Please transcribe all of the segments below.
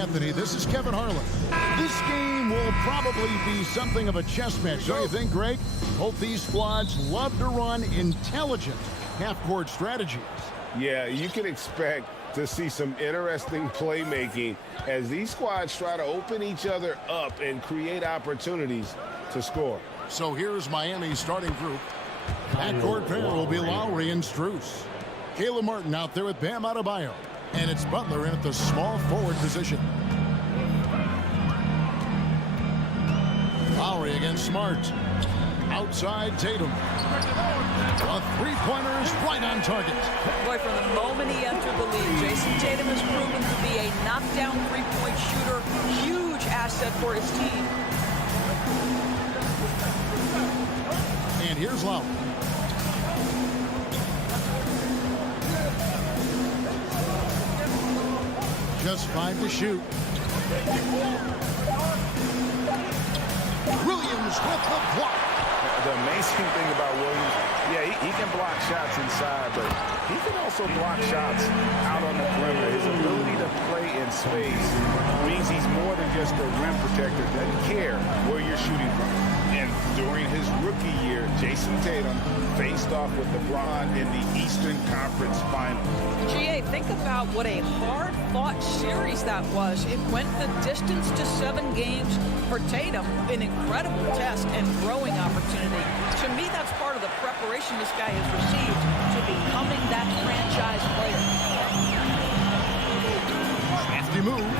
Anthony. This is Kevin Harlan. This game will probably be something of a chess match, don't you think, Greg? Both these squads love to run intelligent half-court strategies. Yeah, you can expect to see some interesting playmaking as these squads try to open each other up and create opportunities to score. So here's Miami's starting group. Backcourt pair will be Lowry and Strus. Caleb Martin out there with Bam Adebayo. And it's Butler in at the small forward position. Lowry against Smart. Outside Tatum. A three-pointer is right on target. Boy, from the moment he entered the league, Jason Tatum has proven to be a knockdown three-point shooter. Huge asset for his team. And here's Lowry. Just 5 to shoot. Williams with the block. The amazing thing about Williams, yeah, he can block shots inside, but he can also block shots out on the perimeter. His ability to play in space means he's more than just a rim protector. Doesn't care where you're shooting from. And during his rookie year, Jason Tatum faced off with LeBron in the Eastern Conference Finals. GA, think about what a hard-fought series that was. It went the distance to 7 games for Tatum. An incredible test and growing opportunity. To me, that's part of the preparation this guy has received to becoming that franchise player. Crafty move.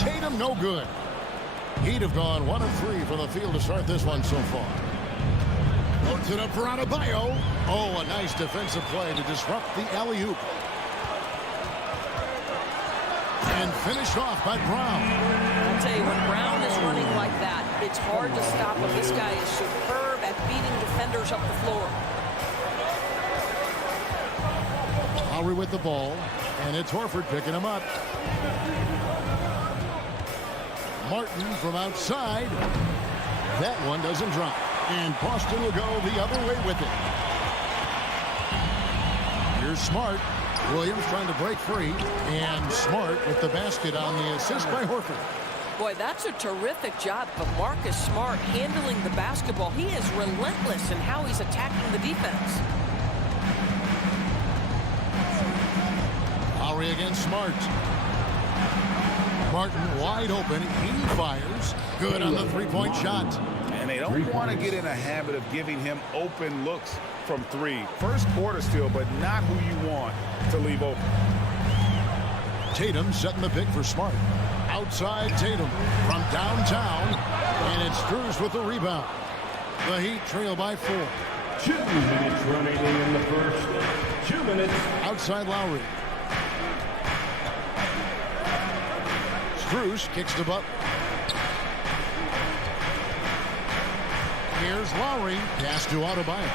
Tatum no good. He'd have gone 1 of 3 from the field to start this one so far. Puts it up for Adebayo. Oh, a nice defensive play to disrupt the alley-oop. And finished off by Brown. I'll tell you, when Brown is running like that, it's hard to stop him. This guy is superb at beating defenders up the floor. Lowry with the ball, and it's Horford picking him up. Martin from outside. That one doesn't drop. And Boston will go the other way with it. Here's Smart. Williams trying to break free. And Smart with the basket on the assist by Horford. Boy, that's a terrific job of Marcus Smart handling the basketball. He is relentless in how he's attacking the defense. Lowry against Smart. Martin wide open. He fires. Good on the three-point shot. And they don't want to get in a habit of giving him open looks from 3. First quarter still, but not who you want to leave open. Tatum setting the pick for Smart. Outside Tatum from downtown. And it's Strus with the rebound. The Heat trail by 4. 2 minutes remaining in the first. 2 minutes. Outside Lowry. Strus kicks to Butler. Here's Lowry. Pass to Adebayo.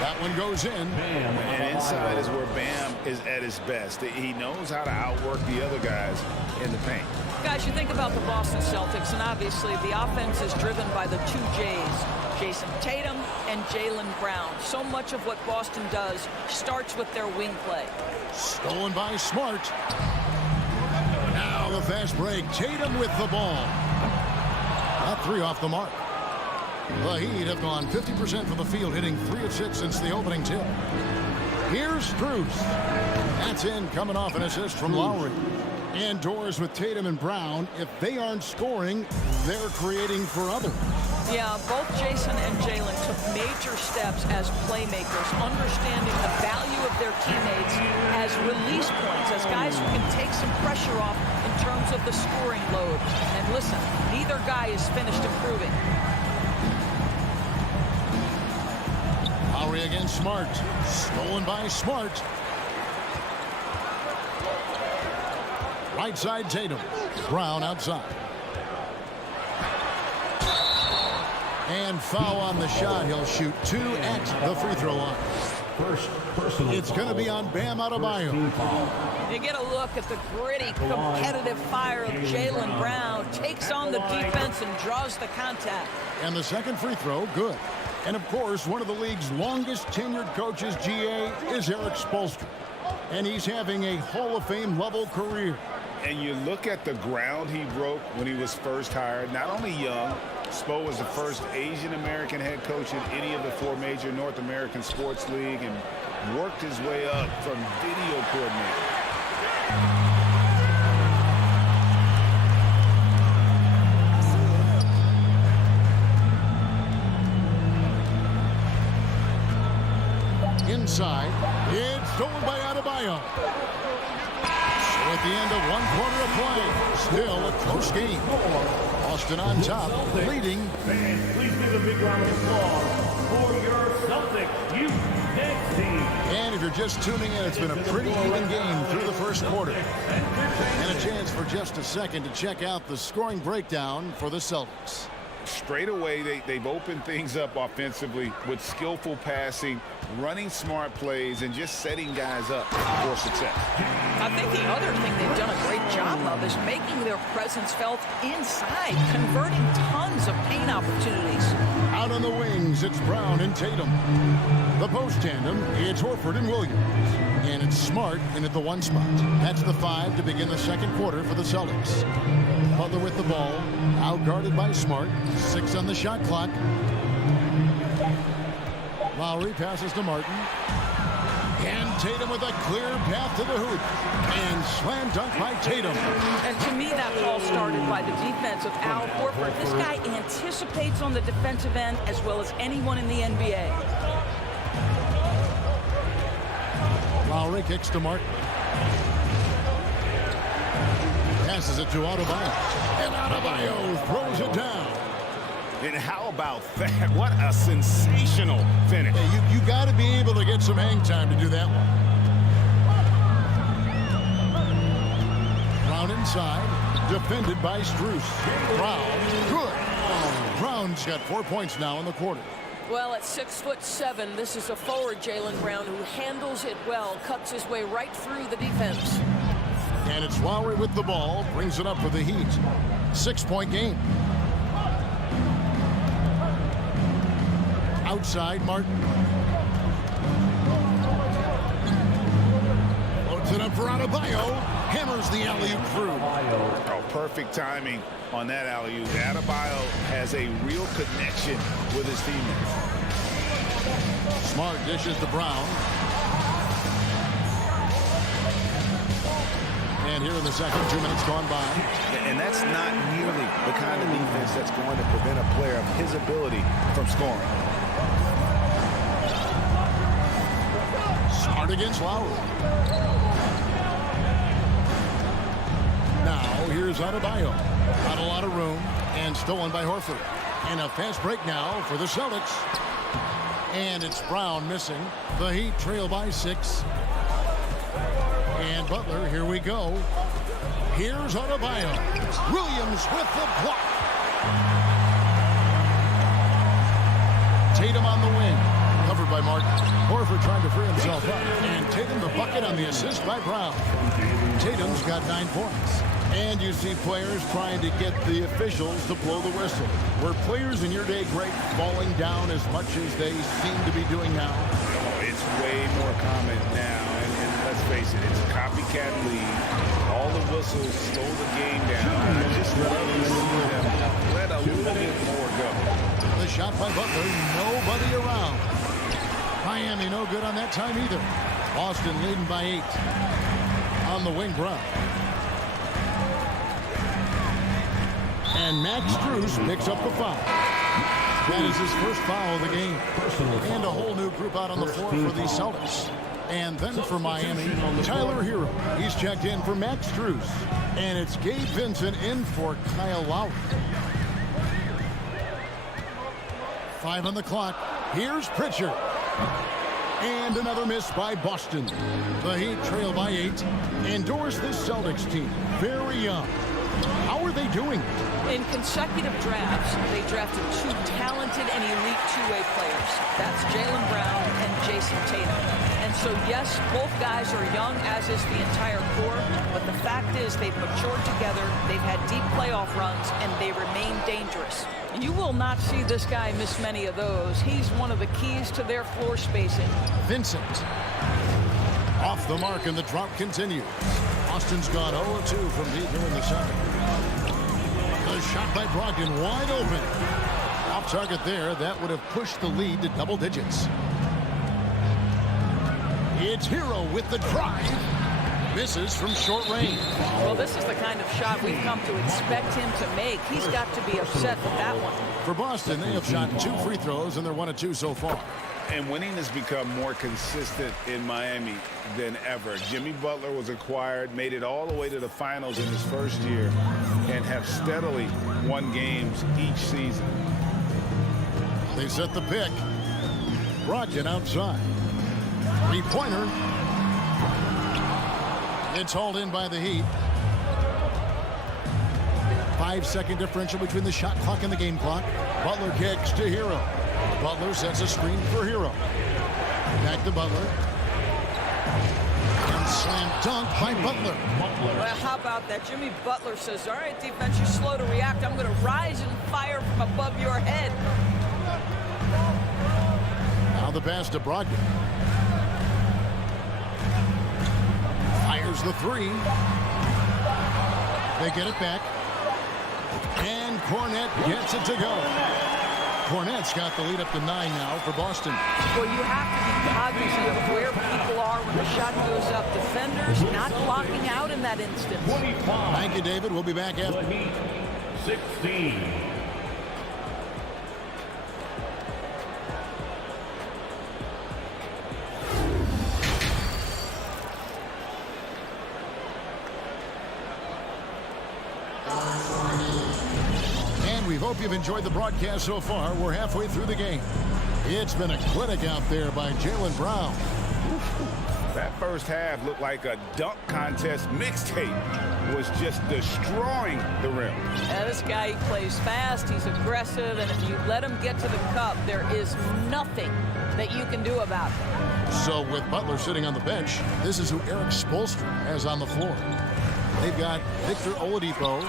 That one goes in. And inside is where Bam is at his best. He knows how to outwork the other guys in the paint. Guys, you think about the Boston Celtics, and obviously the offense is driven by the 2 J's, Jason Tatum and Jaylen Brown. So much of what Boston does starts with their wing play. Stolen by Smart. Now the fast break. Tatum with the ball. That 3 off the mark. The Heat have gone 50% from the field, hitting 3 of 6 since the opening tip. Here's Strus. That's in, coming off an assist from Lowry. Indoors with Tatum and Brown. If they aren't scoring, they're creating for others. Yeah, both Jason and Jaylen took major steps as playmakers, understanding the value of their teammates as release points, as guys who can take some pressure off in terms of the scoring load. And listen, neither guy is finished improving. Lowry against Smart. Stolen by Smart. Right side Tatum. Brown outside. And foul on the shot. He'll shoot 2 at the free throw line. First personal. It's going to be on Bam Adebayo. You get a look at the gritty, competitive fire of Jaylen Brown. Takes on the defense and draws the contact. And the second free throw, good. And of course, one of the league's longest tenured coaches, GA, is Eric Spoelstra. And he's having a Hall of Fame level career. And you look at the ground he broke when he was first hired. Not only young, Spo was the first Asian-American head coach in any of the 4 major North American sports league and worked his way up from video coordinator. Inside, it's stolen by Adebayo. So at the end of 1 quarter of play, still a close game. Boston on top, leading. Fans, please give a big round of applause for your Celtics next team. And if you're just tuning in, it's been a pretty even game through the first quarter. And a chance for just a second to check out the scoring breakdown for the Celtics. Straight away, they've opened things up offensively with skillful passing, running smart plays, and just setting guys up for success. I think the other thing they've done a great job of is making their presence felt inside, converting tons of paint opportunities. Out on the wings, it's Brown and Tatum. The post tandem, it's Horford and Williams. And it's Smart in at the 1 spot. That's the 5 to begin the second quarter for the Celtics. Butler with the ball, out-guarded by Smart. 6 on the shot clock. Lowry passes to Martin. And Tatum with a clear path to the hoop. And slam dunk by Tatum. And to me, that all started by the defense of Al Horford. This guy anticipates on the defensive end as well as anyone in the NBA. Lowry kicks to Martin. Passes it to Adebayo. And Adebayo throws it down. And how about that? What a sensational finish. Hey, you got to be able to get some hang time to do that one. Brown inside. Defended by Strus. Brown. Good. Brown's got 4 points now in the quarter. Well, at 6'7", this is a forward, Jaylen Brown, who handles it well, cuts his way right through the defense. And it's Lowry with the ball, brings it up for the Heat. 6-point game. Outside, Martin. Loads it up for Adebayo. Hammers the alley-oop through. Oh, perfect timing on that alley-oop. Adebayo has a real connection with his teammates. Smart dishes to Brown. And here in the second, 2 minutes gone by. And that's not nearly the kind of defense that's going to prevent a player of his ability from scoring. Smart against Lowry. Now, here's Adebayo. Not a lot of room, and stolen by Horford. And a fast break now for the Celtics. And it's Brown missing. The Heat trail by 6. And Butler, here we go. Here's Adebayo. Williams with the block. Tatum on the wing. Covered by Martin. Horford trying to free himself up. And Tatum the bucket on the assist by Brown. Tatum's got 9 points. And you see players trying to get the officials to blow the whistle. Were players in your day great falling down as much as they seem to be doing now? Oh, it's way more common now. And let's face it, it's a copycat league. All the whistles slow the game down. I just love to see them let a little bit more go. The shot by Butler, nobody around. Miami no good on that time either. Boston leading by 8. On the wing, Brown. And Max Strus picks up the foul. That is his first foul of the game. And a whole new group out on the floor for the Celtics. And then for Miami, Tyler Hero. He's checked in for Max Strus. And it's Gabe Vincent in for Kyle Lowry. 5 on the clock. Here's Pritchard. And another miss by Boston. The Heat trail by 8. Endorse this Celtics team. Very young. How are they doing? In consecutive drafts, they drafted 2 talented and elite two-way players. That's Jaylen Brown and Jason Tatum. And so, yes, both guys are young, as is the entire core. But the fact is they've matured together, they've had deep playoff runs, and they remain dangerous. You will not see this guy miss many of those. He's one of the keys to their floor spacing. Vincent. Off the mark, and the drop continues. Boston's gone 0-2 from deep here in the second. The shot by Brogdon wide open. Off target there. That would have pushed the lead to double digits. It's Hero with the drive. Misses from short range. Well, this is the kind of shot we've come to expect him to make. He's got to be upset with that one. For Boston, they have shot 2 free throws, and they're 1 of 2 so far. And winning has become more consistent in Miami than ever. Jimmy Butler was acquired, made it all the way to the finals in his first year, and have steadily won games each season. They set the pick. Brogdon outside. Three-pointer. It's hauled in by the Heat. 5-second differential between the shot clock and the game clock. Butler kicks to Hero. Butler sets a screen for Hero. Back to Butler. And slam dunk by Butler. Well, how about that? Jimmy Butler says, all right, defense, you're slow to react. I'm going to rise and fire from above your head. Now the pass to Brogdon. Fires the three. They get it back. And Cornette gets it to go. Cornette's got the lead up to 9 now for Boston. Well, you have to be cognizant of where people are when the shot goes up. Defenders not blocking out in that instance. 25. Thank you, David. We'll be back after. The Heat, 16. We hope you've enjoyed the broadcast so far. We're halfway through the game. It's been a clinic out there by Jaylen Brown. That first half looked like a dunk contest mixtape. Was just destroying the rim. Yeah, this guy, he plays fast, he's aggressive, and if you let him get to the cup, there is nothing that you can do about it. So with Butler sitting on the bench, this is who Eric Spoelstra has on the floor. They've got Victor Oladipo.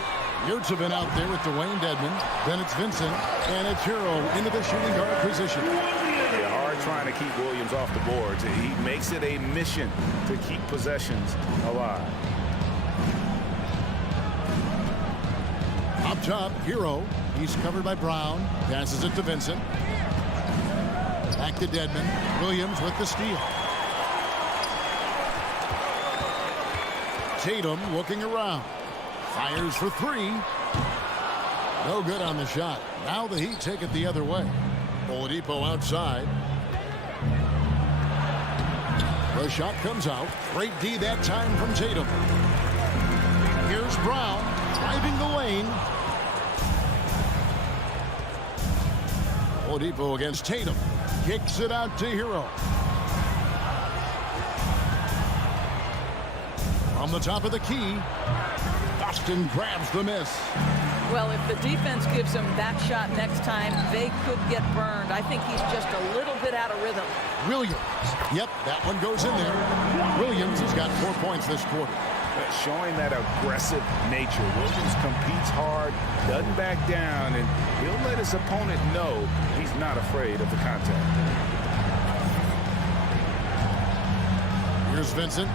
Yurtsevin out there with Dwayne Dedmon. Then it's Vincent. And it's Hero into the shooting guard position. They're hard trying to keep Williams off the boards. He makes it a mission to keep possessions alive. Up top, Hero. He's covered by Brown. Passes it to Vincent. Back to Dedmon. Williams with the steal. Tatum looking around. Fires for three. No good on the shot. Now the Heat take it the other way. Oladipo outside. The shot comes out. Great D that time from Tatum. Here's Brown driving the lane. Oladipo against Tatum. Kicks it out to Hero. From the top of the key. Boston grabs the miss. Well, if the defense gives him that shot next time, they could get burned. I think he's just a little bit out of rhythm. Williams. Yep, that one goes in there. Williams has got 4 points this quarter. Showing that aggressive nature. Williams competes hard, doesn't back down, and he'll let his opponent know he's not afraid of the contact. Here's Vincent.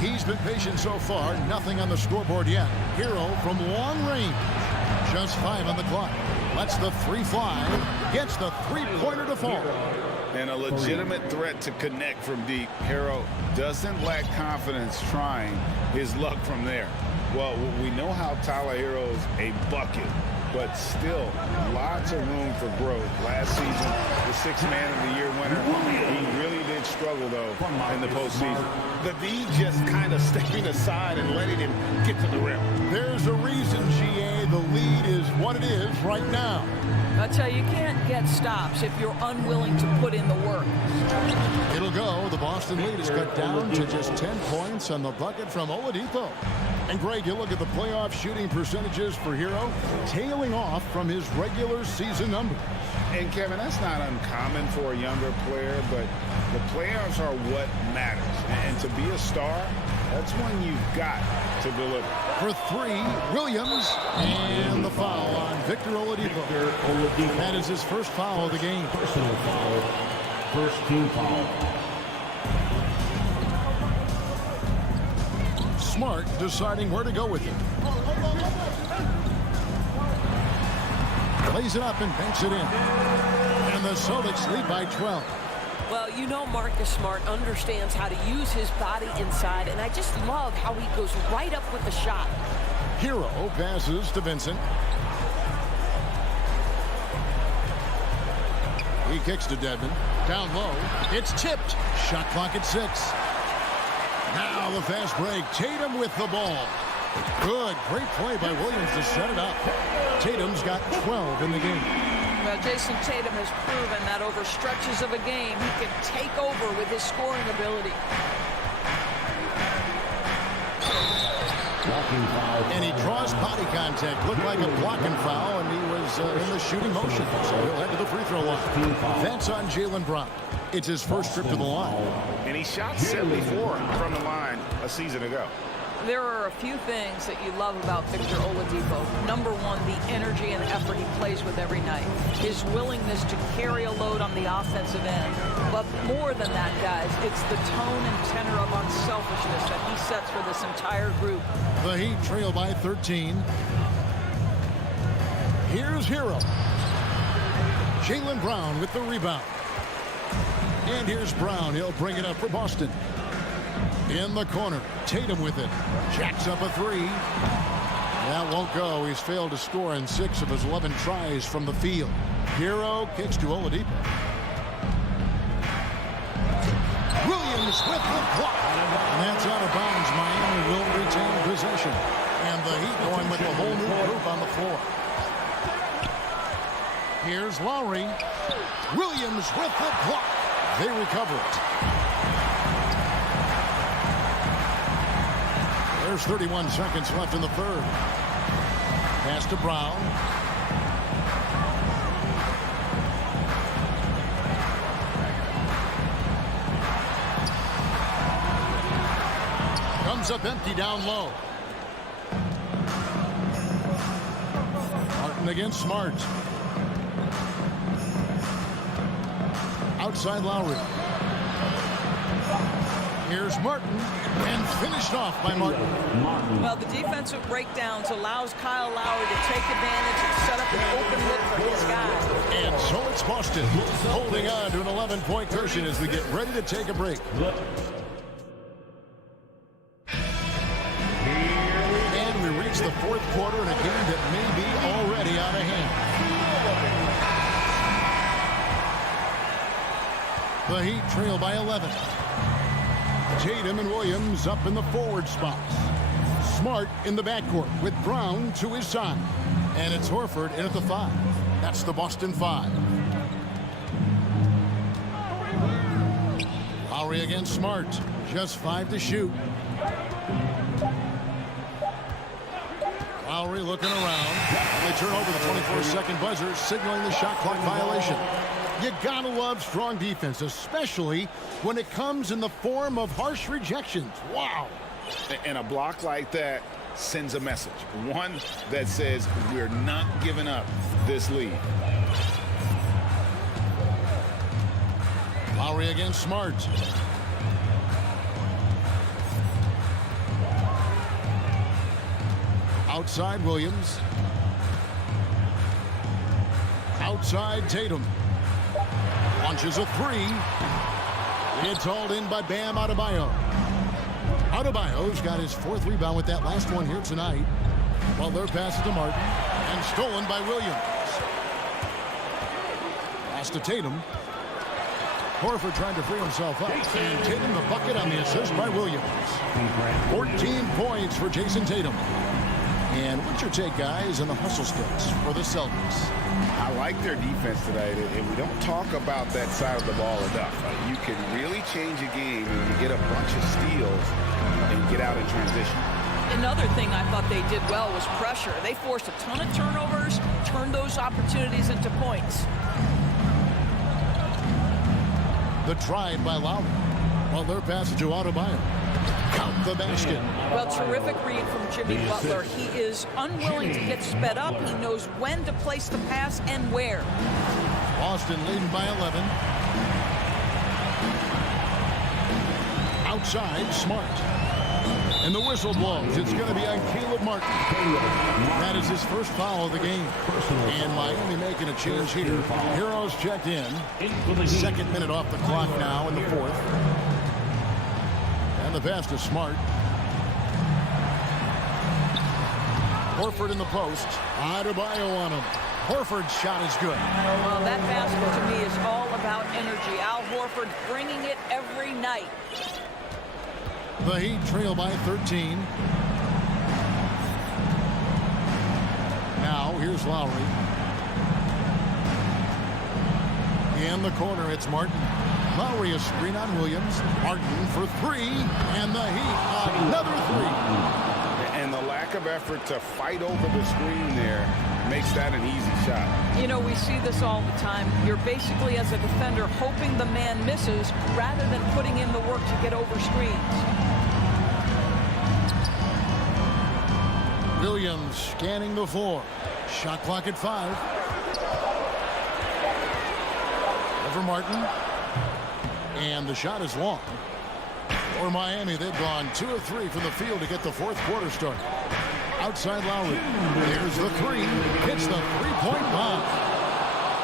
He's been patient so far. Nothing on the scoreboard yet. Hero from long range. Just 5 on the clock. Lets the three fly. Gets the three-pointer to fall. And a legitimate threat to connect from deep. Hero doesn't lack confidence trying his luck from there. Well, we know how Tyler Hero's a bucket, but still lots of room for growth. Last season, the Sixth Man of the Year winner, he really did struggle, though, in the postseason. The D just kind of stepping aside and letting him get to the rim. There's a reason, GA, the lead is what it is right now. I tell you, you can't get stops if you're unwilling to put in the work. It'll go. The Boston lead is cut down to just 10 points on the bucket from Oladipo. And Greg, you look at the playoff shooting percentages for Hero, tailing off from his regular season numbers. And Kevin, that's not uncommon for a younger player, but the playoffs are what matters. And to be a star, that's when you've got to deliver. For three, Williams, and the foul on Victor Oladipo. That is his first foul of the game. Personal foul. First team foul. Smart deciding where to go with it. Plays it up and banks it in. And the Celtics lead by 12. Well, you know Marcus Smart understands how to use his body inside, and I just love how he goes right up with the shot. Hero passes to Vincent. He kicks to Dedmon. Down low. It's tipped. Shot clock at 6. Now the fast break. Tatum with the ball. Good. Great play by Williams to set it up. Tatum's got 12 in the game. Well, Jason Tatum has proven that over stretches of a game, he can take over with his scoring ability. And he draws body contact. Looked like a blocking foul, and he was in the shooting motion. So he'll head to the free throw line. That's on Jaylen Brown. It's his first trip to the line. And he shot 74 from the line a season ago. There are a few things that you love about Victor Oladipo. Number one, the energy and effort he plays with every night. His willingness to carry a load on the offensive end. But more than that, guys, it's the tone and tenor of unselfishness that he sets for this entire group. The Heat trail by 13. Here's Hero. Jaylen Brown with the rebound. And here's Brown. He'll bring it up for Boston. In the corner, Tatum with it. Jacks up a 3. That won't go. He's failed to score in 6 of his 11 tries from the field. Hero kicks to Oladipo. Williams with the block. And that's out of bounds. Miami will retain possession. And the Heat going with a whole new group on the floor. Here's Lowry. Williams with the block. They recover it. There's 31 seconds left in the third. Pass to Brown. Comes up empty down low. Martin against Smart. Outside Lowry. Here's Martin, and finished off by Martin. Well, the defensive breakdowns allows Kyle Lowry to take advantage and set up an open look for his guys. And so it's Boston holding on to an 11-point cushion as we get ready to take a break. And we reach the fourth quarter in a game that may be already out of hand. The Heat trail by 11. Tatum and Williams up in the forward spots. Smart in the backcourt with Brown to his side. And it's Horford in at the 5. That's the Boston 5. Lowry against Smart. Just 5 to shoot. Lowry looking around. They turn over the 24-second buzzer, signaling the shot clock violation. You gotta love strong defense, especially when it comes in the form of harsh rejections. Wow. And a block like that sends a message. One that says we're not giving up this lead. Lowry against Smart. Outside Williams. Outside Tatum. Launches a 3. It's hauled in by Bam Adebayo. Adebayo's got his 4th rebound with that last one here tonight. Well, their pass to Martin. And stolen by Williams. Pass to Tatum. Horford trying to free himself up. And Tatum the bucket on the assist by Williams. 14 points for Jason Tatum. And what's your take, guys, on the hustle stats for the Celtics? I like their defense today, and we don't talk about that side of the ball enough. You can really change a game when you get a bunch of steals and get out in transition. Another thing I thought they did well was pressure. They forced a ton of turnovers, turned those opportunities into points. The drive by Lowry. Well, their pass to Adebayo. Count the basket. Well, terrific read from Jimmy Butler. He is unwilling to get sped up. He knows when to place the pass and where. Boston leading by 11. Outside, Smart. And the whistle blows. It's going to be on Caleb Martin. That is his first foul of the game. And Miami making a change here. Heroes checked in. Second minute off the clock now in the fourth. And the pass to Smart. Horford in the post. Adebayo on him. Horford's shot is good. Well, that basket to me is all about energy. Al Horford bringing it every night. The Heat trail by 13. Now, here's Lowry. In the corner, it's Martin. Lowry a screen on Williams. Martin for three. And the Heat, another three. And the lack of effort to fight over the screen there makes that an easy shot. You know, we see this all the time. You're basically, as a defender, hoping the man misses rather than putting in the work to get over screens. Williams scanning the floor. Shot clock at 5. Over Martin. And the shot is long. For Miami, they've gone 2 of 3 from the field to get the fourth quarter started. Outside Lowry. Here's the three. Hits the three-point bomb.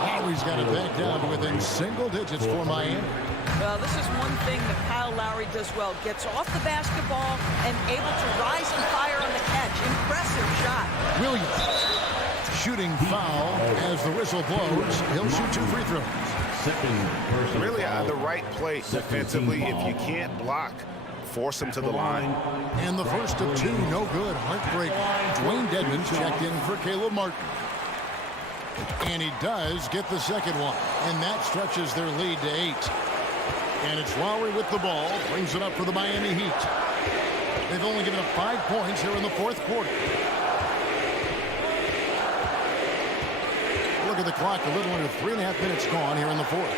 Lowry's got it back down to within single digits for Miami. Well, this is one thing that Kyle Lowry does well. Gets off the basketball and able to rise and fire on the catch. Impressive shot. Williams. Shooting foul as the whistle blows. He'll shoot 2 free throws. Really the right play defensively. If you can't block, force him to the line. And the first of 2, no good. Heartbreak. Dwayne Dedmon's checked in for Caleb Martin. And he does get the second one. And that stretches their lead to 8. And it's Lowry with the ball. Brings it up for the Miami Heat. They've only given up 5 points here in the fourth quarter. Look at the clock. A little under 3.5 minutes gone here in the fourth.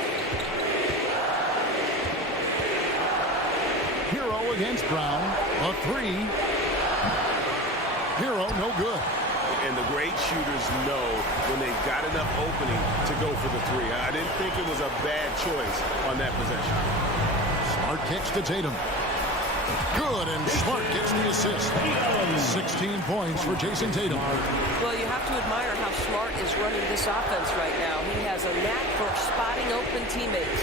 Hero against Brown. A 3. Hero, no good. And the great shooters know when they've got enough opening to go for the 3. I didn't think it was a bad choice on that possession. Smart kicks to Tatum. Good, and Smart gets the assist. 16 points for Jason Tatum. Well, you have to admire how Smart is running this offense right now. He has a knack for spotting open teammates.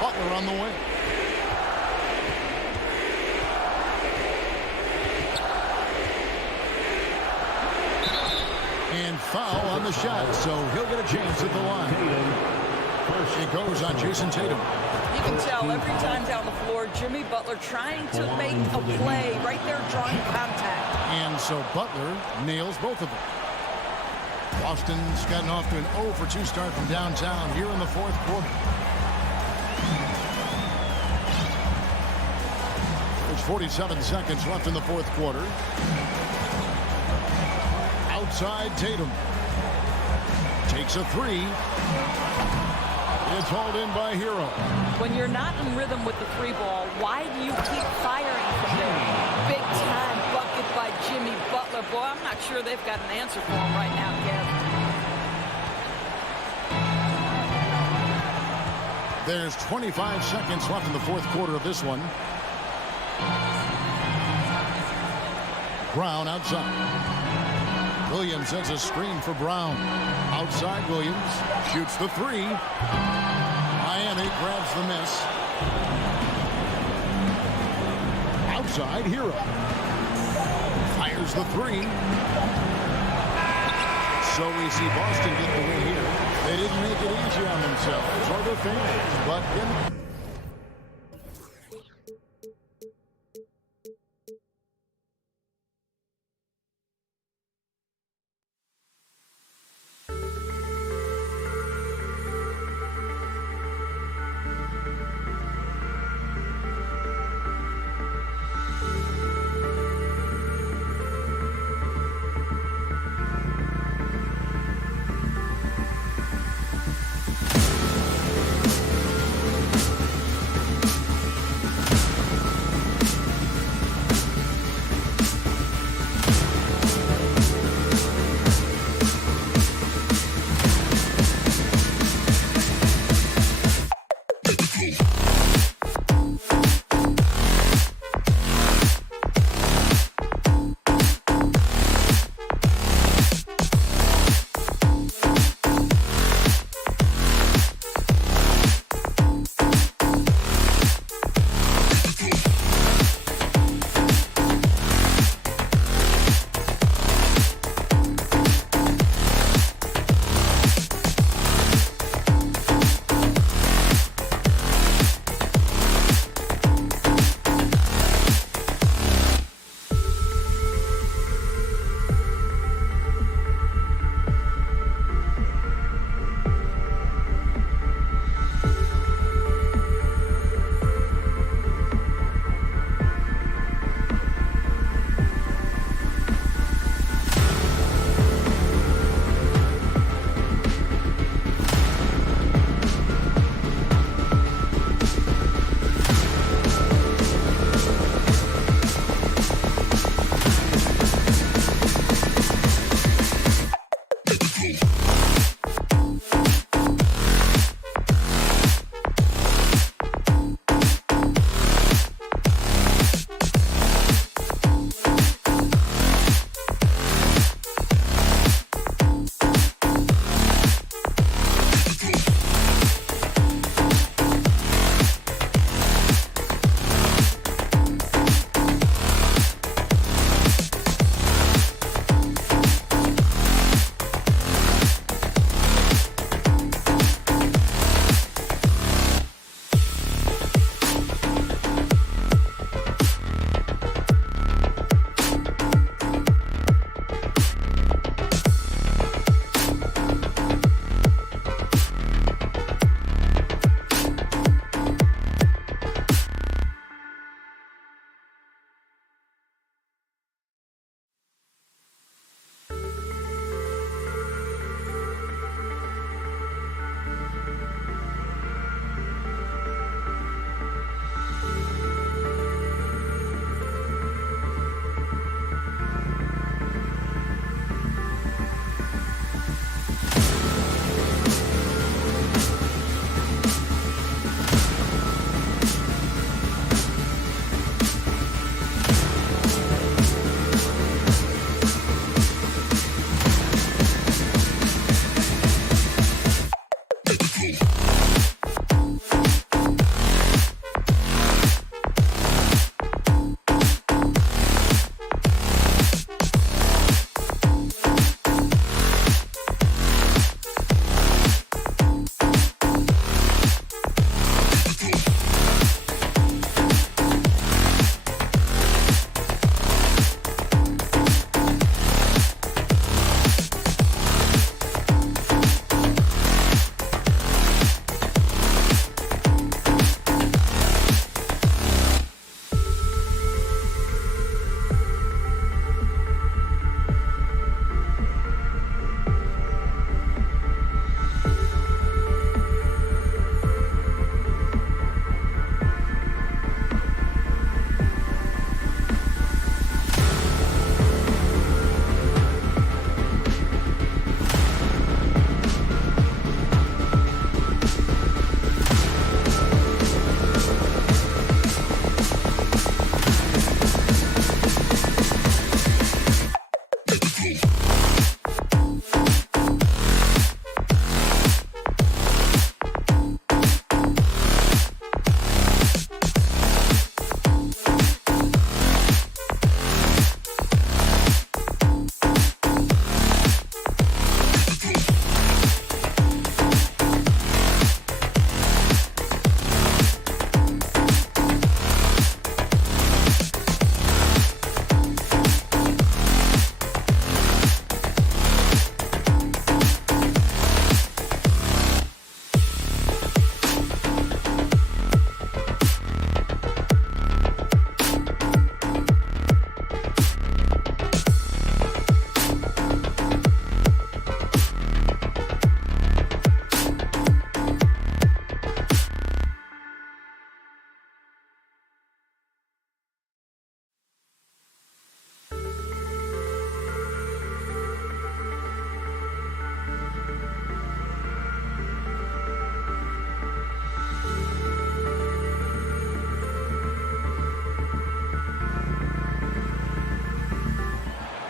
Butler on the way. And foul on the shot, so he'll get a chance at the line. It goes on Jason Tatum. You can tell every time down the floor, Jimmy Butler trying to make a play right there, drawing contact. And so Butler nails both of them. Boston's gotten off to an 0 for 2 start from downtown here in the fourth quarter. There's 47 seconds left in the fourth quarter. Outside Tatum. Takes a 3. It's hauled in by Hero. When you're not in rhythm with the 3 ball, why do you keep firing from there? Big time bucket by Jimmy Butler. Boy, I'm not sure they've got an answer for him right now, Kev. There's 25 seconds left in the fourth quarter of this one. Brown outside. Williams sets a screen for Brown. Outside Williams. Shoots the 3. Miami grabs the miss. Outside Hero. Fires the 3. So we see Boston get the win here. They didn't make it easy on themselves or their fans, but in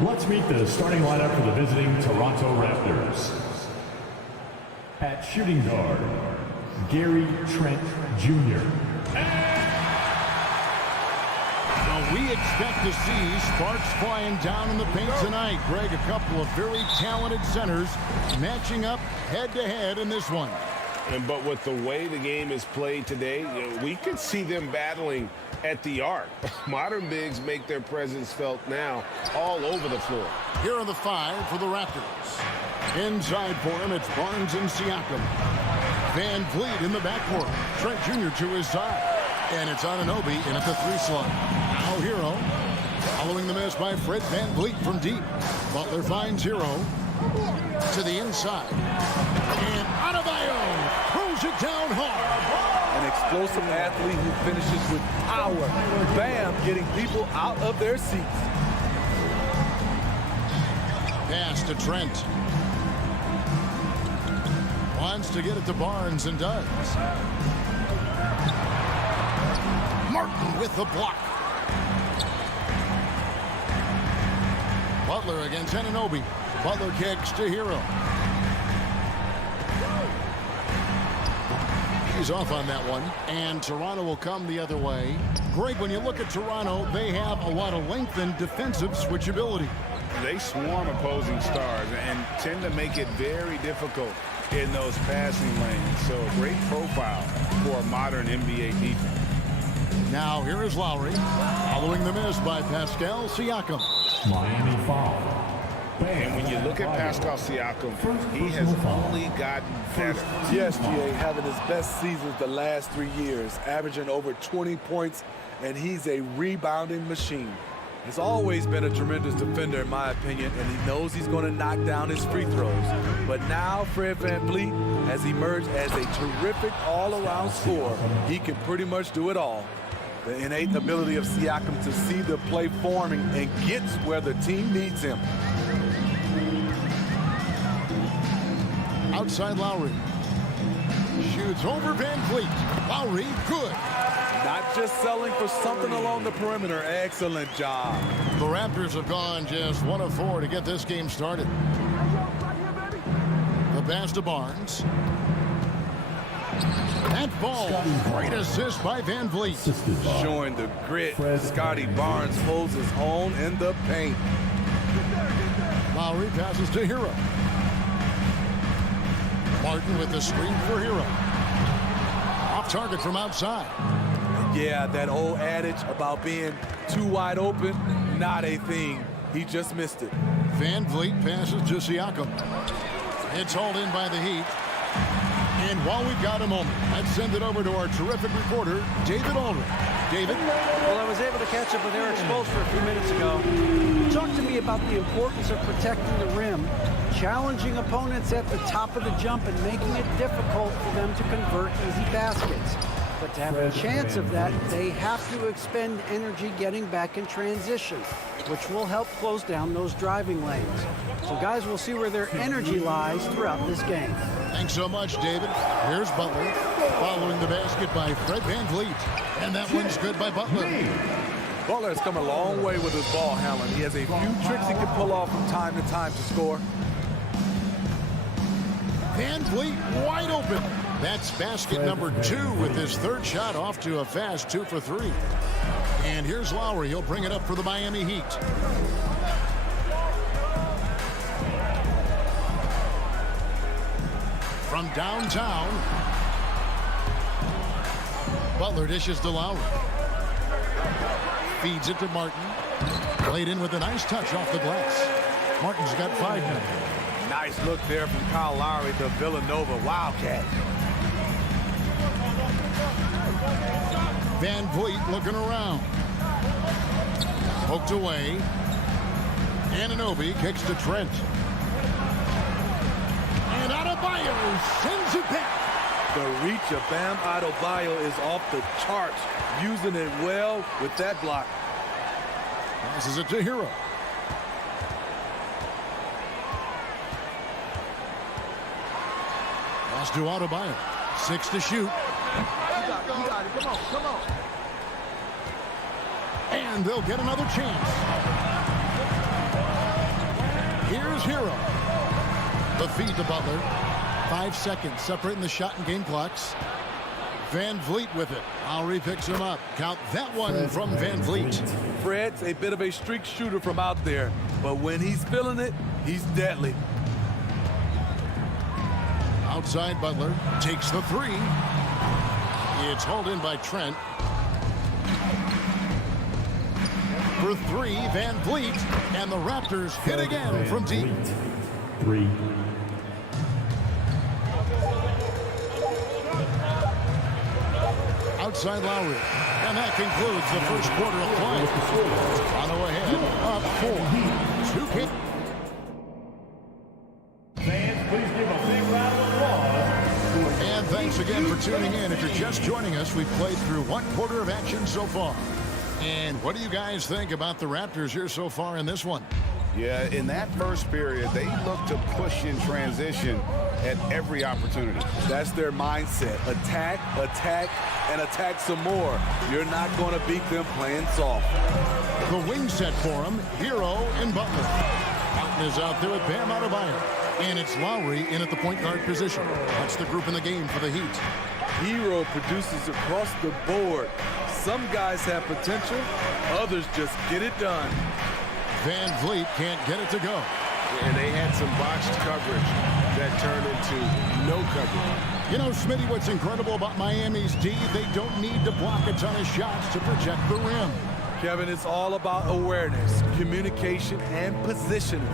Let's meet the starting lineup for the visiting Toronto Raptors. At shooting guard, Gary Trent Jr. Well, we expect to see sparks flying down in the paint tonight. Greg, a couple of very talented centers matching up head-to-head in this one. But with the way the game is played today, we could see them battling at the arc. Modern bigs make their presence felt now all over the floor. Here are the 5 for the Raptors. Inside for him, it's Barnes and Siakam. Van Vliet in the backcourt. Trent Jr. to his side. And it's Anunoby in at the 3 slot. Now Hero. Following the miss by Fred Van Vliet from deep. Butler finds Hero to the inside. And Adebayo throws it down hard. An explosive athlete who finishes with power. Bam, getting people out of their seats. Pass to Trent. Wants to get it to Barnes and does. Martin with the block. Butler against Anunoby. Butler kicks to Hero. He's off on that one. And Toronto will come the other way. Greg, when you look at Toronto, they have a lot of length and defensive switchability. They swarm opposing stars and tend to make it very difficult in those passing lanes. So a great profile for a modern NBA defense. Now here is Lowry, following the miss by Pascal Siakam. Miami foul. And when you look at Pascal Siakam, he has only gotten better. Yes, GA, having his best seasons the last 3 years, averaging over 20 points, and he's a rebounding machine. He's always been a tremendous defender, in my opinion, and he knows he's going to knock down his free throws. But now Fred VanVleet has emerged as a terrific all-around scorer. He can pretty much do it all. The innate ability of Siakam to see the play forming and gets where the team needs him. Outside Lowry. Shoots over VanVleet. Lowry, good. Not just selling for something along the perimeter. Excellent job. The Raptors have gone just 1 of 4 to get this game started. The pass to Barnes. That ball, great assist by VanVleet. Showing the grit, Scotty Barnes holds his own in the paint. Lowry passes to Hero. Martin with the screen for Hero. Off target from outside. Yeah, that old adage about being too wide open, not a thing. He just missed it. VanVleet passes to Siakam. It's hauled in by the Heat. And while we've got a moment, let's send it over to our terrific reporter, David Aldridge. David? Well, I was able to catch up with Eric Spoelstra a few minutes ago. He talked to me about the importance of protecting the rim, challenging opponents at the top of the jump, and making it difficult for them to convert easy baskets. But to have a chance of that, they have to expend energy getting back in transition, which will help close down those driving lanes. So guys, we'll see where their energy lies throughout this game. Thanks so much, David. Here's Butler, following the basket by Fred VanVleet. And that one's good by Butler. Butler has come a long way with his ball handling. He has a few tricks he can pull off from time to time to score. VanVleet wide open. That's basket number 2 with his third shot off to a fast 2 for 3. And here's Lowry. He'll bring it up for the Miami Heat. From downtown, Butler dishes to Lowry. Feeds it to Martin. Played in with a nice touch off the glass. Martin's got 5 now. Nice look there from Kyle Lowry, the Villanova Wildcat. VanVleet looking around. Poked away. Anunoby kicks to Trent. And Adebayo sends it back. The reach of Bam Adebayo is off the charts, using it well with that block. Passes it to Hero. Pass to Adebayo. 6 to shoot. You got it. Come on. And they'll get another chance. Here's Hero. The feed to Butler. 5 seconds separating the shot and game clocks. Van Vliet with it. Lowry picks him up. Count that one from Van Vliet. Fred's a bit of a streak shooter from out there, but when he's feeling it, he's deadly. Outside Butler takes the three. It's hauled in by Trent. For three, Van Vliet, and the Raptors hit again from deep. 3. Outside Lowry, and that concludes the first quarter of play. Toronto ahead, up 4. 2 kick. Fans, please give a big round of applause. And thanks again for tuning in. If you're just joining us, we've played through 1 quarter of action so far. And what do you guys think about the Raptors here so far in this one? Yeah, in that first period, they looked to push in transition at every opportunity. That's their mindset. Attack, attack, and attack some more. You're not going to beat them playing soft. The wing set for him, Hero and Butler. Fountain is out there with Bam Adebayo. And it's Lowry in at the point guard position. That's the group in the game for the Heat. Hero produces across the board. Some guys have potential, others just get it done. Van Vliet can't get it to go. And they had some botched coverage that turned into no coverage. You know, Smitty, what's incredible about Miami's D, they don't need to block a ton of shots to protect the rim. Kevin, it's all about awareness, communication, and positioning.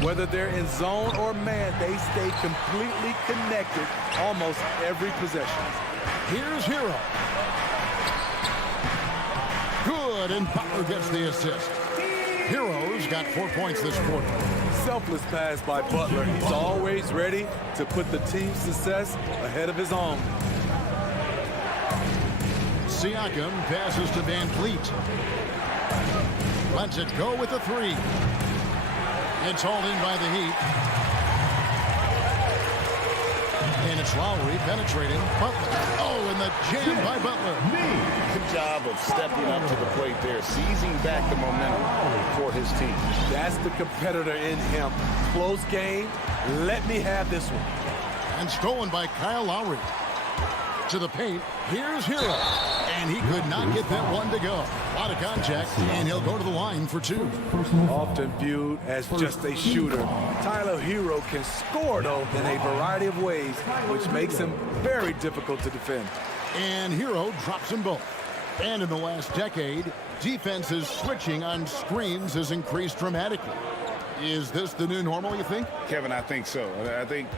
Whether they're in zone or man, they stay completely connected almost every possession. Here's Hero. Good, and Butler gets the assist. Hero's got 4 points this quarter. Selfless pass by Butler. He's always ready to put the team's success ahead of his own. Siakam passes to Van Vliet. Lets it go with a three. It's hauled in by the Heat. And it's Lowry penetrating. Butler. Oh, and the jam by Butler. Good job of stepping up to the plate there, seizing back the momentum for his team. That's the competitor in him. Close game. Let me have this one. And stolen by Kyle Lowry. To the paint. Here's Hero. And he could not get that one to go. A lot of contact, and he'll go to the line for 2. Often viewed as just a shooter, Tyler Hero can score, though, in a variety of ways, which makes him very difficult to defend. And Hero drops them both. And in the last decade, defenses switching on screens has increased dramatically. Is this the new normal, you think? Kevin, I think so. I think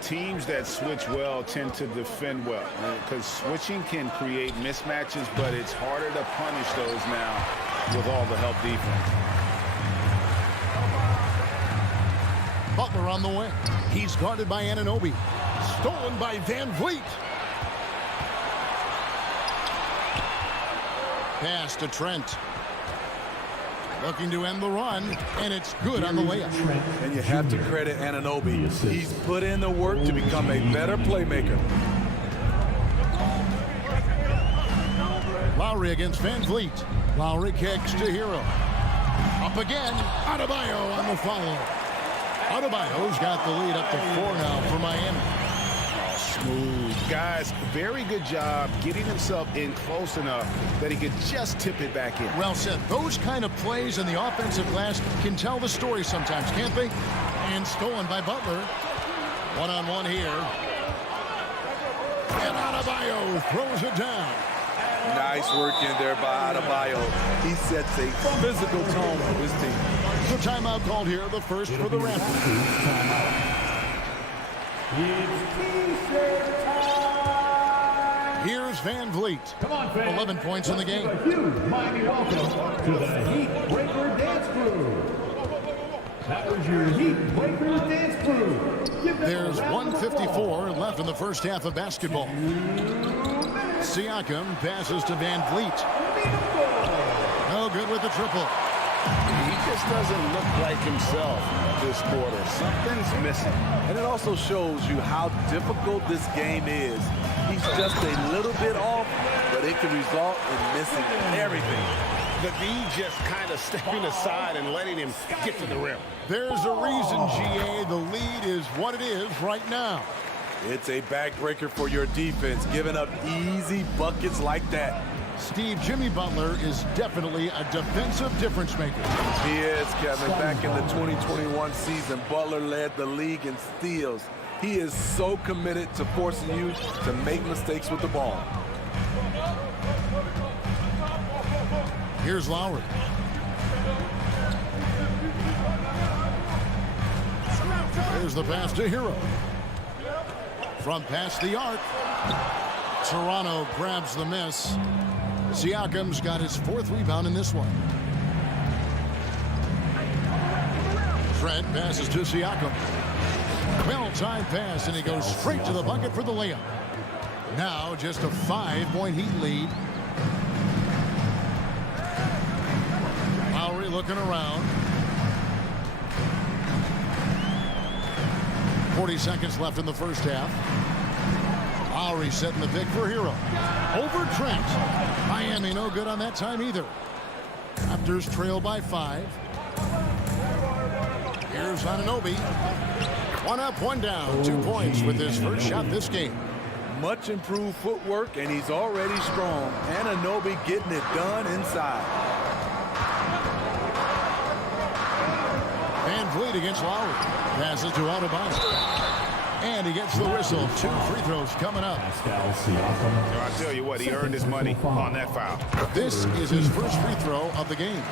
teams that switch well tend to defend well, because switching can create mismatches, but it's harder to punish those now with all the help defense. Butler on the wing. He's guarded by Anunoby. Stolen by Van Vliet. Pass to Trent. Looking to end the run, and it's good on the layup. And you have to credit Anunoby. He's put in the work to become a better playmaker. Lowry against Van Vliet. Lowry kicks to Hero. Up again. Adebayo on the follow. Adebayo's got the lead up to 4 now for Miami. Smooth. Guys, very good job getting himself in close enough that he could just tip it back in. Well said. Those kind of plays in the offensive glass can tell the story sometimes, can't they? And stolen by Butler. One-on-one here. And Adebayo throws it down. Nice work in there by Adebayo. He sets a physical tone for his team. The timeout called here, the first for the Raptors. Here's Van Vliet. Come on, fans. 11 points in the game. A huge Miami welcome to the Heat Breaker Dance Crew. That was your Heat Breaker Dance Crew. There's 1:54 left in the first half of basketball. Siakam passes to Van Vliet. No good with the triple. He just doesn't look like himself this quarter. Something's missing. And it also shows you how difficult this game is. He's just a little bit off, but it can result in missing everything. The D just kind of stepping aside and letting him get to the rim. There's a reason, GA. The lead is what it is right now. It's a backbreaker for your defense, giving up easy buckets like that. Steve, Jimmy Butler is definitely a defensive difference maker. He is, Kevin. Back in the 2021 season, Butler led the league in steals. He is so committed to forcing you to make mistakes with the ball. Here's Lowry. Here's the pass to Hero. From past the arc. Toronto grabs the miss. Siakam's got his 4th rebound in this one. Trent passes to Siakam. Well-timed pass, and he goes straight to the bucket for the layup. Now just a 5-point Heat lead. Lowry looking around. 40 seconds left in the first half. Lowry setting the pick for Hero. Over Trent. Miami no good on that time either. Raptors trail by 5. Here's Anunoby. 1 up, 1 down. 2 points with his first shot this game. Much improved footwork, and he's already strong. Anunoby getting it done inside. Van Vliet against Lowry. Passes to Adebayo. And he gets the whistle. 2 free throws coming up. I tell you what, he earned his money on that foul. This is his first free throw of the game.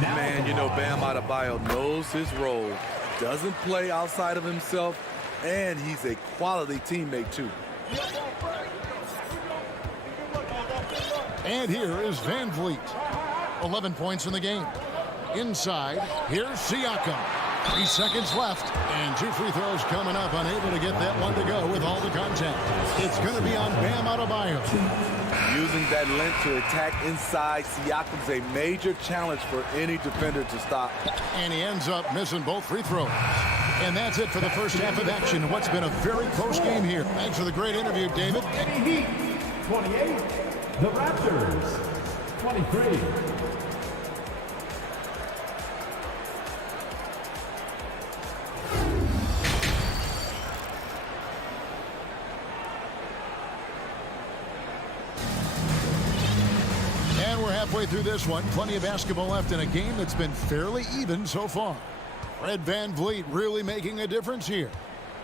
Man, you know, Bam Adebayo knows his role. Doesn't play outside of himself, and he's a quality teammate, too. And here is Van Vliet. 11 points in the game. Inside, here's Siakam. 3 seconds left, and 2 free throws coming up. Unable to get that one to go with all the contact. It's going to be on Bam Adebayo. Using that length to attack inside, Siakam's a major challenge for any defender to stop. And he ends up missing both free throws. And that's it for the first half of action. What's been a very close game here. Thanks for the great interview, David. Heat 28, the Raptors 23. Halfway through this one, plenty of basketball left in a game that's been fairly even so far. Fred Van Vliet really making a difference here.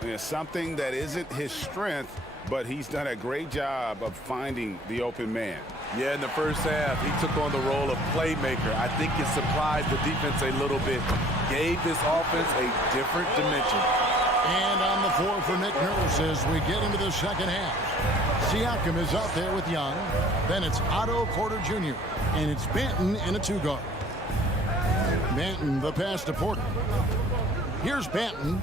It's something that isn't his strength, but he's done a great job of finding the open man. Yeah, in the first half, he took on the role of playmaker. I think it surprised the defense a little bit. Gave this offense a different dimension. And on the floor for Nick Nurse as we get into the second half. Siakam is out there with Young. Then it's Otto Porter Jr. And it's Banton in a 2-guard. Banton, the pass to Porter. Here's Banton.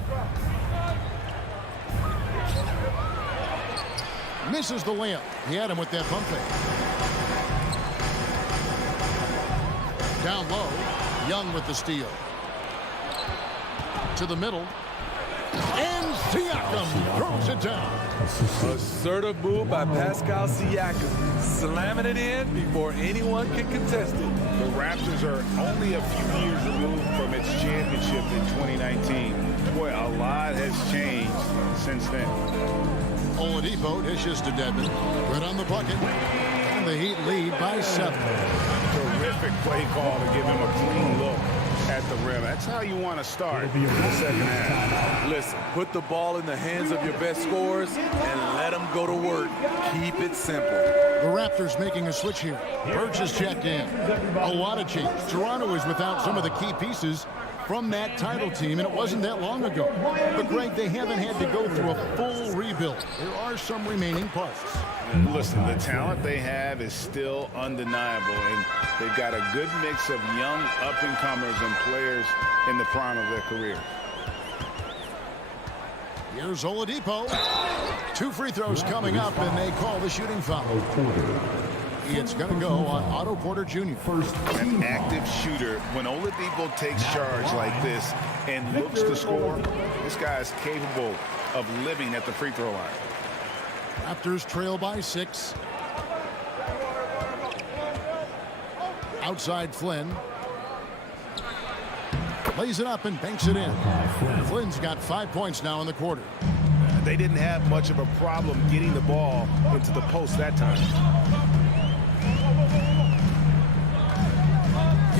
Misses the layup. He had him with that pump fake. Down low. Young with the steal. To the middle. And Siakam throws it down. Assertive move by Pascal Siakam. Slamming it in before anyone can contest it. The Raptors are only a few years removed from its championship in 2019. Boy, a lot has changed since then. Oladipo dishes to Dedmon. Good on the bucket. And the Heat lead by 7. Terrific play call to give him a clean look at the rim. That's how you want to start the second half. Listen, put the ball in the hands of your best scorers and let them go to work. Keep it simple. The Raptors making a switch here. Birch is checked in. A lot of change. Toronto is without some of the key pieces from that title team, and it wasn't that long ago. But, Greg, they haven't had to go through a full rebuild. There are some remaining parts. Listen, the talent they have is still undeniable, and they've got a good mix of young up-and-comers and players in the prime of their career. Here's Oladipo. 2 free throws coming up, and they call the shooting foul. It's going to go on Otto Porter Jr. An active shooter. When Oladipo takes charge like this and looks to score, this guy's capable of living at the free throw line. Raptors trail by 6. Outside Flynn. Lays it up and banks it in. Flynn's got 5 points now in the quarter. They didn't have much of a problem getting the ball into the post that time.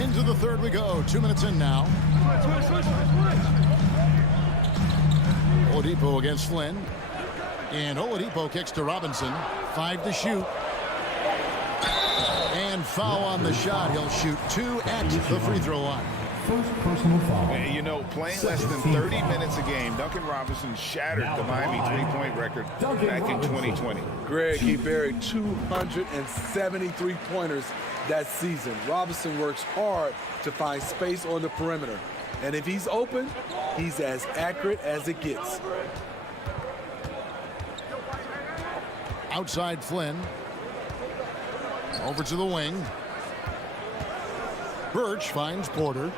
Into the third we go. 2 minutes in now. Oladipo against Flynn. And Oladipo kicks to Robinson. 5 to shoot. And foul on the shot. He'll shoot 2 at the free throw line. First personal foul. And, you know, playing less than 30 minutes a game, Duncan Robinson shattered the Miami three-point record back in 2020. Greg, he buried 273 pointers that season. Robinson works hard to find space on the perimeter. And if he's open, he's as accurate as it gets. Outside Flynn. Over to the wing. Birch finds Porter.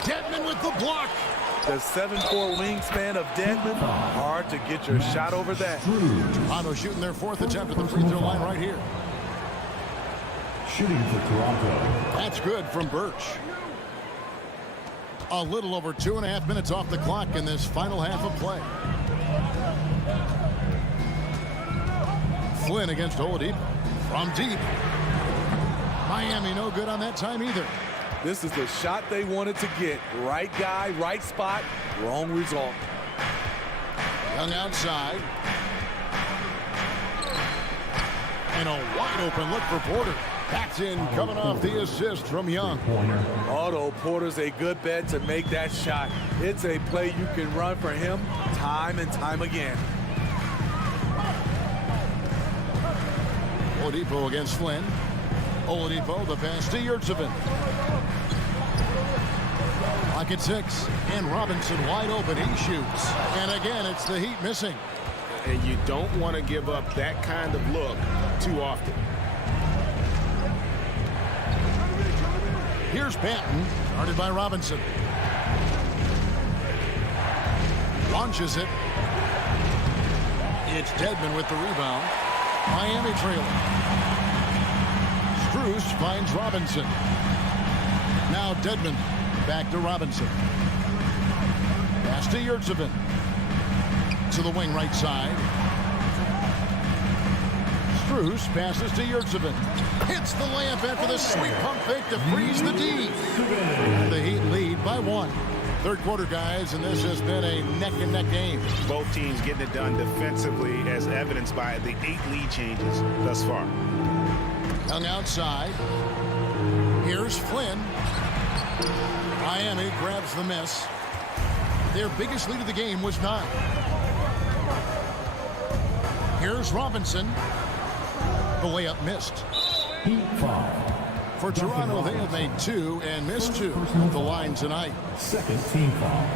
Dedmon with the block. The 7'4" wingspan of Dedmon. Hard to get your shot over that. Toronto shooting their 4th attempt at the free throw line right here. Shooting for Toronto. That's good from Birch. A little over 2.5 minutes off the clock in this final half of play. Flynn against Oladipo. From deep. Miami no good on that time either. This is the shot they wanted to get. Right guy, right spot, wrong result. Young outside. And a wide open look for Porter. That's in, coming off the assist from Young. Although Porter's a good bet to make that shot. It's a play you can run for him time and time again. Oladipo against Flynn. Oladipo, the pass to Yurtsevin. Clock at 6. And Robinson wide open. He shoots. And again, it's the Heat missing. And you don't want to give up that kind of look too often. Here's Banton, guarded by Robinson. Launches it. It's Dedmon with the rebound. Miami trailing. Strus finds Robinson. Now Dedmon back to Robinson. Pass to Yurtsevin. To the wing right side. Strus passes to Yurtsevin. Hits the layup after the sweet pump fake to freeze the D. The Heat lead by 1. Third quarter, guys, and this has been a neck-and-neck game. Both teams getting it done defensively, as evidenced by the 8 lead changes thus far. Young outside. Here's Flynn. Miami grabs the miss. Their biggest lead of the game was 9. Here's Robinson. The layup missed. Heat foul. For Toronto, they have made 2 and missed 2 at the line tonight. Second team foul.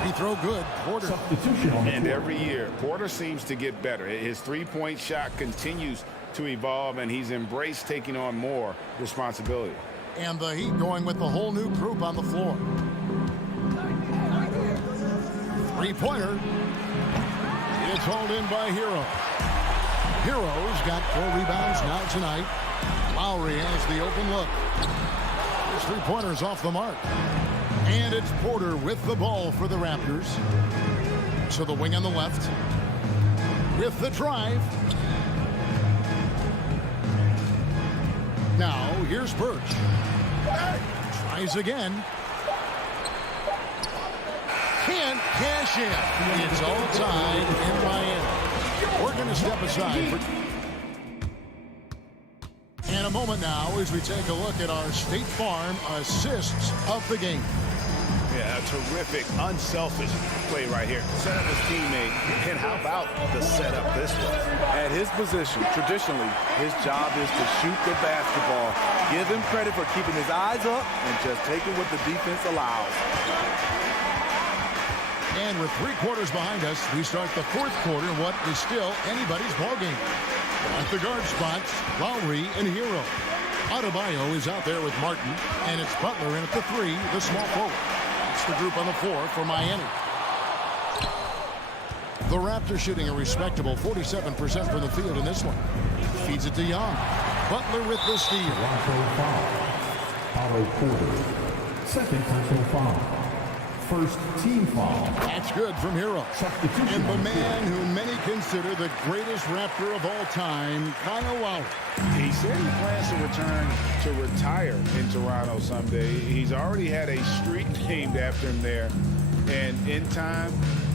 Free throw good. Porter. Substitution on the And court. every year, Porter seems to get better. His three-point shot continues to evolve, and he's embraced taking on more responsibility. And the Heat going with the whole new group on the floor. Three-pointer. It's hauled in by Hero. Hero's got 4 rebounds now tonight. Lowry has the open look. His three-pointer's off the mark. And it's Porter with the ball for the Raptors. To the wing on the left. With the drive. Now, here's Birch. Tries again. Can't cash in. It's all tied in Miami. We're going to step aside for... In a moment now as we take a look at our State Farm assists of the game. Yeah, a terrific, unselfish play right here. Set up his teammate, and how about the setup this way? At his position, traditionally, his job is to shoot the basketball. Give him credit for keeping his eyes up and just taking what the defense allows. And with 3 quarters behind us, we start the 4th quarter in what is still anybody's ballgame. At the guard spots, Lowry and Hero. Adebayo is out there with Martin, and it's Butler in at the 3, the small forward. It's the group on the floor for Miami. The Raptors shooting a respectable 47% from the field in this one. Feeds it to Young. Butler with the steal. Toronto foul. Otto Porter. Second personal foul. First team foul. That's good from Hero. Substitution. And the man who many consider the greatest Raptor of all time, Kyle Lowry. He said he plans to return to retire in Toronto someday. He's already had a street named after him there. And in time,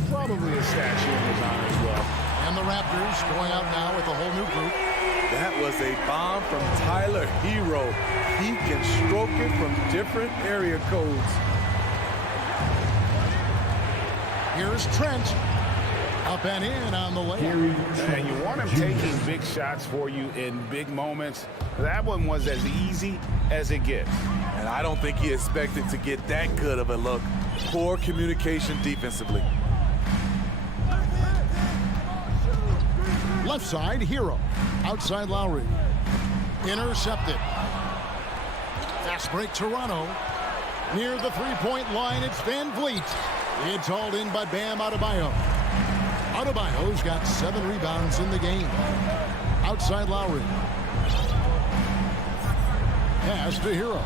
probably a statue in his honor as well. And the Raptors going out now with a whole new group. That was a bomb from Tyler Hero. He can stroke it from different area codes. Here's Trent. Up and in on the layup. And you want him taking big shots for you in big moments. That one was as easy as it gets. And I don't think he expected to get that good of a look. Poor communication defensively. Left side, Hero. Outside Lowry. Intercepted. Fast break, Toronto. Near the three-point line, it's Van Vliet. It's hauled in by Bam Adebayo. Adebayo's got 7 rebounds in the game. Outside Lowry. Pass to Hero.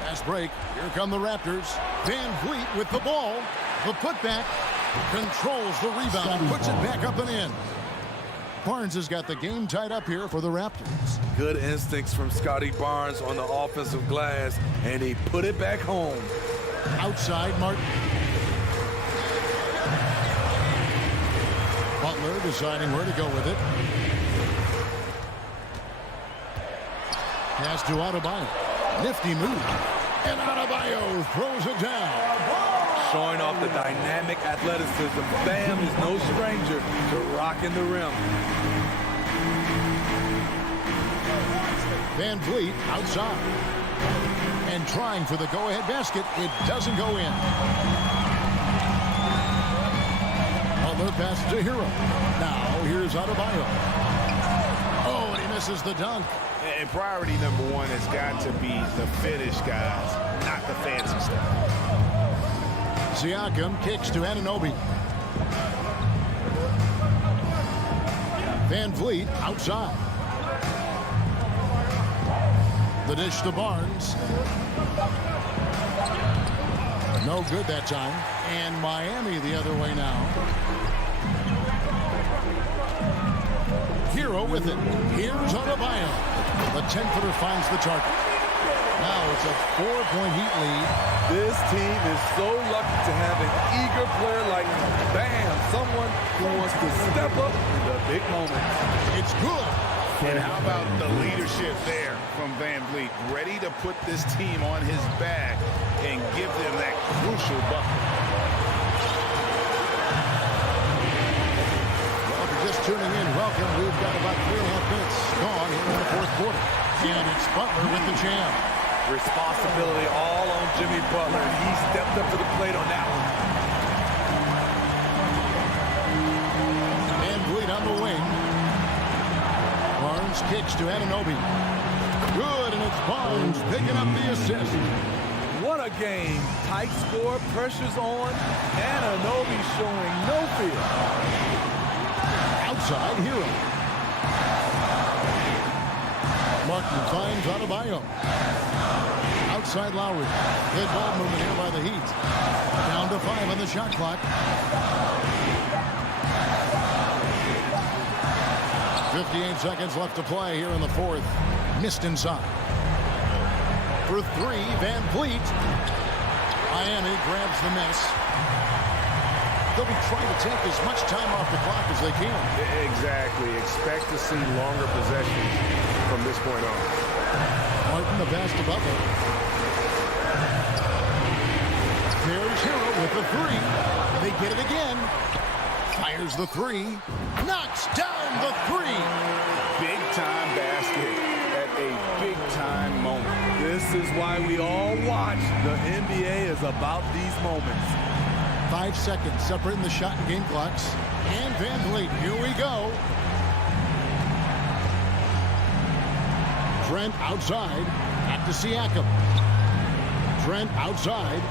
Fast break. Here come the Raptors. Van Vliet with the ball. The putback. Controls the rebound. Puts it back up and in. Barnes has got the game tied up here for the Raptors. Good instincts from Scotty Barnes on the offensive glass, and he put it back home. Outside Martin. Butler deciding where to go with it. Pass to Adebayo. Nifty move. And Adebayo throws it down. Showing off the dynamic athleticism. Bam is no stranger to rocking the rim. Van Vliet outside. And trying for the go-ahead basket. It doesn't go in. Butler pass to Hero. Now here's Adebayo. Oh, and he misses the dunk. And priority number one has got to be the finish, guys, not the fancy stuff. Siakam kicks to Anunoby. Van Vliet outside. The dish to Barnes. No good that time. And Miami the other way now. Hero with it. Here's Adebayo. The 10-footer finds the target. Now it's a 4-point Heat lead. This team is so lucky to have an eager player like Bam, someone who wants to step up in the big moments. It's good. And how about the leadership there from Van Vliet, ready to put this team on his back and give them that crucial bucket. Well, if you're just tuning in, welcome. We've got about 3.5 minutes gone here in the fourth quarter. And it's Butler with the jam. Responsibility all on Jimmy Butler. He stepped up to the plate on that one. Van Vliet on the wing. Barnes kicks to Anunoby. Good, and it's Barnes picking up the assist. What a game. Tight score, pressure's on. Anunoby showing no fear. Outside, Hero. Martin finds Adebayo. Outside Lowry. Good ball movement here by the Heat. Down to 5 on the shot clock. 58 seconds left to play here in the fourth. Missed inside. For 3, Van Vliet. Miami grabs the miss. They'll be trying to take as much time off the clock as they can. Exactly. Expect to see longer possessions from this point on. Martin the pass to Butler. There's Hero with the 3. They get it again. Fires the 3. Knocks down the 3. Big time basket at a big time moment. This is why we all watch. The NBA is about these moments. 5 seconds separating the shot and game clocks. And Van Vliet, here we go. Trent outside. Back to Siakam. Trent outside.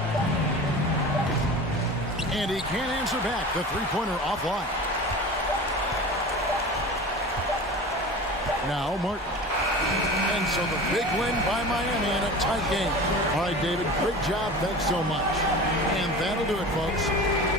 And he can't answer back. The three-pointer offline. Now Martin. And so the big win by Miami in a tight game. All right, David, great job. Thanks so much. And that'll do it, folks.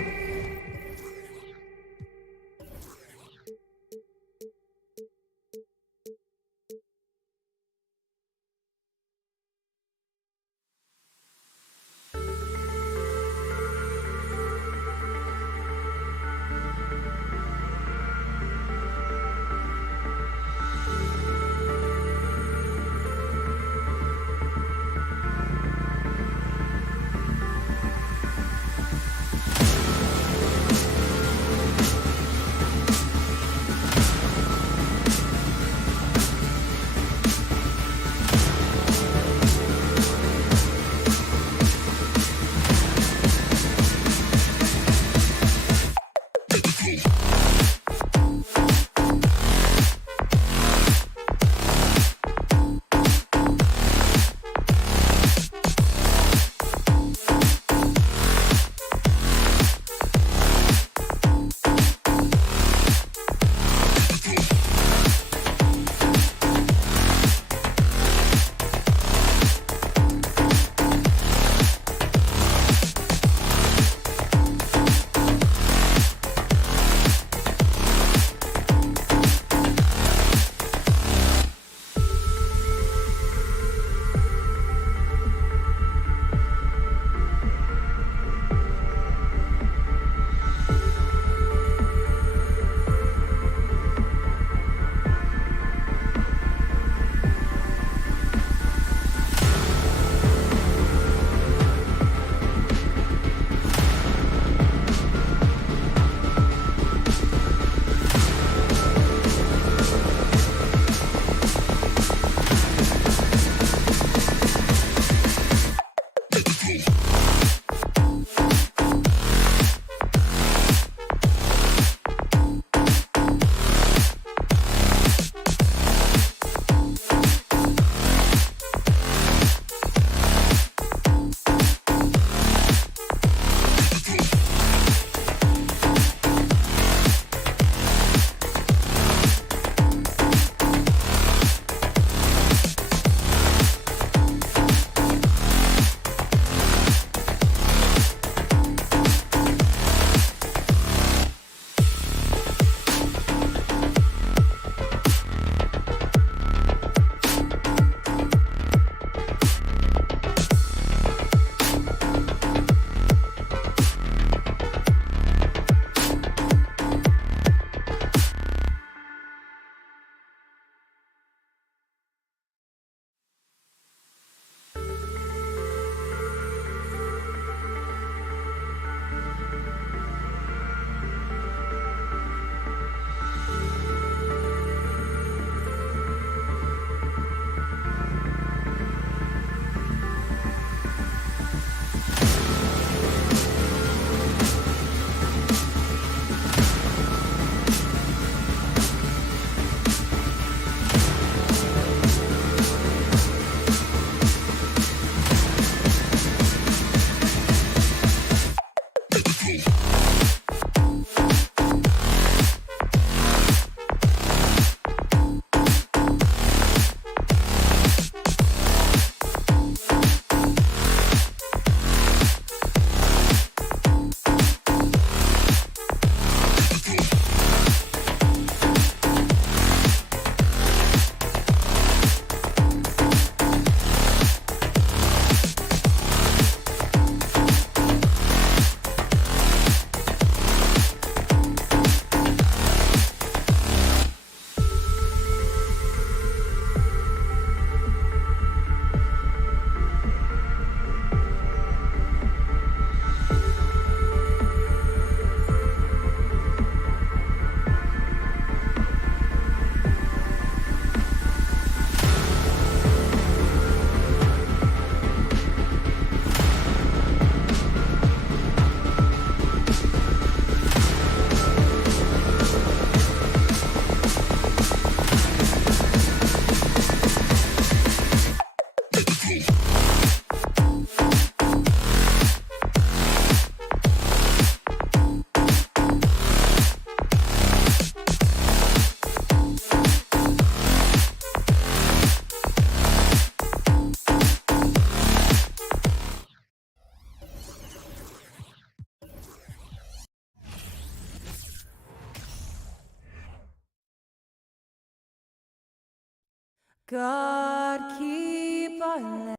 God keep our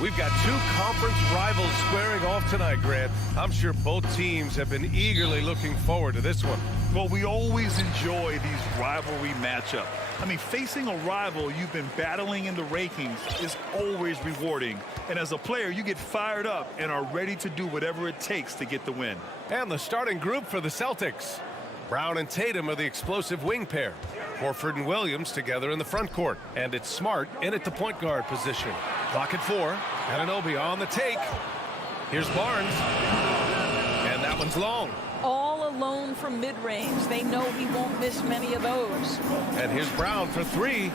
We've got two conference rivals squaring off tonight, Grant. I'm sure both teams have been eagerly looking forward to this one. Well, we always enjoy these rivalry matchups. I mean, facing a rival you've been battling in the rankings is always rewarding. And as a player, you get fired up and are ready to do whatever it takes to get the win. And the starting group for the Celtics. Brown and Tatum are the explosive wing pair. Horford and Williams together in the front court. And it's Smart in at the point guard position. Clock at 4. Anunoby on the take. Here's Barnes. And that one's long. All alone from mid-range. They know he won't miss many of those. And here's Brown for 3.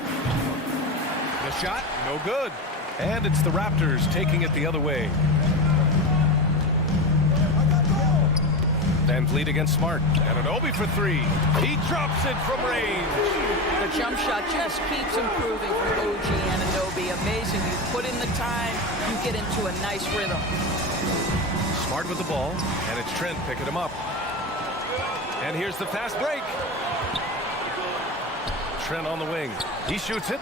The shot, no good. And it's the Raptors taking it the other way. Van Vliet against Smart. Anunoby for 3. He drops it from range. The jump shot just keeps improving from OG Anunoby. Amazing. You put in the time, you get into a nice rhythm. Smart with the ball, and it's Trent picking him up. And here's the fast break. Trent on the wing. He shoots it.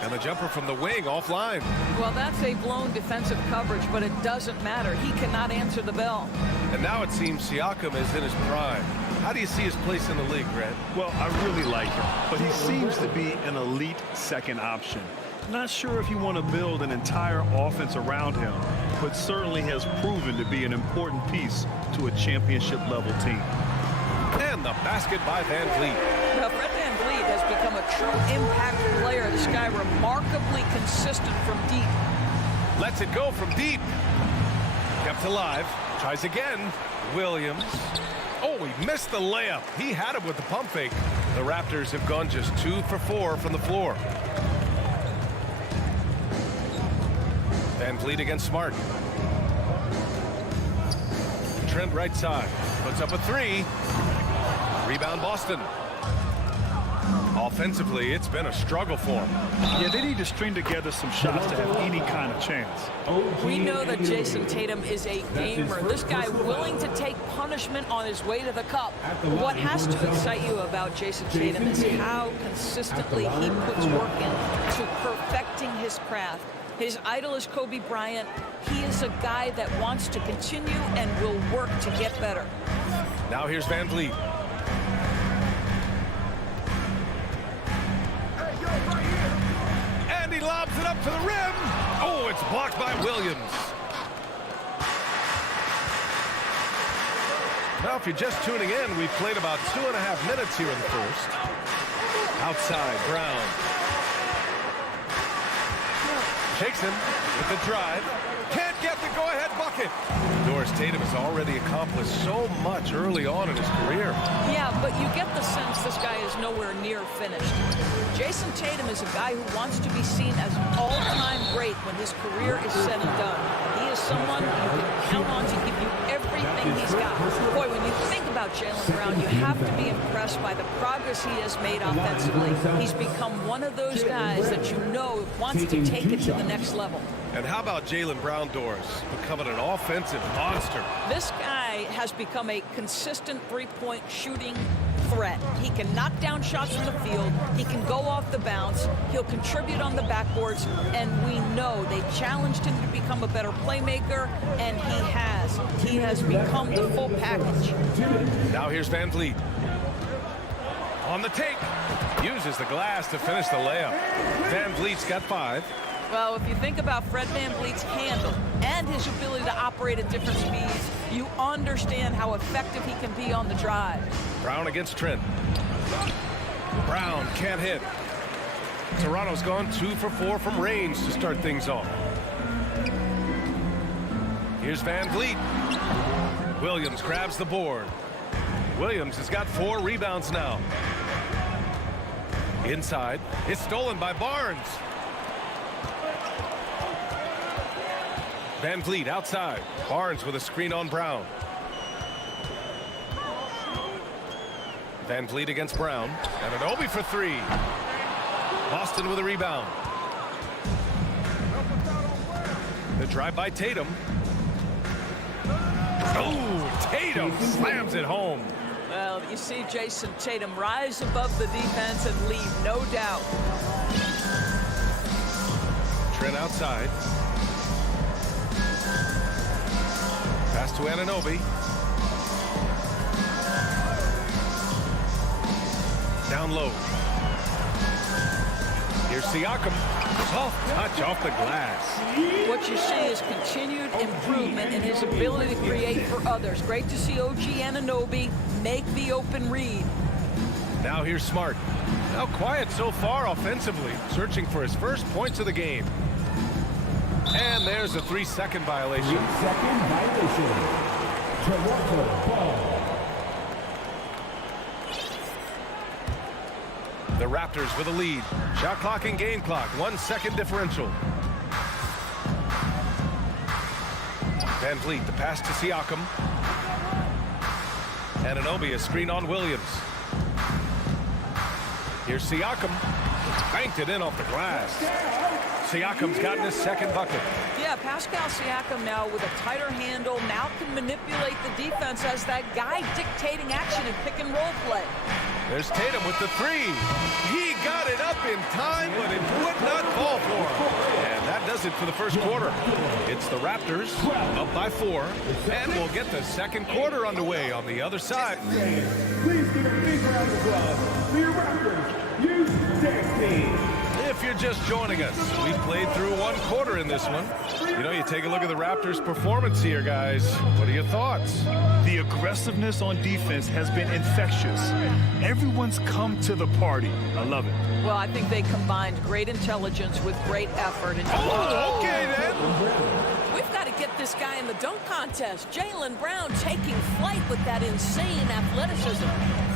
And the jumper from the wing offline. Well, that's a blown defensive coverage, but it doesn't matter. He cannot answer the bell. And now it seems Siakam is in his prime. How do you see his place in the league, Grant? Well, I really like him, but he seems to be an elite second option. Not sure if you want to build an entire offense around him, but certainly has proven to be an important piece to a championship-level team. And the basket by Van Vliet. Now, Fred Van Vliet has become a true impact player. This guy remarkably consistent from deep. Lets it go from deep. Kept alive. Tries again. Williams. Oh, he missed the layup. He had it with the pump fake. The Raptors have gone just 2 for 4 from the floor. Van Vliet against Smart. Trent right side. Puts up a 3. Rebound Boston. Offensively, it's been a struggle for him. Yeah, they need to string together some shots to have any kind of chance. We know that Jason Tatum is a gamer. This guy willing to take punishment on his way to the cup. What has to excite you about Jason Tatum is how consistently he puts work into perfecting his craft. His idol is Kobe Bryant. He is a guy that wants to continue and will work to get better. Now here's Van Vliet. And he lobs it up to the rim. Oh, it's blocked by Williams. Now, if you're just tuning in, we've played about 2.5 minutes here in the first. Outside, Brown. Takes him with the drive. Can't get the go-ahead bucket. Doris Tatum has already accomplished so much early on in his career. Yeah, but you get the sense this guy is nowhere near finished. Jason Tatum is a guy who wants to be seen as an all-time great when his career is said and done. He is someone you can count on to give you everything he's got. Boy, when you think about Jaylen Brown, you have to be impressed by the progress he has made offensively. He's become one of those guys that you know wants to take it to the next level. And how about Jaylen Brown, Doris, becoming an offensive monster? This guy has become a consistent three-point shooting threat. He can knock down shots from the field. He can go off the bounce. He'll contribute on the backboards. And we know they challenged him to become a better playmaker, and he has. He has become the full package. Now here's Van Vliet. On the take. Uses the glass to finish the layup. Van Vliet's got 5. Well, if you think about Fred Van Vliet's handle and his ability to operate at different speeds, you understand how effective he can be on the drive. Brown against Trent. Brown can't hit. Toronto's gone 2 for 4 from range to start things off. Here's Van Vliet. Williams grabs the board. Williams has got 4 rebounds now. Inside. It's stolen by Barnes. Van Vliet outside. Barnes with a screen on Brown. Van Vliet against Brown. Anunoby for 3. Boston with a rebound. The drive by Tatum. Oh, Tatum slams it home. Well, you see Jason Tatum rise above the defense and leave, no doubt. Trent outside. Pass to Anunoby. Down low. Here's Siakam. Soft touch off the glass. What you see is continued improvement in his ability to create for others. Great to see OG Anunoby make the open read. Now here's Smart. Now quiet so far offensively, searching for his first points of the game. And there's a 3-second violation. 3-second violation. Toronto ball. The Raptors with a lead. Shot clock and game clock. 1 second differential. Van Vliet, the pass to Siakam. Anunoby, a screen on Williams. Here's Siakam. Banked it in off the glass. Siakam's gotten his second bucket. Yeah, Pascal Siakam now with a tighter handle, now can manipulate the defense as that guy dictating action in pick and roll play. There's Tatum with the three. He got it up in time, but it would not fall for him. And that does it for the first quarter. It's the Raptors up by 4, and we'll get the second quarter underway on the other side. Please give a big round of applause for your Raptors Youth Tag Team. If you're just joining us, we played through 1 quarter in this one. You know, you take a look at the Raptors' performance here, guys. What are your thoughts? The aggressiveness on defense has been infectious. Everyone's come to the party. I love it. Well, I think they combined great intelligence with great effort. And Okay, then. We've got to get this guy in the dunk contest. Jaylen Brown taking flight with that insane athleticism.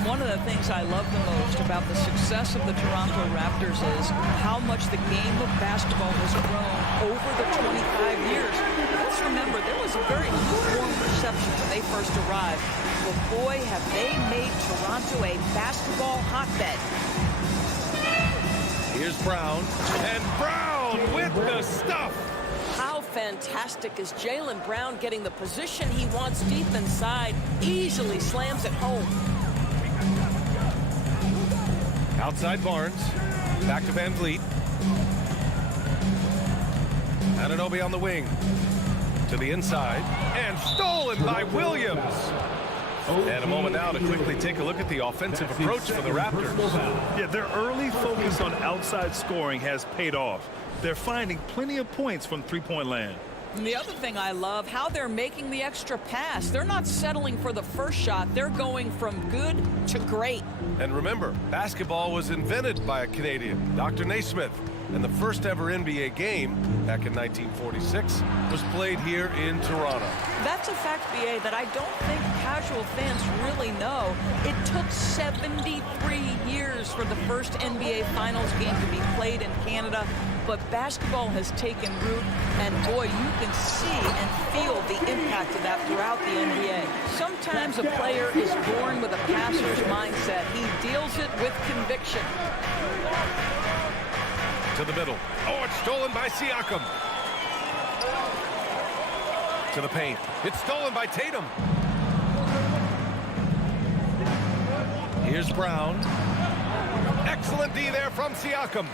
one of the things I love the most about the success of the Toronto Raptors is how much the game of basketball has grown over the 25 years. Let's remember, there was a very lukewarm perception when they first arrived. But boy, have they made Toronto a basketball hotbed. Here's Brown, and Brown with the stuff. How fantastic is Jaylen Brown getting the position he wants deep inside, easily slams it home. Outside Barnes, back to Van Vliet. Anunoby on the wing, to the inside, and stolen by Williams. And a moment now to quickly take a look at the offensive approach for the Raptors. Yeah, their early focus on outside scoring has paid off. They're finding plenty of points from three-point land. And the other thing I love, how they're making the extra pass. They're not settling for the first shot. They're going from good to great. And remember, basketball was invented by a Canadian, Dr. Naismith. And the first ever NBA game, back in 1946, was played here in Toronto. That's a fact, BA, that I don't think casual fans really know. It took 73 years for the first NBA Finals game to be played in Canada. But basketball has taken root, and boy, you can see and feel the impact of that throughout the NBA. Sometimes a player is born with a passer's mindset. He deals it with conviction. To the middle. Oh, it's stolen by Siakam. To the paint. It's stolen by Tatum. Here's Brown. Excellent D there from Siakam.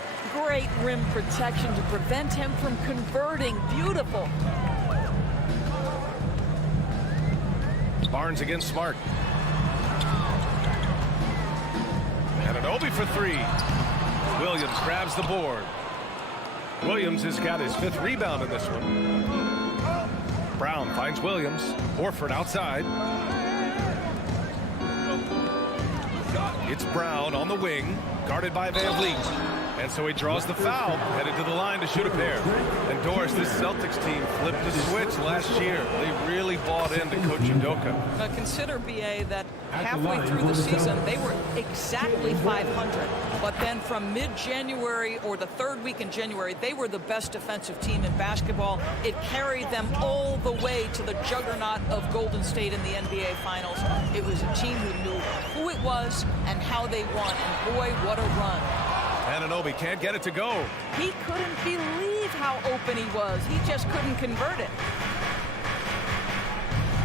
Great rim protection to prevent him from converting. Beautiful. Barnes against Smart. Anunoby for three. Williams grabs the board. Williams has got his 5th rebound in this one. Brown finds Williams. Horford outside. It's Brown on the wing, guarded by Van Vliet. And so he draws the foul, headed to the line to shoot a pair. And Doris, this Celtics team flipped the switch last year. They really bought into Coach Udoka. Consider, BA, that halfway through the season, they were exactly 500. But then from mid-January or the 3rd week in January, they were the best defensive team in basketball. It carried them all the way to the juggernaut of Golden State in the NBA Finals. It was a team who knew who it was and how they won. And boy, what a run. Anunoby can't get it to go. He couldn't believe how open he was. He just couldn't convert it.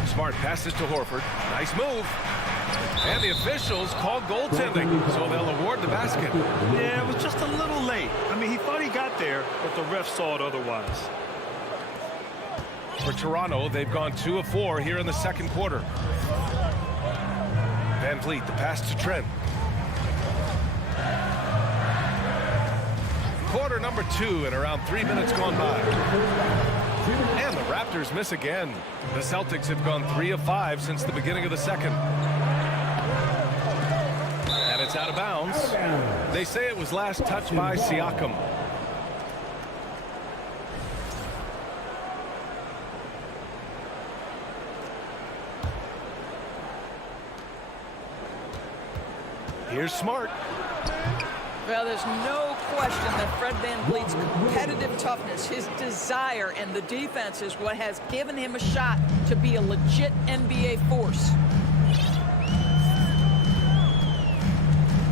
Smart passes to Horford. Nice move. And the officials called goaltending, so they'll award the basket. Yeah, it was just a little late. I mean, he thought he got there, but the ref saw it otherwise. For Toronto, they've gone 2 of 4 here in the second quarter. Van Vliet, the pass to Trent. Quarter number 2 and around 3 minutes gone by. And the Raptors miss again. The Celtics have gone 3 of 5 since the beginning of the second. And it's out of bounds. They say it was last touched by Siakam. Here's Smart. Well, there's no question that Fred VanVleet's competitive toughness, his desire, and the defense is what has given him a shot to be a legit NBA force.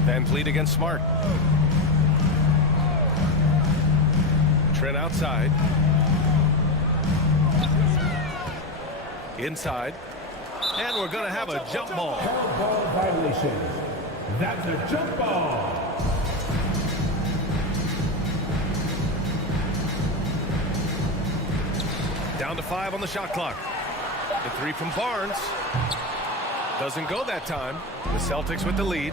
VanVleet against Smart. Trent outside. Inside. And we're going to have a jump ball. Ball violation. That's a jump ball. Down to 5 on the shot clock. The 3 from Barnes. Doesn't go that time. The Celtics with the lead.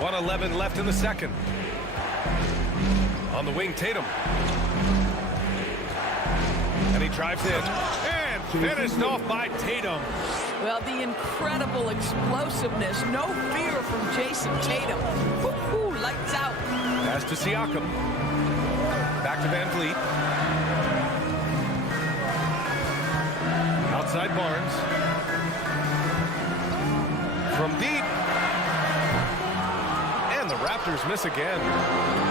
1:11 left in the second. On the wing, Tatum. And he drives in. And finished off by Tatum. Well, the incredible explosiveness, no fear from Jason Tatum. Woo-hoo, lights out. Pass to Siakam. Back to Van Vliet. Outside Barnes. From deep. And the Raptors miss again.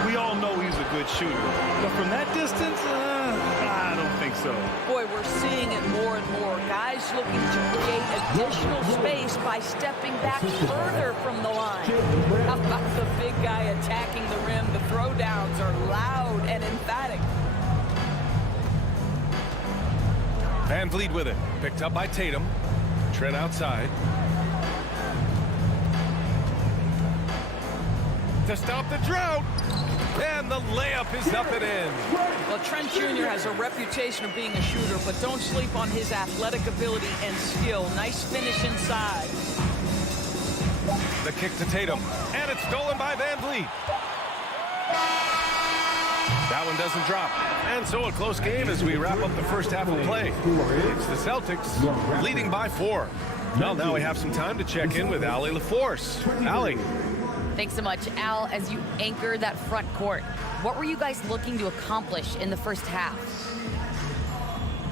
We all know he's a good shooter, but from that distance, I don't think so. Boy, we're seeing it more and more. Guys looking to create additional space by stepping back further from the line. How about the big guy attacking the rim? The throwdowns are loud and emphatic. Van Vliet with it. Picked up by Tatum. Trent outside. To stop the drought. And the layup is up and in. Well, Trent Jr. has a reputation of being a shooter, but don't sleep on his athletic ability and skill. Nice finish inside. The kick to Tatum. And it's stolen by Van Vliet. That one doesn't drop. And so a close game as we wrap up the first half of play. It's the Celtics leading by 4. Well, now we have some time to check in with Allie LaForce. Allie. Thanks so much, Al. As you anchor that front court, what were you guys looking to accomplish in the first half?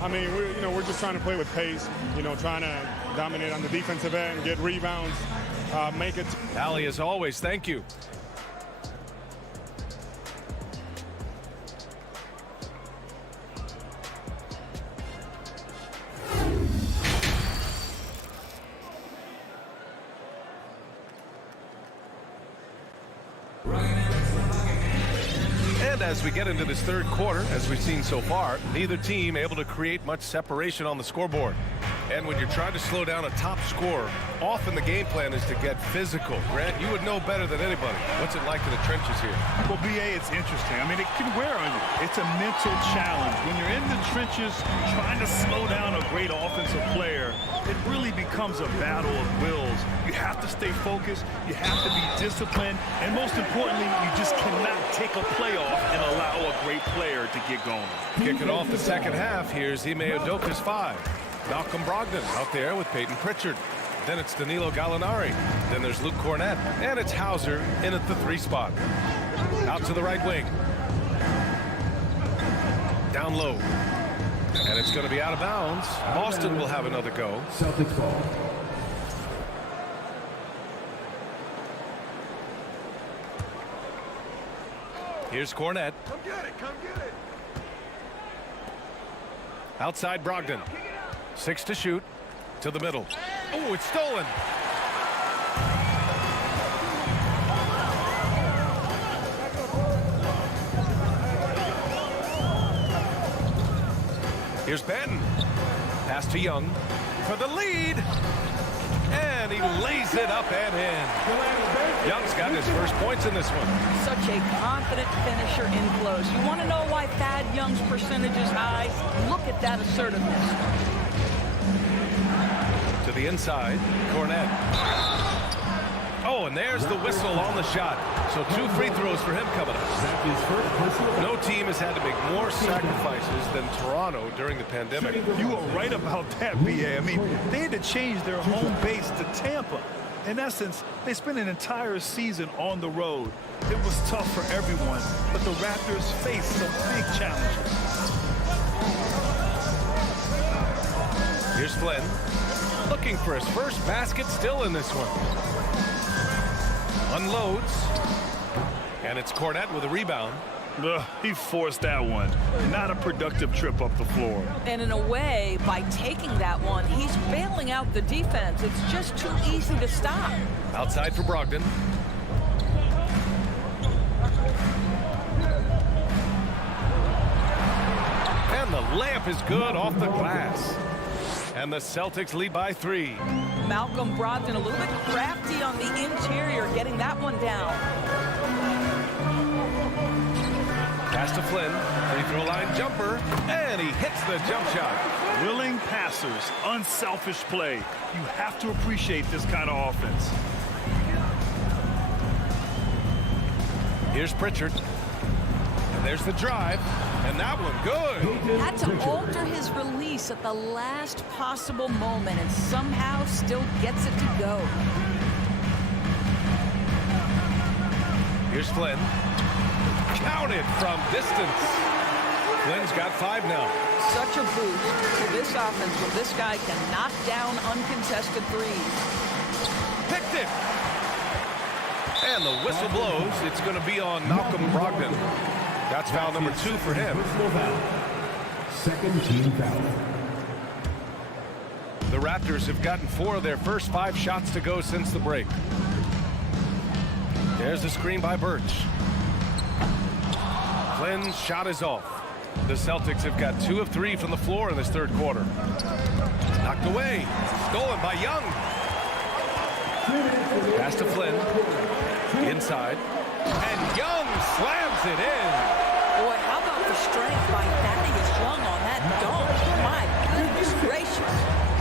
I mean, we're just trying to play with pace, trying to dominate on the defensive end, get rebounds, make it. Allie, as always, thank you. And as we get into this third quarter, as we've seen so far, neither team able to create much separation on the scoreboard. And when you're trying to slow down a top scorer, often the game plan is to get physical. Grant, you would know better than anybody. What's it like in the trenches here? Well, B.A., it's interesting. I mean, it can wear on you. It's a mental challenge. When you're in the trenches trying to slow down a great offensive player, it really becomes a battle of wills. You have to stay focused. You have to be disciplined. And most importantly, you just cannot take a play off and allow a great player to get going. Kicking off the second half, here's Ime Udoka's 5. Malcolm Brogdon out there with Peyton Pritchard. Then it's Danilo Gallinari. Then there's Luke Cornett. And it's Hauser in at the 3 spot. Out to the right wing. Down low. And it's going to be out of bounds. Boston will have another go. Celtics ball. Here's Cornett. Come get it, come get it. Outside Brogdon. 6 to shoot. To the middle. Oh, it's stolen. Here's Benton. Pass to Young for the lead. And he lays it up and in. Young's got his first points in this one. Such a confident finisher in close. You want to know why Thad Young's percentage is high? Look at that assertiveness. To the inside, Cornette. Oh, and there's the whistle on the shot. So 2 free throws for him coming up. No team has had to make more sacrifices than Toronto during the pandemic. You are right about that, B.A. I mean, they had to change their home base to Tampa. In essence, they spent an entire season on the road. It was tough for everyone, but the Raptors faced some big challenges. Here's Flynn, looking for his first basket, still in this one. Unloads, and it's Cornette with a rebound. He forced that one. Not a productive trip up the floor. And in a way, by taking that one, he's bailing out the defense. It's just too easy to stop. Outside for Brogdon. And the layup is good off the glass. And the Celtics lead by 3. Malcolm Brogdon a little bit crafty on the interior, getting that one down. Pass to Flynn, free throw line jumper, and he hits the jump shot. Willing passers, unselfish play. You have to appreciate this kind of offense. Here's Pritchard. And there's the drive, and that one good. Had to alter his release at the last possible moment and somehow still gets it to go. Here's Flynn. Counted from distance. Flynn's got 5 now. Such a boost to this offense when this guy can knock down uncontested threes. Picked it. And the whistle blows. It's going to be on Malcolm Brogdon. That's foul number 2 for him. Second team foul. The Raptors have gotten 4 of their first 5 shots to go since the break. There's the screen by Birch. Flynn's shot is off. The Celtics have got 2 of 3 from the floor in this third quarter. Knocked away. Stolen by Young. Pass to Flynn. Inside. And Young slams it in. Boy, how about the strength by Thaddeus Young on that dunk? My goodness gracious.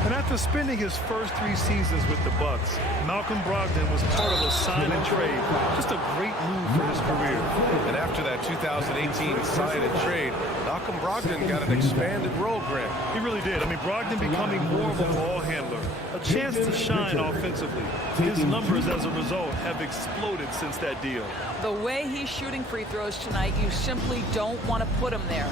And after spending his first 3 seasons with the Bucks, Malcolm Brogdon was part of a sign and trade. Just a great move for his career. And after that 2018 sign and trade, Malcolm Brogdon got an expanded role, Grant. He really did. I mean, Brogdon becoming more of a ball handler, a chance to shine offensively. His numbers, as a result, have exploded since that deal. The way he's shooting free throws tonight, you simply don't want to put him there.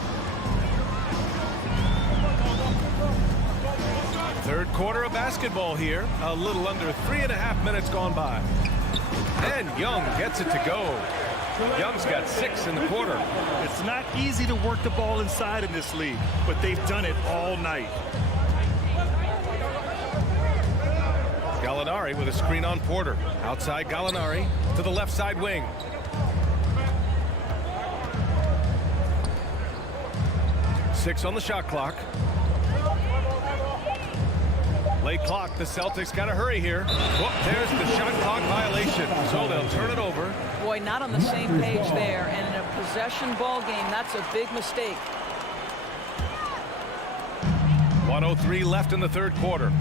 Third quarter of basketball here. A little under 3.5 minutes gone by. And Young gets it to go. Young's got 6 in the quarter. It's not easy to work the ball inside in this league, but they've done it all night. Gallinari with a screen on Porter. Outside Gallinari to the left side wing. Six on the shot clock. Late clock. The Celtics got to hurry here. Whoop, there's the shot clock violation. So they'll turn it over. Boy, not on the same page there. And in a possession ball game, that's a big mistake. 1:03 left in the third quarter.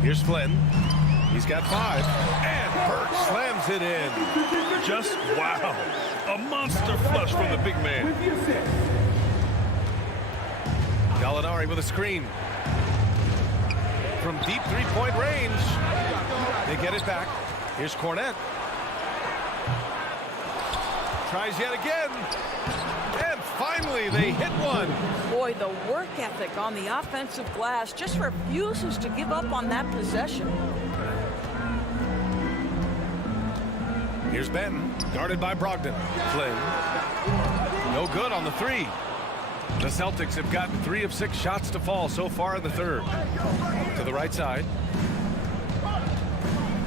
Here's Flynn. He's got 5. And Burke slams it in. Just wow. A monster flush from the big man. Gallinari with a screen. From deep three-point range. They get it back. Here's Cornette. Tries yet again. And finally they hit one. Boy, the work ethic on the offensive glass just refuses to give up on that possession. Here's Benton, guarded by Brogdon. Flynn. No good on the 3. The Celtics have gotten 3 of 6 shots to fall so far in the third. To the right side.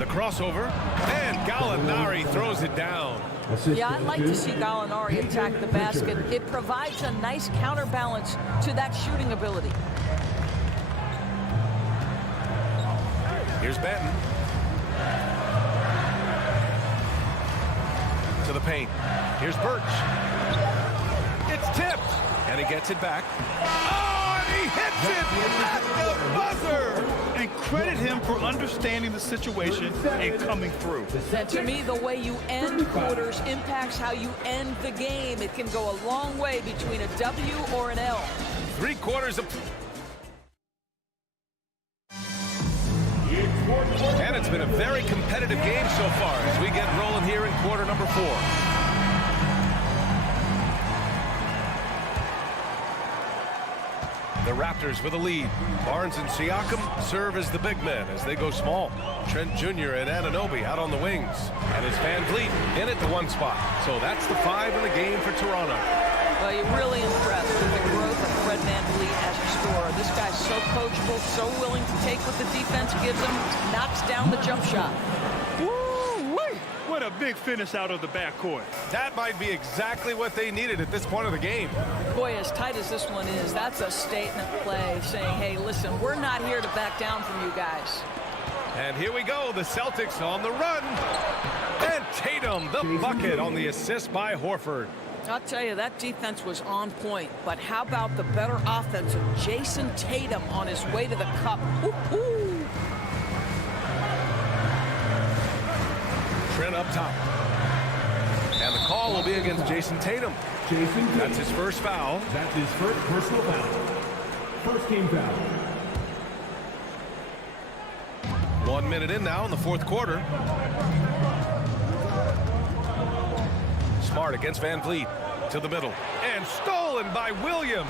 The crossover, and Gallinari throws it down. Yeah, I'd like to see Gallinari attack the basket. It provides a nice counterbalance to that shooting ability. Here's Benton. To the paint. Here's Birch. It's tipped. And he gets it back. Oh, and he hits it at the buzzer. And credit him for understanding the situation and coming through. And to me, the way you end quarters impacts how you end the game. It can go a long way between a W or an L. 3/4 of... And it's been a very competitive game so far as we get rolling here in quarter number 4. The Raptors with a lead. Barnes and Siakam serve as the big men as they go small. Trent Jr. and Anunoby out on the wings. And it's Van Vliet in at the 1 spot. So that's the 5 in the game for Toronto. Well, you're really impressed with the growth of Fred Van Vliet as a scorer. This guy's so coachable, so willing to take what the defense gives him, knocks down the jump shot. Woo-wee! What a big finish out of the backcourt. That might be exactly what they needed at this point of the game. Boy, as tight as this one is, that's a statement play saying, hey, listen, we're not here to back down from you guys. And here we go, the Celtics on the run. And Tatum, the bucket on the assist by Horford. I'll tell you, that defense was on point. But how about the better offense of Jason Tatum on his way to the cup? Woo-hoo. Trent up top. And the call will be against Jason Tatum. That's his first foul. That's his first personal foul. First team foul. 1 minute in now in the 4th quarter. Smart against Van Vliet to the middle. And stolen by Williams.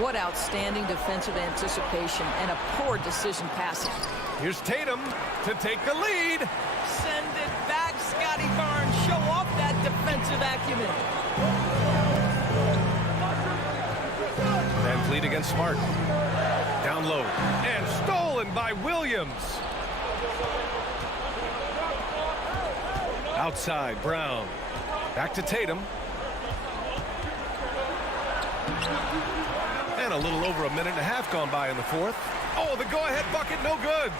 What outstanding defensive anticipation and a poor decision passing. Here's Tatum to take the lead. Send it back, Scotty Barnes. Show off that defensive acumen. Van Vliet against Smart. Down low. And stolen by Williams. Outside, Brown. Back to Tatum. And a little over a minute and a half gone by in the 4th. Oh, the go-ahead bucket, no good.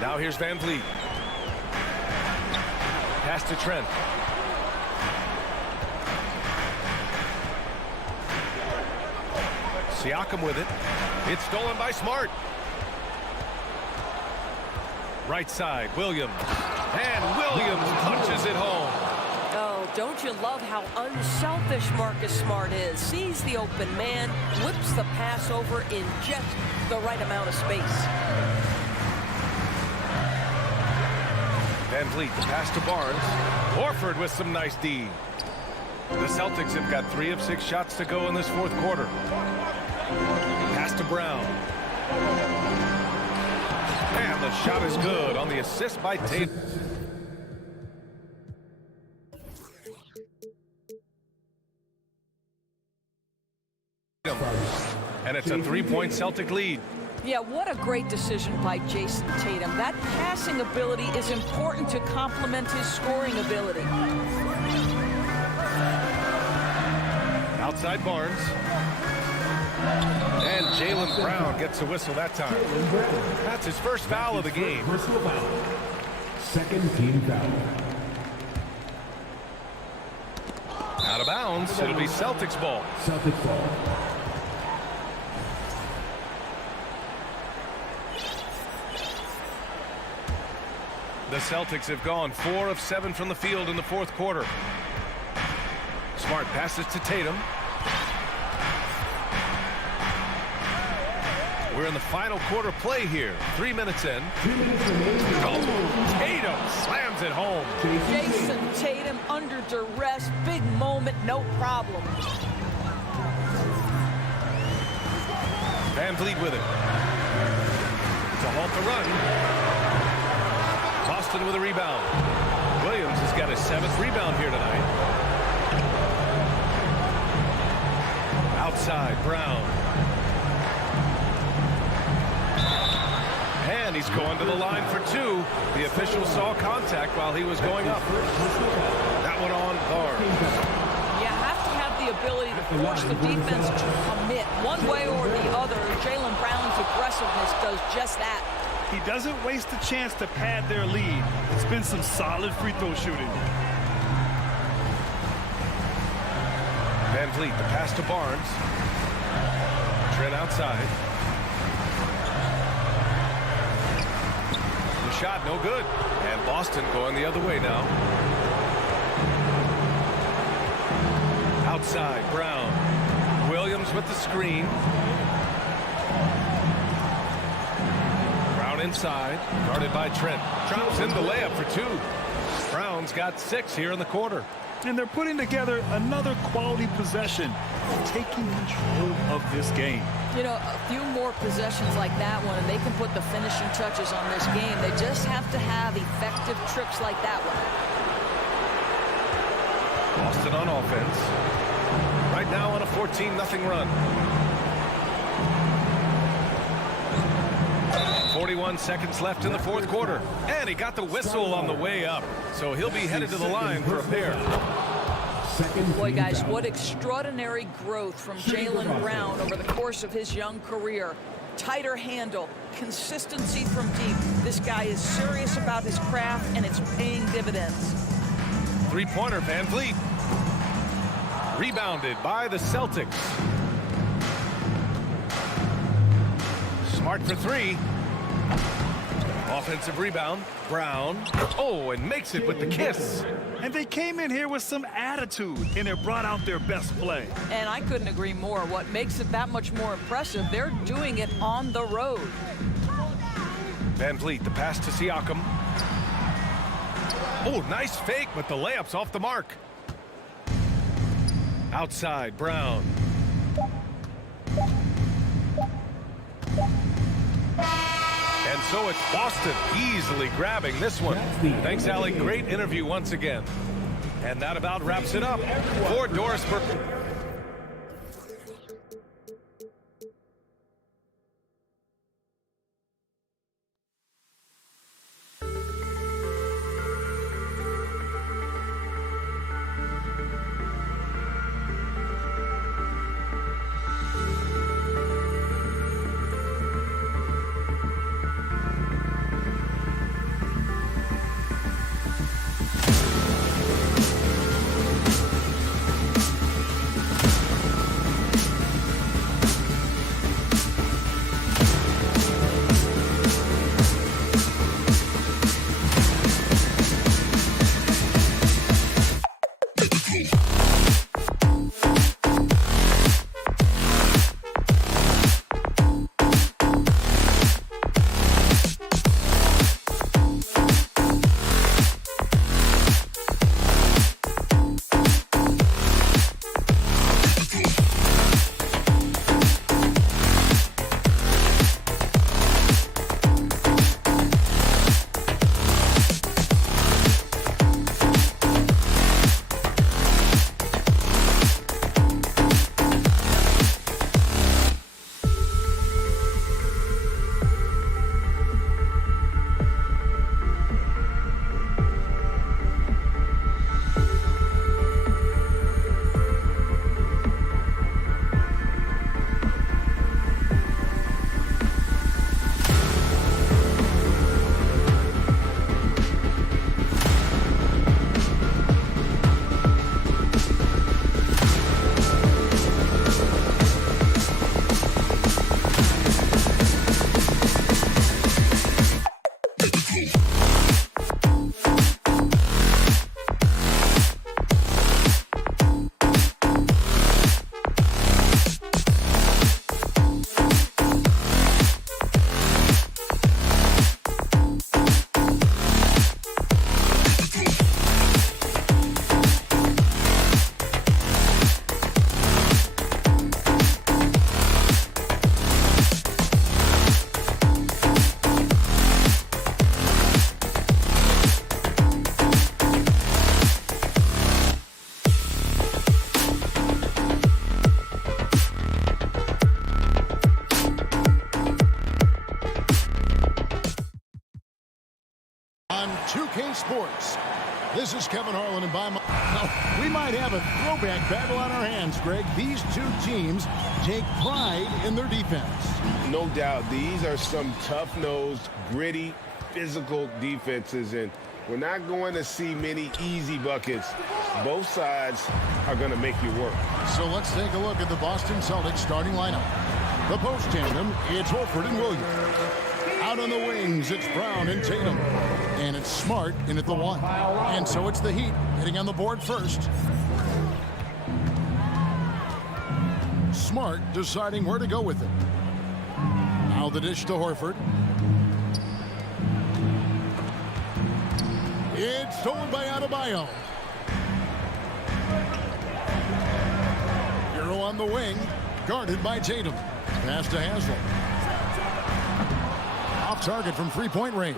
Now here's Van Vliet. Pass to Trent. Siakam with it. It's stolen by Smart. Right side, Williams. And Williams punches it home. Oh, don't you love how unselfish Marcus Smart is? Sees the open man, whips the pass over in just the right amount of space. Van Vliet, the pass to Barnes. Horford with some nice D. The Celtics have got 3 of 6 shots to go in this 4th quarter. Pass to Brown. And the shot is good on the assist by Tatum. And it's a 3-point Celtic lead. Yeah, what a great decision by Jason Tatum. That passing ability is important to complement his scoring ability. Outside Barnes. And Jaylen Brown gets a whistle that time. That's his first foul of the game. Personal foul. Second team foul. Out of bounds. It'll be Celtics ball. Celtics ball. The Celtics have gone 4 of 7 from the field in the 4th quarter. Smart passes to Tatum. We're in the final quarter play here. 3 minutes in. 2 minutes remaining. Oh, Tatum slams it home. Jason Tatum under duress. Big moment, no problem. Van Vliet with it. To halt the run. Boston with a rebound. Williams has got his 7th rebound here tonight. Outside, Brown. And he's going to the line for two. The official saw contact while he was going up. That one on Barnes. You have to have the ability to force the defense to commit one way or the other. Jaylen Brown's aggressiveness does just that. He doesn't waste a chance to pad their lead. It's been some solid free throw shooting. Van Vliet, the pass to Barnes. Trent outside. The shot, no good. And Boston going the other way now. Outside, Brown. Williams with the screen. Brown inside, guarded by Trent. Drops in the layup for two. Brown's got 6 here in the quarter. And they're putting together another quality possession, taking control of this game. You know, a few more possessions like that one, and they can put the finishing touches on this game. They just have to have effective trips like that one. Boston on offense. Right now on a 14-0 run. 41 seconds left in the fourth quarter. And he got the whistle on the way up. So he'll be headed to the line for a pair. Boy, guys, what extraordinary growth from Jaylen Brown over the course of his young career. Tighter handle, consistency from deep. This guy is serious about his craft, and it's paying dividends. Three-pointer, Van Vliet. Rebounded by the Celtics. Smart for three. Offensive rebound. Brown. Oh, and makes it with the kiss. And they came in here with some attitude, and it brought out their best play. And I couldn't agree more. What makes it that much more impressive, they're doing it on the road. Van Vliet, the pass to Siakam. Oh, nice fake, but the layup's off the mark. Outside, Brown. And so it's Boston easily grabbing this one. Thanks, Allie. Great interview once again. And that about wraps it up for Doris Burke. 2K Sports. This is Kevin Harlan, and we might have a throwback battle on our hands, Greg. These two teams take pride in their defense. No doubt, these are some tough-nosed, gritty, physical defenses, and we're not going to see many easy buckets. Both sides are going to make you work. So let's take a look at the Boston Celtics starting lineup. The post tandem, it's Horford and Williams. Out on the wings, it's Brown and Tatum. And it's Smart in at the 1. And so it's the Heat hitting on the board first. Smart deciding where to go with it. Now the dish to Horford. It's stolen by Adebayo. Hero on the wing, guarded by Tatum. Pass to Haslem. Off target from three-point range.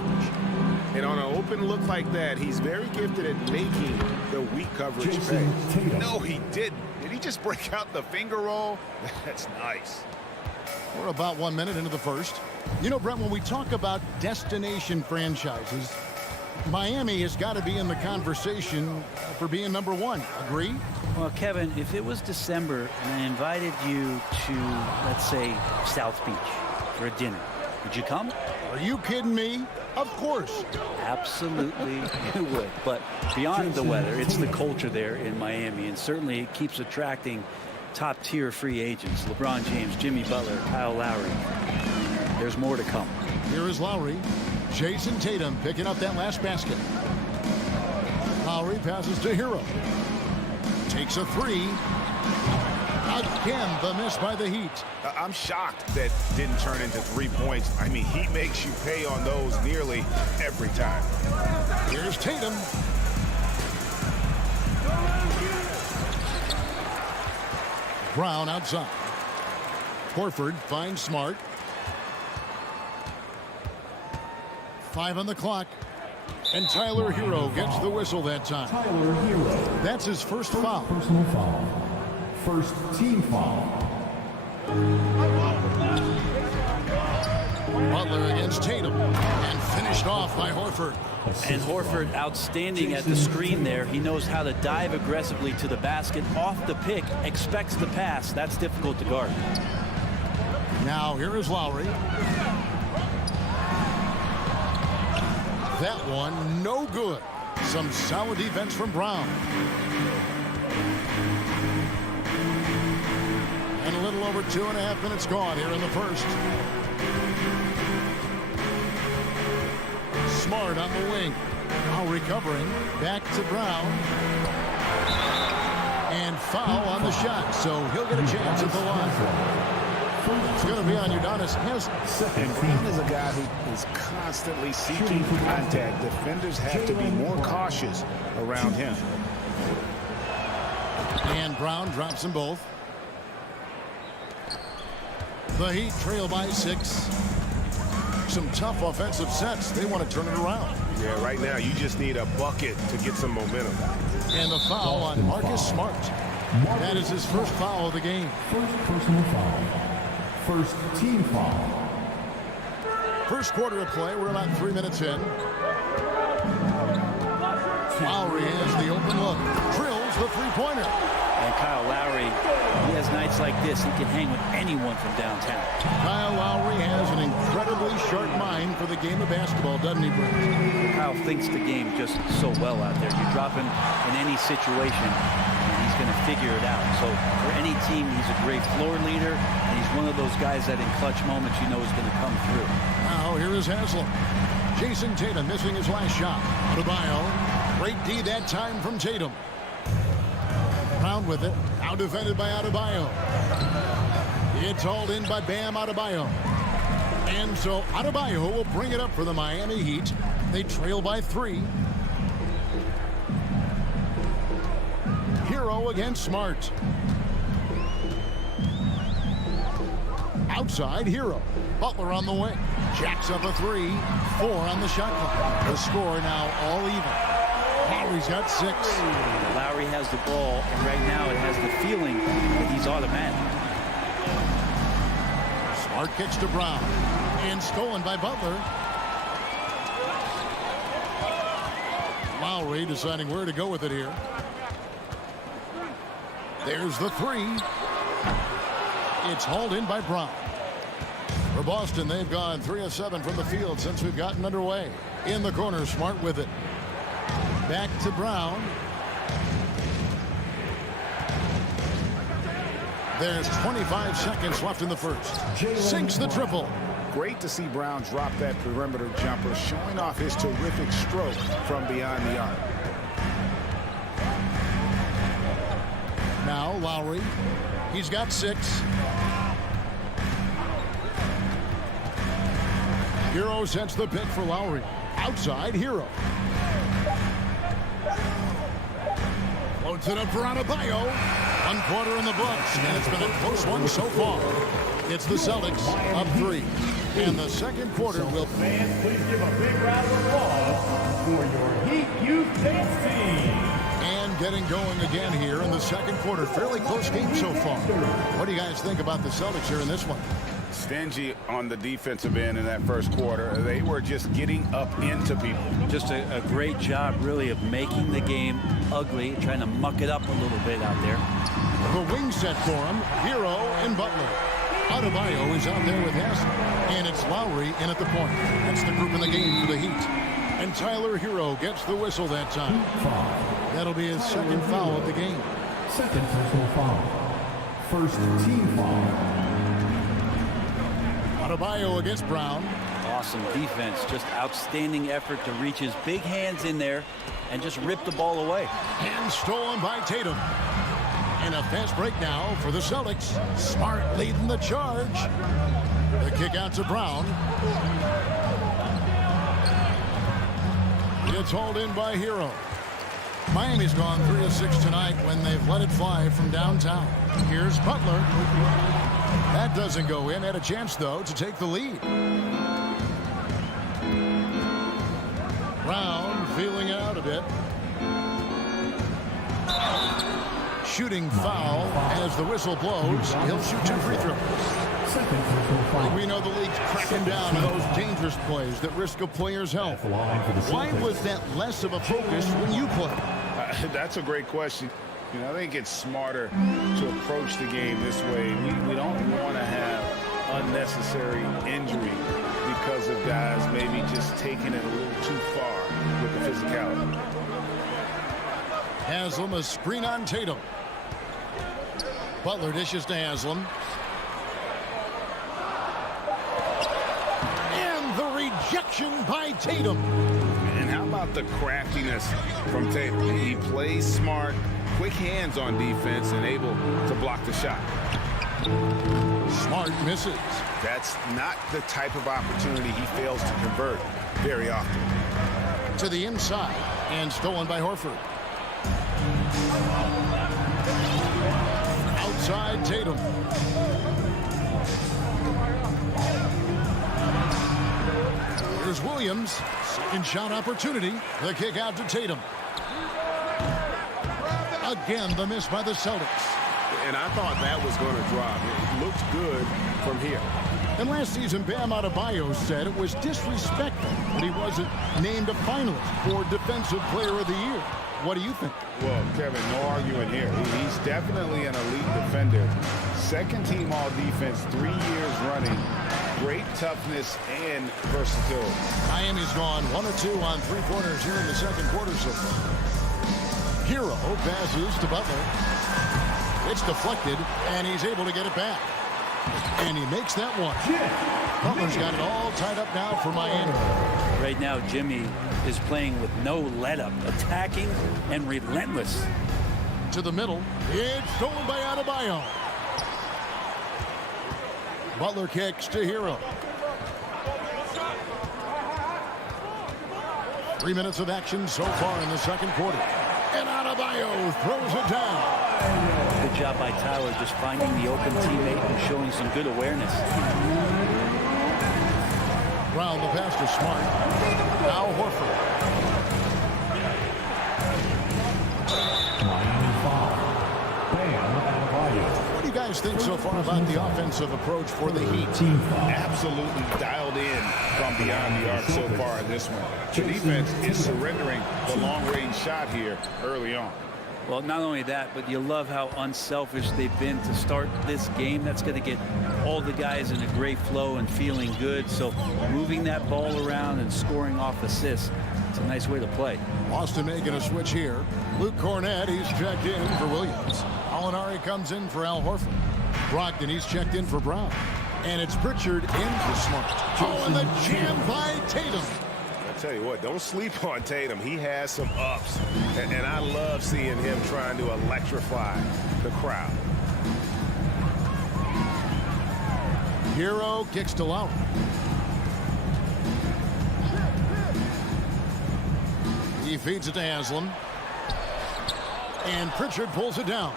And on an open look like that, he's very gifted at making the weak coverage pay. No, he didn't. Did he just break out the finger roll? That's nice. We're about 1 minute into the first. You know, Brent, when we talk about destination franchises, Miami has got to be in the conversation for being number 1. Agree? Well, Kevin, if it was December and I invited you to, let's say, South Beach for a dinner, would you come? Are you kidding me? Of course. Absolutely you would. But beyond the weather, it's the culture there in Miami, and certainly it keeps attracting top-tier free agents. LeBron James, Jimmy Butler, Kyle Lowry. There's more to come. Here is Lowry. Jason Tatum picking up that last basket. Lowry passes to Hero. Takes a 3. Again, the miss by the Heat. I'm shocked that didn't turn into 3 points. I mean, he makes you pay on those nearly every time. Here's Tatum. Brown outside. Horford finds Smart. 5 on the clock. And Tyler Hero gets the whistle that time. Tyler Hero. That's his first foul. Personal foul. First team foul. Butler against Tatum. And finished off by Horford. And Horford outstanding at the screen there. He knows how to dive aggressively to the basket off the pick, expects the pass. That's difficult to guard. Now here is Lowry. That one no good. Some solid defense from Brown. And a little over 2.5 minutes gone here in the first. Smart on the wing. Now recovering. Back to Brown. And foul on the shot. So he'll get a chance at the line. It's going to be on Udonis Haslem. And Brown is a guy who is constantly seeking contact. Defenders have to be more cautious around him. And Brown drops them both. The Heat trail by 6. Some tough offensive sets. They want to turn it around. Yeah, right now you just need a bucket to get some momentum. And the foul on Marcus Smart. That is his first foul of the game. First personal foul. First team foul. First quarter of play. We're about 3 minutes in. Lowry has the open look. Drills the three-pointer. And Kyle Lowry, he has nights like this. He can hang with anyone from downtown. Kyle Lowry has an incredibly sharp mind for the game of basketball, doesn't he, Brent? Kyle thinks the game just so well out there. You drop him in any situation, and he's going to figure it out. So for any team, he's a great floor leader, and he's one of those guys that in clutch moments you know is going to come through. Now here is Haslem. Jason Tatum missing his last shot. Adebayo. Great D that time from Tatum. Brown with it. Now defended by Adebayo. It's hauled in by Bam Adebayo. And so Adebayo will bring it up for the Miami Heat. They trail by 3. Hero against Smart. Outside Hero. Butler on the wing. Jacks up a 3. 4 on the shot clock. The score now all even. Lowry's got 6. Lowry has the ball, and right now it has the feeling that he's automatic. Smart kicks to Brown. And stolen by Butler. Lowry deciding where to go with it here. There's the three. It's hauled in by Brown. For Boston, they've gone 3 of 7 from the field since we've gotten underway. In the corner, Smart with it. Back to Brown. There's 25 seconds left in the first. Sinks the triple. Great to see Brown drop that perimeter jumper, showing off his terrific stroke from beyond the arc. Now Lowry. He's got 6. Hero sets the pick for Lowry. Outside, Hero. Floats it up for Adebayo. 1 quarter in the books, and it's been a close one so far. It's the Celtics up 3. And the second quarter will... Fans, please give a big round of applause for your Heat Youth Dance Team. And getting going again here in the second quarter. Fairly close game so far. What do you guys think about the Celtics here in this one? Stingy on the defensive end in that first quarter. They were just getting up into people. Just a great job, really, of making the game ugly, trying to muck it up a little bit out there. The wing set for him, Hero and Butler. Adebayo is out there with Haslem, and it's Lowry in at the point. That's the group in the game for the Heat. And Tyler Hero gets the whistle that time. That'll be his second foul of the game. Second personal foul. First team foul. Adebayo against Brown. Awesome defense, just outstanding effort to reach his big hands in there and just rip the ball away. And stolen by Tatum. And a fast break now for the Celtics. Smart leading the charge. The kick out to Brown. It's hauled in by Hero. Miami's gone 3 of 6 tonight when they've let it fly from downtown. Here's Butler. That doesn't go in. Had a chance, though, to take the lead. Brown feeling out a bit. Shooting foul as the whistle blows. He'll shoot 2 free throws. We know the league's cracking down on those dangerous plays that risk a player's health. Why was that less of a focus when you play? That's a great question. You know, I think it's smarter to approach the game this way. We don't want to have unnecessary injury because of guys maybe just taking it a little too far with the physicality. Haslem, a screen on Tatum. Butler dishes to Haslem. And the rejection by Tatum. And how about the craftiness from Tatum? He plays smart, quick hands on defense, and able to block the shot. Smart misses. That's not the type of opportunity he fails to convert very often. To the inside, and stolen by Horford. Outside Tatum. Here's Williams. Second shot opportunity. The kick out to Tatum. Again, the miss by the Celtics. And I thought that was going to drop. It looked good from here. And last season, Bam Adebayo said it was disrespectful that he wasn't named a finalist for Defensive Player of the Year. What do you think? Well, Kevin, no arguing here. He's definitely an elite defender. Second team all defense, 3 years running. Great toughness and versatility. Miami's gone 1 of 2 on 3-pointers here in the second quarter so far. Hero passes to Butler. It's deflected, and he's able to get it back. And he makes that one. Butler's got it all tied up now for Miami. Right now, Jimmy is playing with no let-up, attacking and relentless. To the middle. It's stolen by Adebayo. Butler kicks to Hero. 3 minutes of action so far in the second quarter. And Adebayo throws it down. Good job by Tyler just finding the open teammate and showing some good awareness. Brown, the pass to Smart. Now Horford. What do you guys guys think so far about the offensive approach for the Heat? Absolutely dialed in from beyond the arc so far in this one. The defense is surrendering the long-range shot here early on. Well, not only that, but you love how unselfish they've been to start this game. That's going to get all the guys in a great flow and feeling good. So moving that ball around and scoring off assists, it's a nice way to play. Boston making a switch here. Luke Cornett, he's checked in for Williams. Alinari comes in for Al Horford. Brogdon, he's checked in for Brown. And it's Pritchard in for Smart. Oh, and the jam by Tatum. I tell you what, don't sleep on Tatum. He has some ups, and I love seeing him trying to electrify the crowd. Hero kicks to Lowry. He feeds it to Haslam. And Pritchard pulls it down.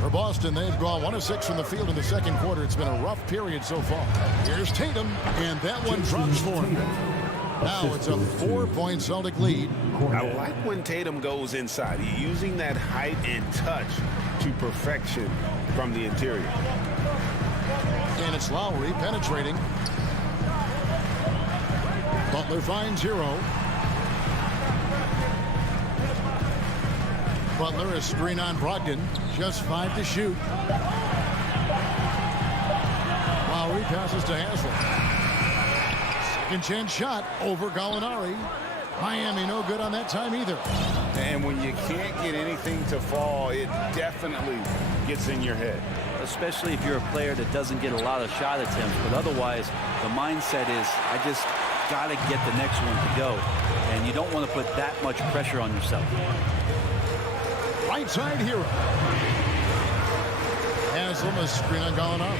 For Boston, they've gone 1 of 6 from the field in the second quarter. It's been a rough period so far. Here's Tatum, and that one drops for him. Now it's a 4-point Celtic lead. I like when Tatum goes inside. He's using that height and touch to perfection from the interior. And it's Lowry penetrating. Butler finds Hero. Butler, a screen on Brogdon. Just 5 to shoot. Lowry passes to Haslam. Second chance shot over Gallinari. Miami no good on that time either. And when you can't get anything to fall, it definitely gets in your head. Especially if you're a player that doesn't get a lot of shot attempts. But otherwise, the mindset is, I just got to get the next one to go. And you don't want to put that much pressure on yourself. Right side Hero. Haslam a screen on Gallinari.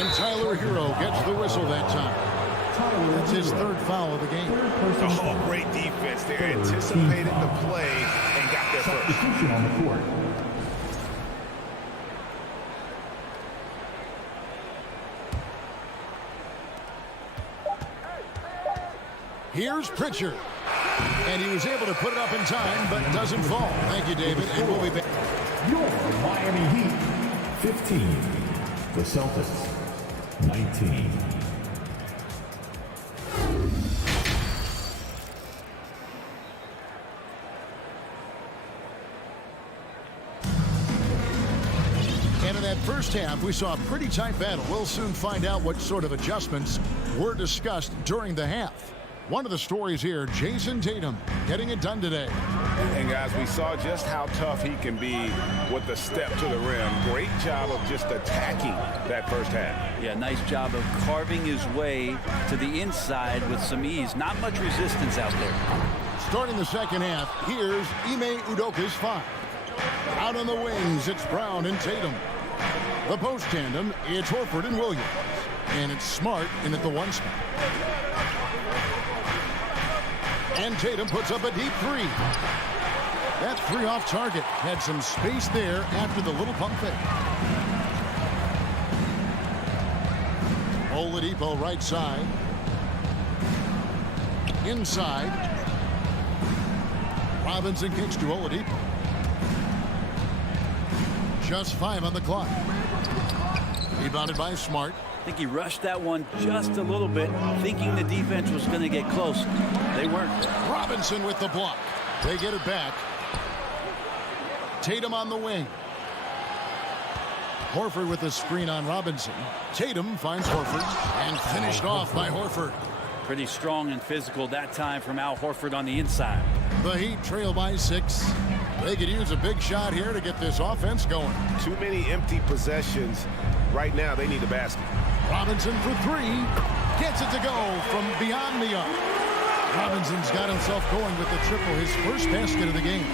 And Tyler Hero gets the whistle that time. That's his 3rd foul of the game. Oh, great defense there. Anticipated the play and got there first. Substitution on the court. Here's Pritchard. And he was able to put it up in time, but doesn't fall. Thank you, David. And we'll be back. Your Miami Heat, 15. The Celtics, 19. And in that first half, we saw a pretty tight battle. We'll soon find out what sort of adjustments were discussed during the half. One of the stories here, Jason Tatum getting it done today. And guys, we saw just how tough he can be with the step to the rim. Great job of just attacking that first half. Yeah, nice job of carving his way to the inside with some ease. Not much resistance out there. Starting the second half, here's Ime Udoka's 5. Out on the wings, it's Brown and Tatum. The post tandem, it's Horford and Williams. And it's Smart in at the 1 spot. And Tatum puts up a deep 3. That 3 off target. Had some space there after the little pump fake. Oladipo right side. Inside. Robinson kicks to Oladipo. Just 5 on the clock. Rebounded by Smart. I think he rushed that one just a little bit, thinking the defense was going to get close. They weren't. Robinson with the block. They get it back. Tatum on the wing. Horford with the screen on Robinson. Tatum finds Horford and finished off by Horford. Pretty strong and physical that time from Al Horford on the inside. The Heat trail by 6. They could use a big shot here to get this offense going. Too many empty possessions. Right now, they need a basket. Robinson for 3. Gets it to go from beyond the arc. Robinson's got himself going with the triple, his first basket of the game.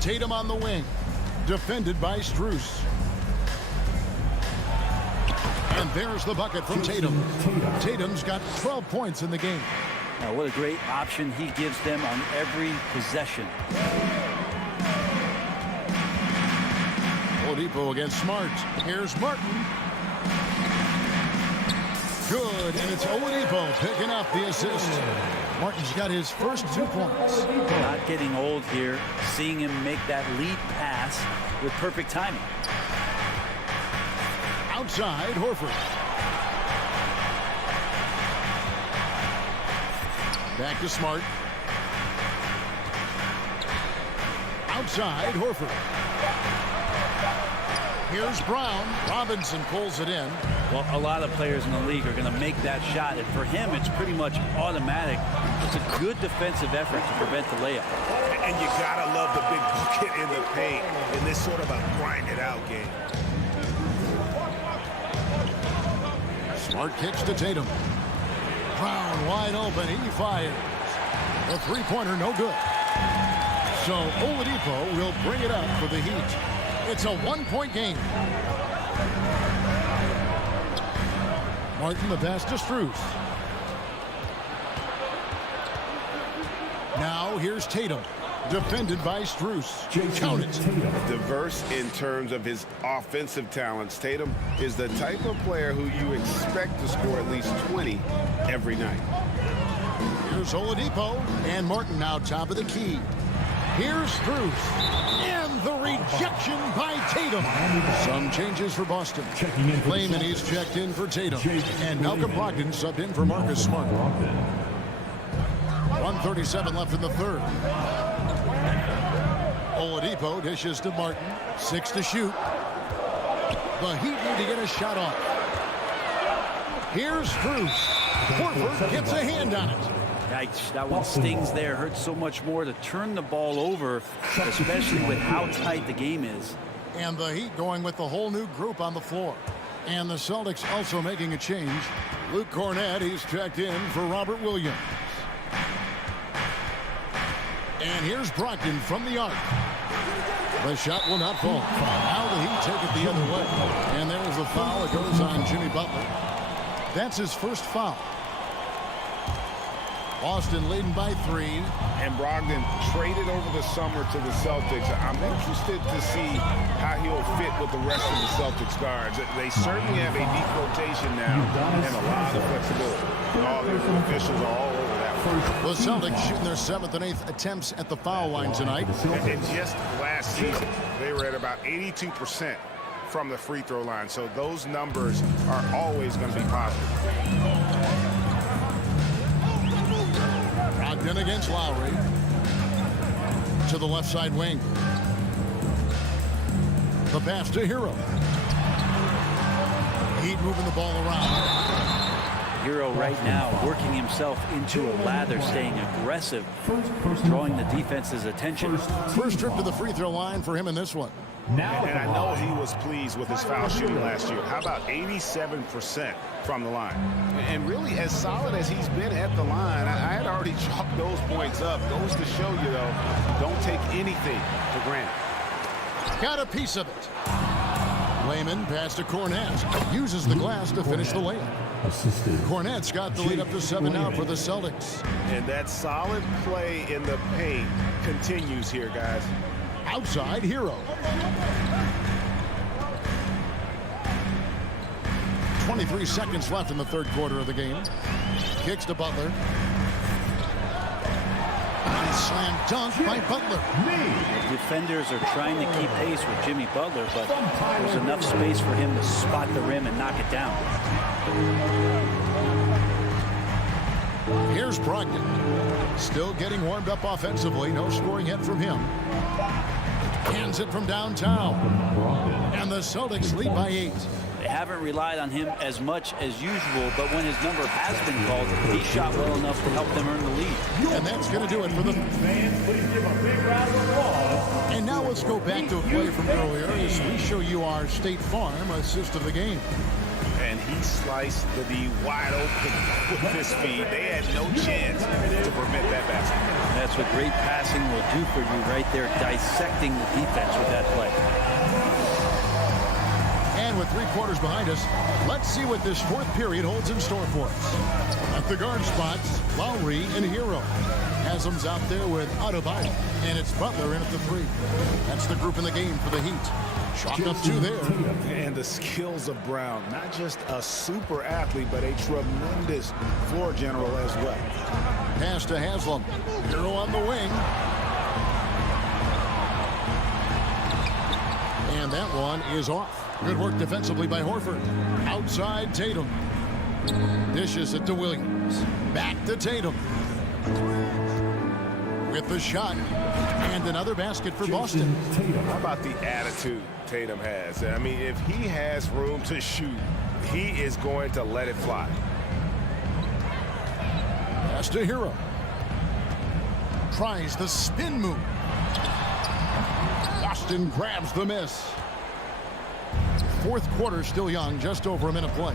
Tatum on the wing. Defended by Strus. And there's the bucket from Tatum. Tatum's got 12 points in the game. Now, what a great option he gives them on every possession. Oladipo against Smart. Here's Martin. Good, and it's Oladipo picking up the assist. Martin's got his first 2 points. Not getting old here. Seeing him make that lead pass with perfect timing. Outside, Horford. Back to Smart. Outside, Horford. Here's Brown. Robinson pulls it in. Well, a lot of players in the league are going to make that shot, and for him, it's pretty much automatic. It's a good defensive effort to prevent the layup. And you got to love the big bucket in the paint in this sort of a grind-it-out game. Smart kicks to Tatum. Brown wide open. He fires. The three-pointer no good. So Oladipo will bring it up for the Heat. It's a one-point game. Martin the pass to Strus. Now here's Tatum. Defended by Strus. Count it. Diverse in terms of his offensive talents. Tatum is the type of player who you expect to score at least 20 every night. Here's Oladipo. And Martin now top of the key. Here's Strus. And the rejection by Tatum. Some changes for Boston. Layman, he's checked in for Tatum. And Malcolm Brogdon subbed in for Marcus Smart. 1:37 left in the third. Oladipo dishes to Martin. 6 to shoot. The Heat need to get a shot off. Here's Strus. Horford gets a hand on it. Yikes, that one stings there. Hurts so much more to turn the ball over, especially with how tight the game is. And the Heat going with the whole new group on the floor. And the Celtics also making a change. Luke Cornett, he's checked in for Robert Williams. And here's Brogdon from the arc. The shot will not fall. Now the Heat take it the other way. And there's the foul. It goes on Jimmy Butler. That's his first foul. Boston leading by 3. And Brogdon traded over the summer to the Celtics. I'm interested to see how he'll fit with the rest of the Celtics guards. They certainly have a deep rotation now and a lot of flexibility. All the officials are all over that. The Celtics shooting their 7th and 8th attempts at the foul line tonight. And just last season, they were at about 82% from the free throw line. So those numbers are always going to be positive. Brogdon against Lowry. To the left side wing. The pass to Hero. Heat moving the ball around. Hero right now working himself into a lather, staying aggressive, drawing the defense's attention. First trip to the free throw line for him in this one. And I know he was pleased with his foul shooting last year. How about 87% from the line? And really, as solid as he's been at the line, I had already chalked those points up. Goes to show you, though, don't take anything for granted. Got a piece of it. Layman pass to Cornett. Uses the glass to finish the layup. Cornett's got the lead up to 7 now for the Celtics. And that solid play in the paint continues here, guys. Outside, Hero. 23 seconds left in the third quarter of the game. Kicks to Butler. And slam dunk by Butler. The defenders are trying to keep pace with Jimmy Butler, but there's enough space for him to spot the rim and knock it down. Here's Brogdon. Still getting warmed up offensively. No scoring yet from him. Hands it from downtown. And the Celtics lead by 8. They haven't relied on him as much as usual, but when his number has been called, he shot well enough to help them earn the lead. And that's going to do it for them. And now let's go back to a play from earlier as we show you our State Farm assist of the game. And he sliced the D wide open with his feet. They had no chance to prevent that basket. That's what great passing will do for you right there, dissecting the defense with that play. And with 3 quarters behind us, let's see what this fourth period holds in store for us. At the guard spots, Lowry and Hero. Haslam's out there with Adebayo, and it's Butler in at the 3. That's the group in the game for the Heat. Chalk up 2 there. And the skills of Brown, not just a super athlete, but a tremendous floor general as well. Pass to Haslam. Hero on the wing. And that one is off. Good work defensively by Horford. Outside Tatum. Dishes it to Williams. Back to Tatum. With the shot. And another basket for Boston. How about the attitude Tatum has? I mean, if he has room to shoot, he is going to let it fly. Pass to Hero. Tries the spin move. Boston grabs the miss. Fourth quarter still young, just over a minute play.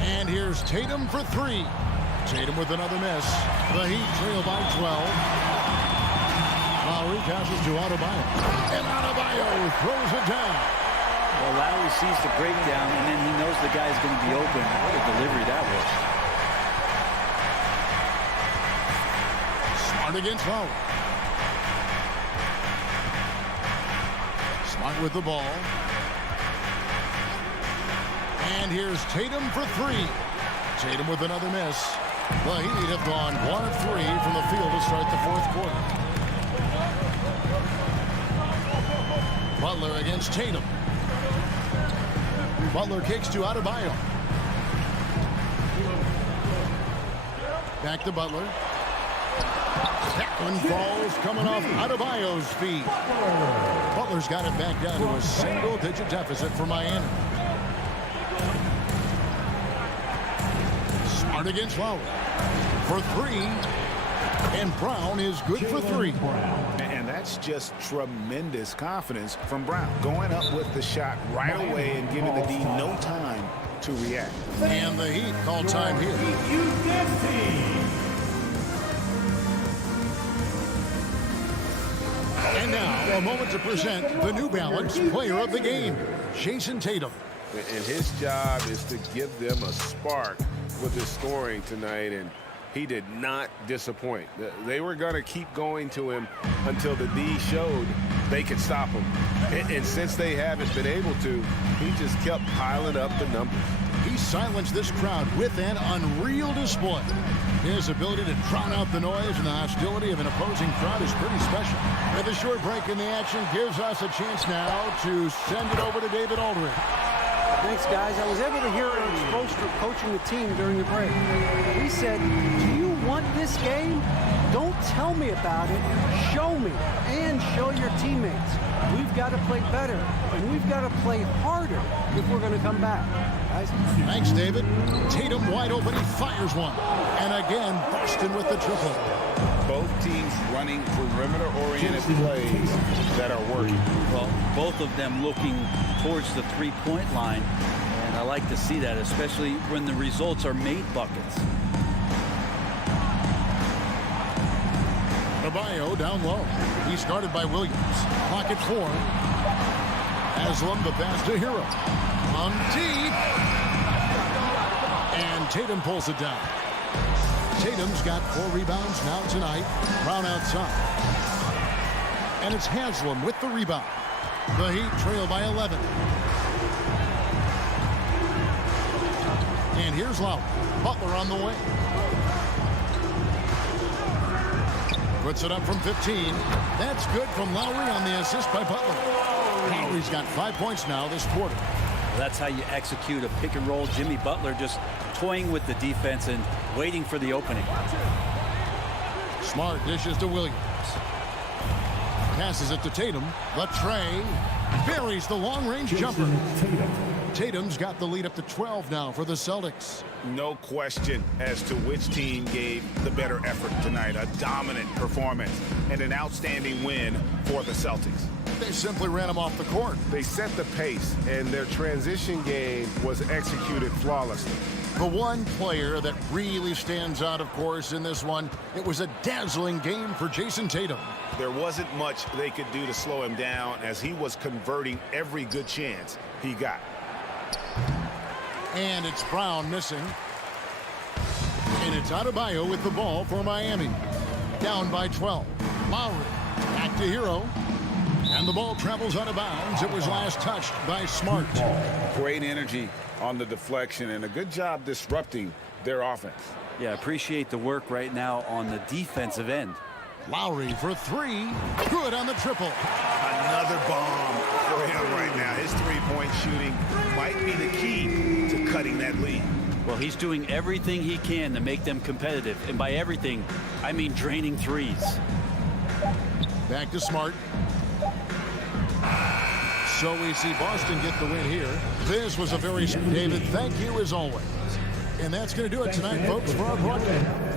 And here's Tatum for 3. Tatum with another miss. The Heat trail by 12. Lowry passes to Adebayo. And Adebayo throws it down. Well, Lowry sees the breakdown, and then he knows the guy's going to be open. What a delivery that was. Smart against Lowry. Smart with the ball. And here's Tatum for 3. Tatum with another miss. The Heat have gone 1 of 3 from the field to start the fourth quarter. Butler against Tatum. Butler kicks to Adebayo. Back to Butler. That one falls coming off Adebayo's feet. Butler's got it back down to a single-digit deficit for Miami. Smart against Lowry for 3. And Brown is good for 3. And that's just tremendous confidence from Brown. Going up with the shot right away and giving the D no time to react. And the Heat call time here. And now, a moment to present the New Balance Player of the Game, Jason Tatum. And his job is to give them a spark with his scoring tonight, and he did not disappoint. They were going to keep going to him until the D showed they could stop him. And since they haven't been able to, he just kept piling up the numbers. He silenced this crowd with an unreal display. His ability to drown out the noise and the hostility of an opposing crowd is pretty special. With a short break in the action gives us a chance now to send it over to David Aldridge. Thanks, guys. I was able to hear Eric Spoelstra coaching the team during the break. He said, do you want this game? Don't tell me about it. Show me and show your teammates. We've got to play better, and we've got to play harder if we're going to come back. Guys. Thanks, David. Tatum wide open. He fires one. And again, Boston with the triple. Both teams running perimeter-oriented plays that are working. Well, both of them looking towards the three-point line, and I like to see that, especially when the results are made buckets. Adebayo down low. He started by Williams. Clock at 4. Haslam, the pass to Hero. On deep. And Tatum pulls it down. Tatum's got 4 rebounds now tonight. Brown outside. And it's Haslam with the rebound. The Heat trail by 11. And here's Lowry. Butler on the way. Puts it up from 15. That's good from Lowry on the assist by Butler. Lowry's got 5 points now this quarter. Well, that's how you execute a pick and roll. Jimmy Butler just toying with the defense and waiting for the opening. Smart dishes to Williams. Passes it to Tatum. The tray buries the long-range jumper. Tatum's got the lead up to 12 now for the Celtics. No question as to which team gave the better effort tonight. A dominant performance and an outstanding win for the Celtics. They simply ran him off the court. They set the pace, and their transition game was executed flawlessly. The one player that really stands out, of course, in this one, it was a dazzling game for Jason Tatum. There wasn't much they could do to slow him down as he was converting every good chance he got. And it's Brown missing. And it's Adebayo with the ball for Miami. Down by 12. Lowry back to Hero. And the ball travels out of bounds. It was last touched by Smart. Great energy on the deflection and a good job disrupting their offense. Yeah, appreciate the work right now on the defensive end. Lowry for three. Good on the triple. Another bomb for him right now. His three-point shooting might be the key to cutting that lead. Well, he's doing everything he can to make them competitive. And by everything, I mean draining threes. Back to Smart. So we see Boston get the win here. This was a very... David, thank you as always. And that's going to do it tonight, folks, for our broadcast.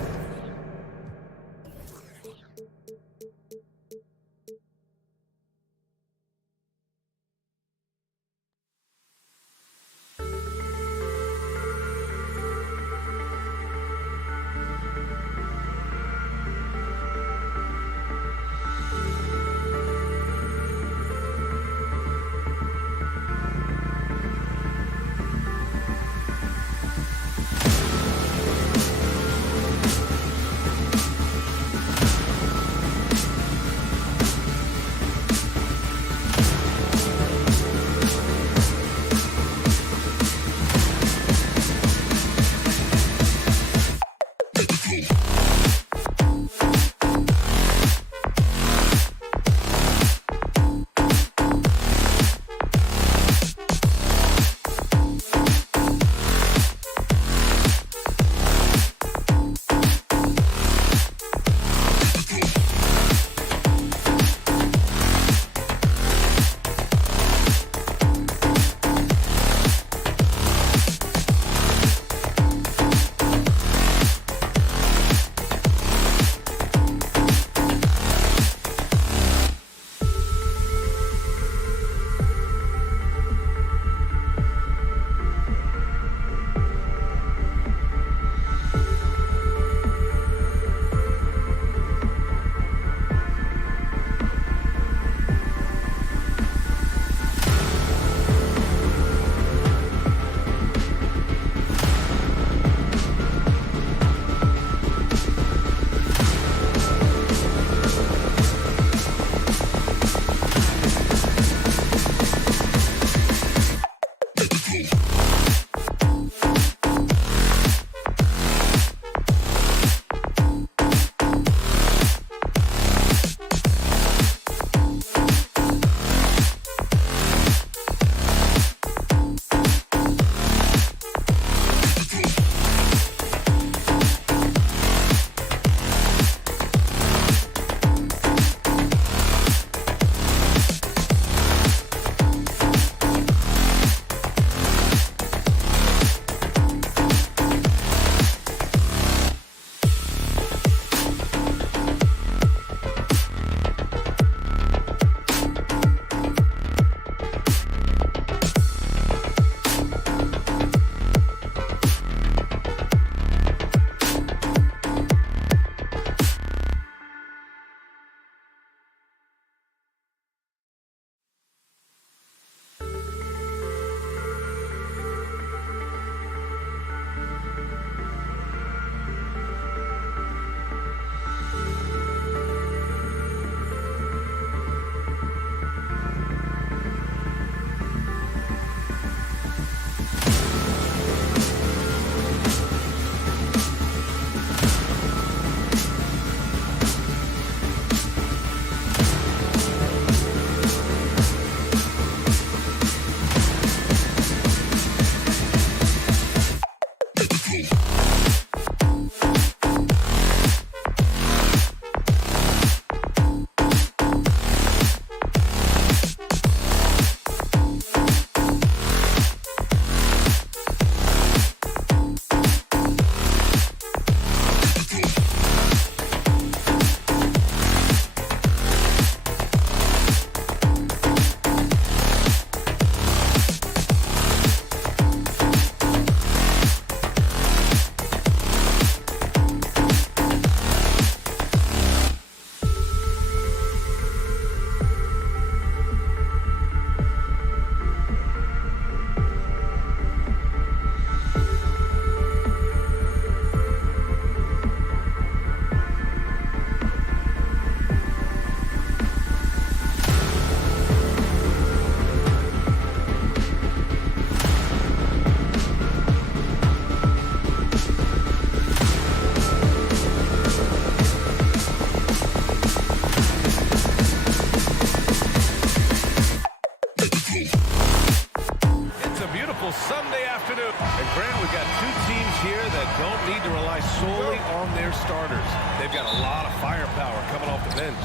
beautiful Sunday afternoon. And Grant, we've got two teams here that don't need to rely solely on their starters. They've got a lot of firepower coming off the bench.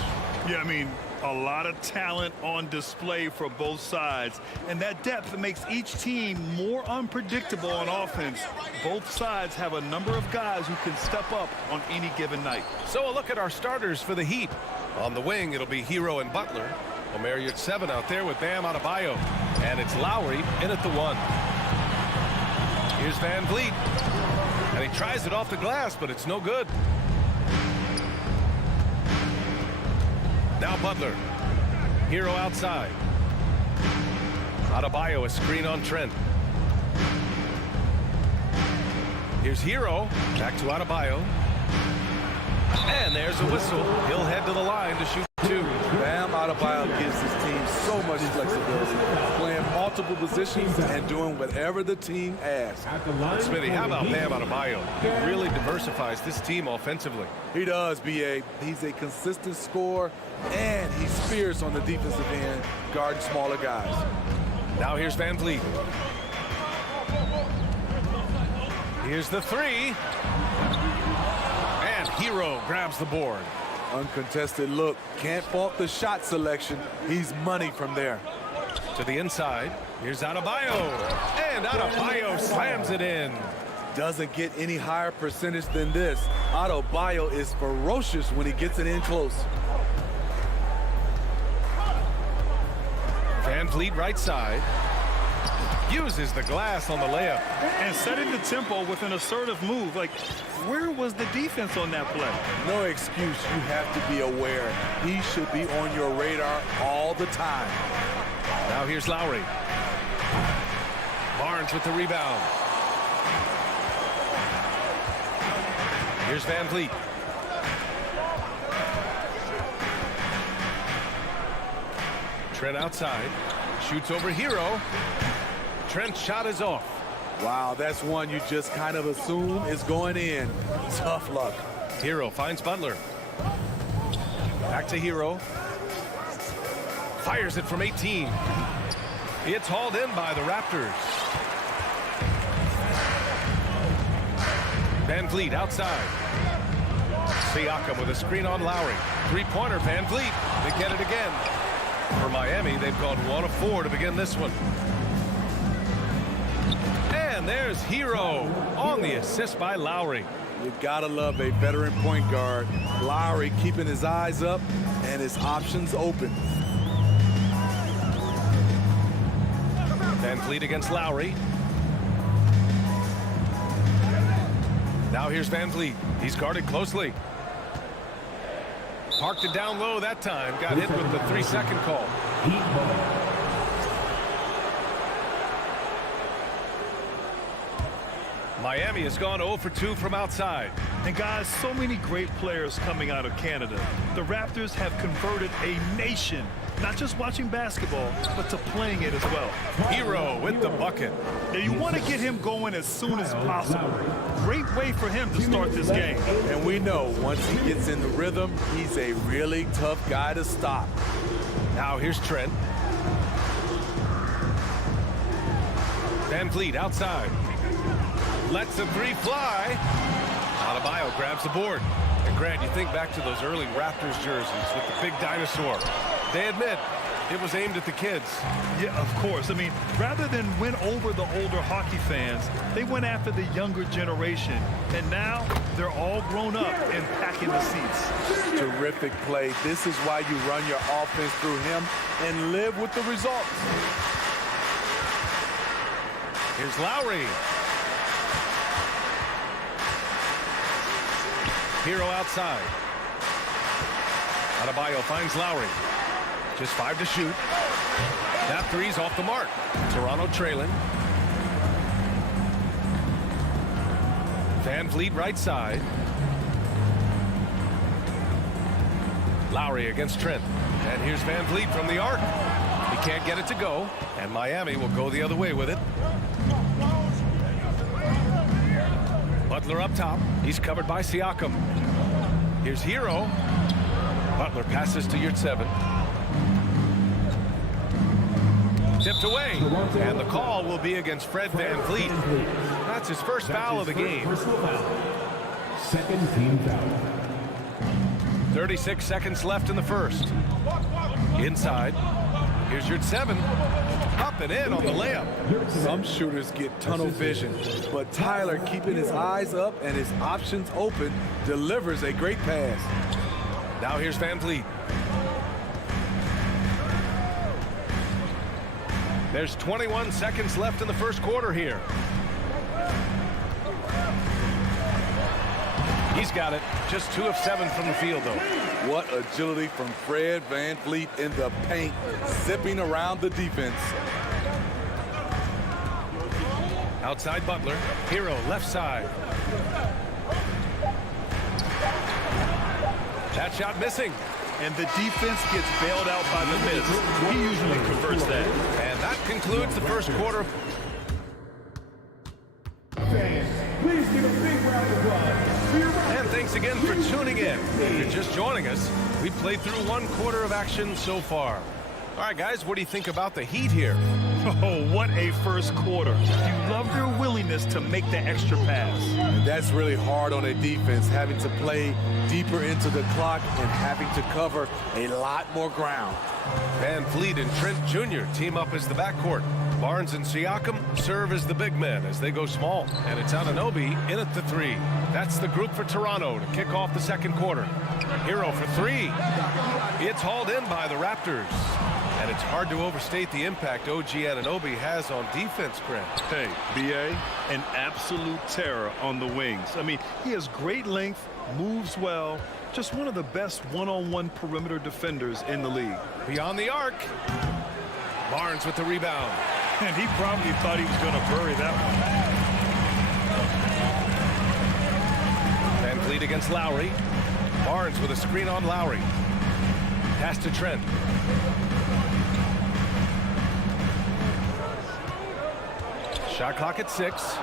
Yeah, I mean, a lot of talent on display for both sides. And that depth makes each team more unpredictable on offense. Both sides have a number of guys who can step up on any given night. So a look at our starters for the Heat. On the wing, it'll be Hero and Butler. Omer at 7 out there with Bam Adebayo. And it's Lowry in at the 1. Here's Van Vliet. And he tries it off the glass, but it's no good. Now Butler. Hero outside. Adebayo, a screen on Trent. Here's Hero. Back to Adebayo. And there's a whistle. He'll head to the line to shoot 2. Bam Adebayo gives his team so much flexibility, playing multiple positions and doing whatever the team asks. Smithy, how about Bam Adebayo? He really diversifies this team offensively. He does, B.A. He's a consistent scorer, and he's fierce on the defensive end, guarding smaller guys. Now here's Van Vliet. Here's the 3. And Hero grabs the board. Uncontested look. Can't fault the shot selection. He's money from there. To the inside. Here's Adebayo. And Adebayo slams it in. Doesn't get any higher percentage than this. Adebayo is ferocious when he gets it in close. Van Vliet right side. Uses the glass on the layup. And setting the tempo with an assertive move. Like, where was the defense on that play? No excuse. You have to be aware. He should be on your radar all the time. Now here's Lowry. Barnes with the rebound. Here's Van Vliet. Trent outside. Shoots over Hero. Trent's shot is off. Wow, that's one you just kind of assume is going in. Tough luck. Hero finds Butler. Back to Hero. Fires it from 18. It's hauled in by the Raptors. Van Vliet outside. Siakam with a screen on Lowry. Three-pointer, Van Vliet. They get it again. For Miami, they've gone 1 of 4 to begin this one. And there's Hero on the assist by Lowry. You gotta love a veteran point guard. Lowry keeping his eyes up and his options open. Van Vliet against Lowry. Now here's Van Vliet. He's guarded closely. Parked it down low that time. Got hit with the 3-second call. Miami has gone 0 for 2 from outside. And guys, so many great players coming out of Canada. The Raptors have converted a nation, not just watching basketball, but to playing it as well. Hero with the bucket. Now you want to get him going as soon as possible. Great way for him to start this game. And we know once he gets in the rhythm, he's a really tough guy to stop. Now here's Trent. Van Vliet outside. Lets the 3 fly. Adebayo grabs the board. And Grant, you think back to those early Raptors jerseys with the big dinosaur. They admit it was aimed at the kids. Yeah, of course. I mean, rather than win over the older hockey fans, they went after the younger generation. And now they're all grown up and packing the seats. Terrific play. This is why you run your offense through him and live with the results. Here's Lowry. Hero outside. Adebayo finds Lowry. Just 5 to shoot. That 3's off the mark. Toronto trailing. Van Vliet right side. Lowry against Trent. And here's Van Vliet from the arc. He can't get it to go. And Miami will go the other way with it. Butler up top. He's covered by Siakam. Here's Hero. Butler passes to Yurt 7. To tipped away, and the call will be against Fred VanVleet. That's his first foul of the game. Second team foul. 36 seconds left in the first. Inside. Here's your 7. Up and in on the layup. Some shooters get tunnel vision, but Tyler, keeping his eyes up and his options open, delivers a great pass. Now here's VanVleet. There's 21 seconds left in the first quarter here. He's got it. Just 2 of 7 from the field, though. What agility from Fred VanVleet in the paint, zipping around the defense. Outside Butler. Hero left side. That shot missing. And the defense gets bailed out by the miss. He usually converts that. And that concludes the first quarter. Fans, please give a big round of applause. And thanks again for tuning in. If you're just joining us, we've played through 1 quarter of action so far. All right, guys, what do you think about the Heat here? Oh, what a first quarter. You love their willingness to make the extra pass. And that's really hard on a defense, having to play deeper into the clock and having to cover a lot more ground. VanVleet and Trent Jr. team up as the backcourt. Barnes and Siakam serve as the big men as they go small. And it's Anunoby in at the 3. That's the group for Toronto to kick off the second quarter. Hero for 3. It's hauled in by the Raptors. And it's hard to overstate the impact OG Anunoby has on defense, Grant. Hey, B.A., an absolute terror on the wings. I mean, he has great length, moves well, just one of the best one-on-one perimeter defenders in the league. Beyond the arc. Barnes with the rebound. And he probably thought he was going to bury that one. VanVleet against Lowry. Barnes with a screen on Lowry. Pass to Trent. Shot clock at 6.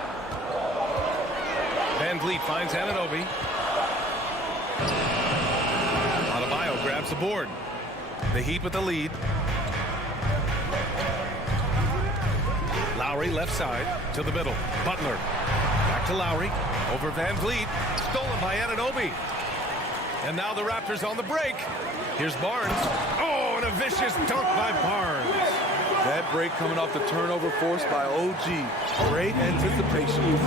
VanVleet finds Anunoby. Adebayo grabs the board. The Heat with the lead. Lowry left side to the middle. Butler back to Lowry. Over VanVleet. Stolen by Anunoby. And now the Raptors on the break. Here's Barnes. Oh, and a vicious dunk by Barnes. That break coming off the turnover forced by OG. Great anticipation.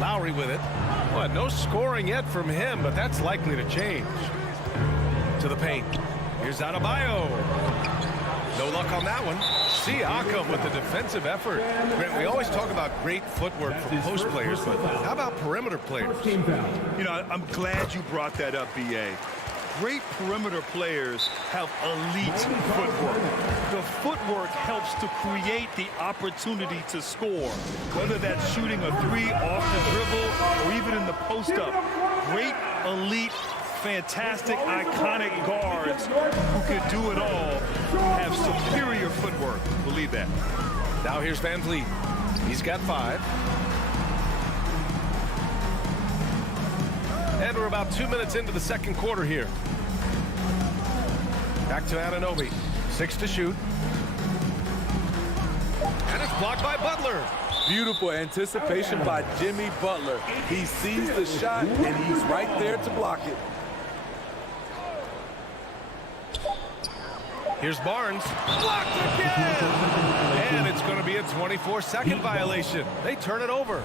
Lowry with it. Well, no scoring yet from him, but that's likely to change. To the paint. Here's Adebayo. No luck on that one. Siakam with the defensive effort. Grant, we always talk about great footwork from post players, but how about perimeter players? You know, I'm glad you brought that up, B.A. Great perimeter players have elite footwork. The footwork helps to create the opportunity to score, whether that's shooting a 3 off the dribble or even in the post-up. Great, elite, fantastic, iconic guards who can do it all have superior footwork. Believe that. Now here's VanVleet. He's got 5. And we're about 2 minutes into the second quarter here. Back to Anunoby. 6 to shoot. And it's blocked by Butler. Beautiful anticipation by Jimmy Butler. He sees the shot, and he's right there to block it. Here's Barnes. Blocked again! And it's going to be a 24-second violation. They turn it over.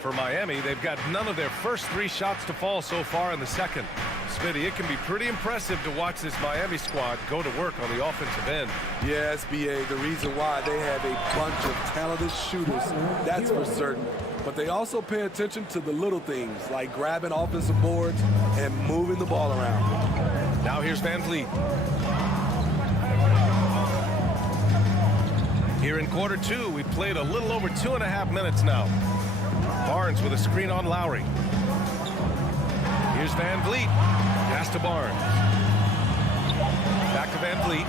For Miami, they've got none of their first 3 shots to fall so far in the second. Smitty, it can be pretty impressive to watch this Miami squad go to work on the offensive end. Yes, B.A., the reason why they have a bunch of talented shooters, that's for certain. But they also pay attention to the little things, like grabbing offensive boards and moving the ball around. Now here's VanVleet. Here in quarter 2, we played a little over 2.5 minutes now. Barnes with a screen on Lowry. Here's VanVleet. Pass to Barnes. Back to VanVleet.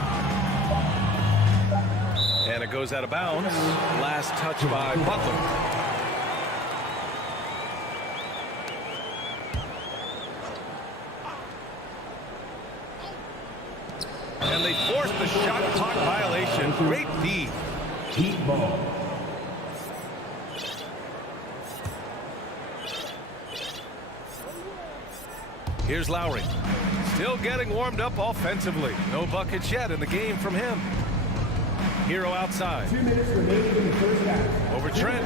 And it goes out of bounds. Last touch by Butler. And they forced the shot clock violation. Great D. Heat ball. Here's Lowry. Still getting warmed up offensively. No buckets yet in the game from him. Hero outside. 2 minutes remaining in the first half. Over Trent.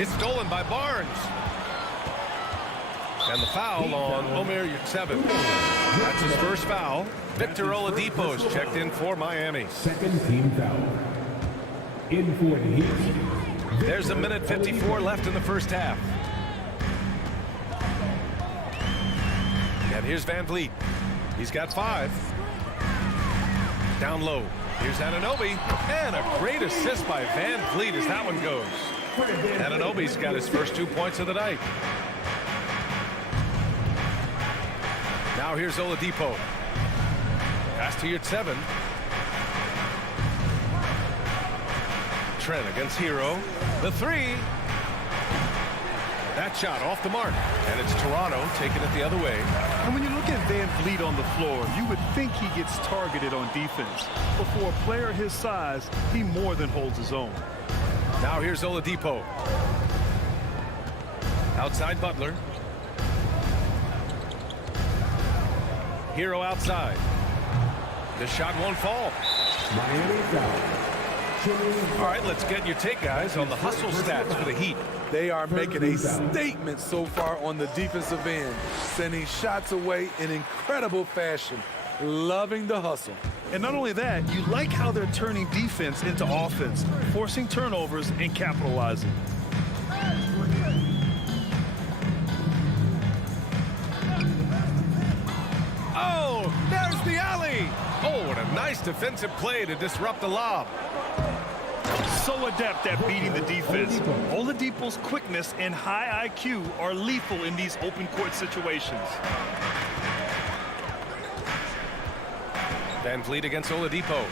It's stolen by Barnes. And the foul on Omer Yurtseven. That's his first foul. Victor Oladipo is checked in for Miami. Second team foul. In for the Heat. There's 1:54 left in the first half. And here's Van Vliet. He's got 5. Down low. Here's Anunoby. And a great assist by Van Vliet as that one goes. Anunoby's got his first 2 points of the night. Now here's Oladipo. Pass to Yurtseven. Trent against Hero. The 3. That shot off the mark. And it's Toronto taking it the other way. And when you look at Van Vliet on the floor, you would think he gets targeted on defense. But for a player his size, he more than holds his own. Now here's Oladipo. Outside Butler. Hero outside. The shot won't fall. Miami foul. All right, let's get your take, guys, on the hustle stats for the Heat. They are making a statement so far on the defensive end, sending shots away in incredible fashion. Loving the hustle. And not only that, you like how they're turning defense into offense, forcing turnovers and capitalizing. Oh, there's the alley. Oh, what a nice defensive play to disrupt the lob. So adept at beating the defense. Oladipo's quickness and high IQ are lethal in these open court situations. Van Vliet against Oladipo.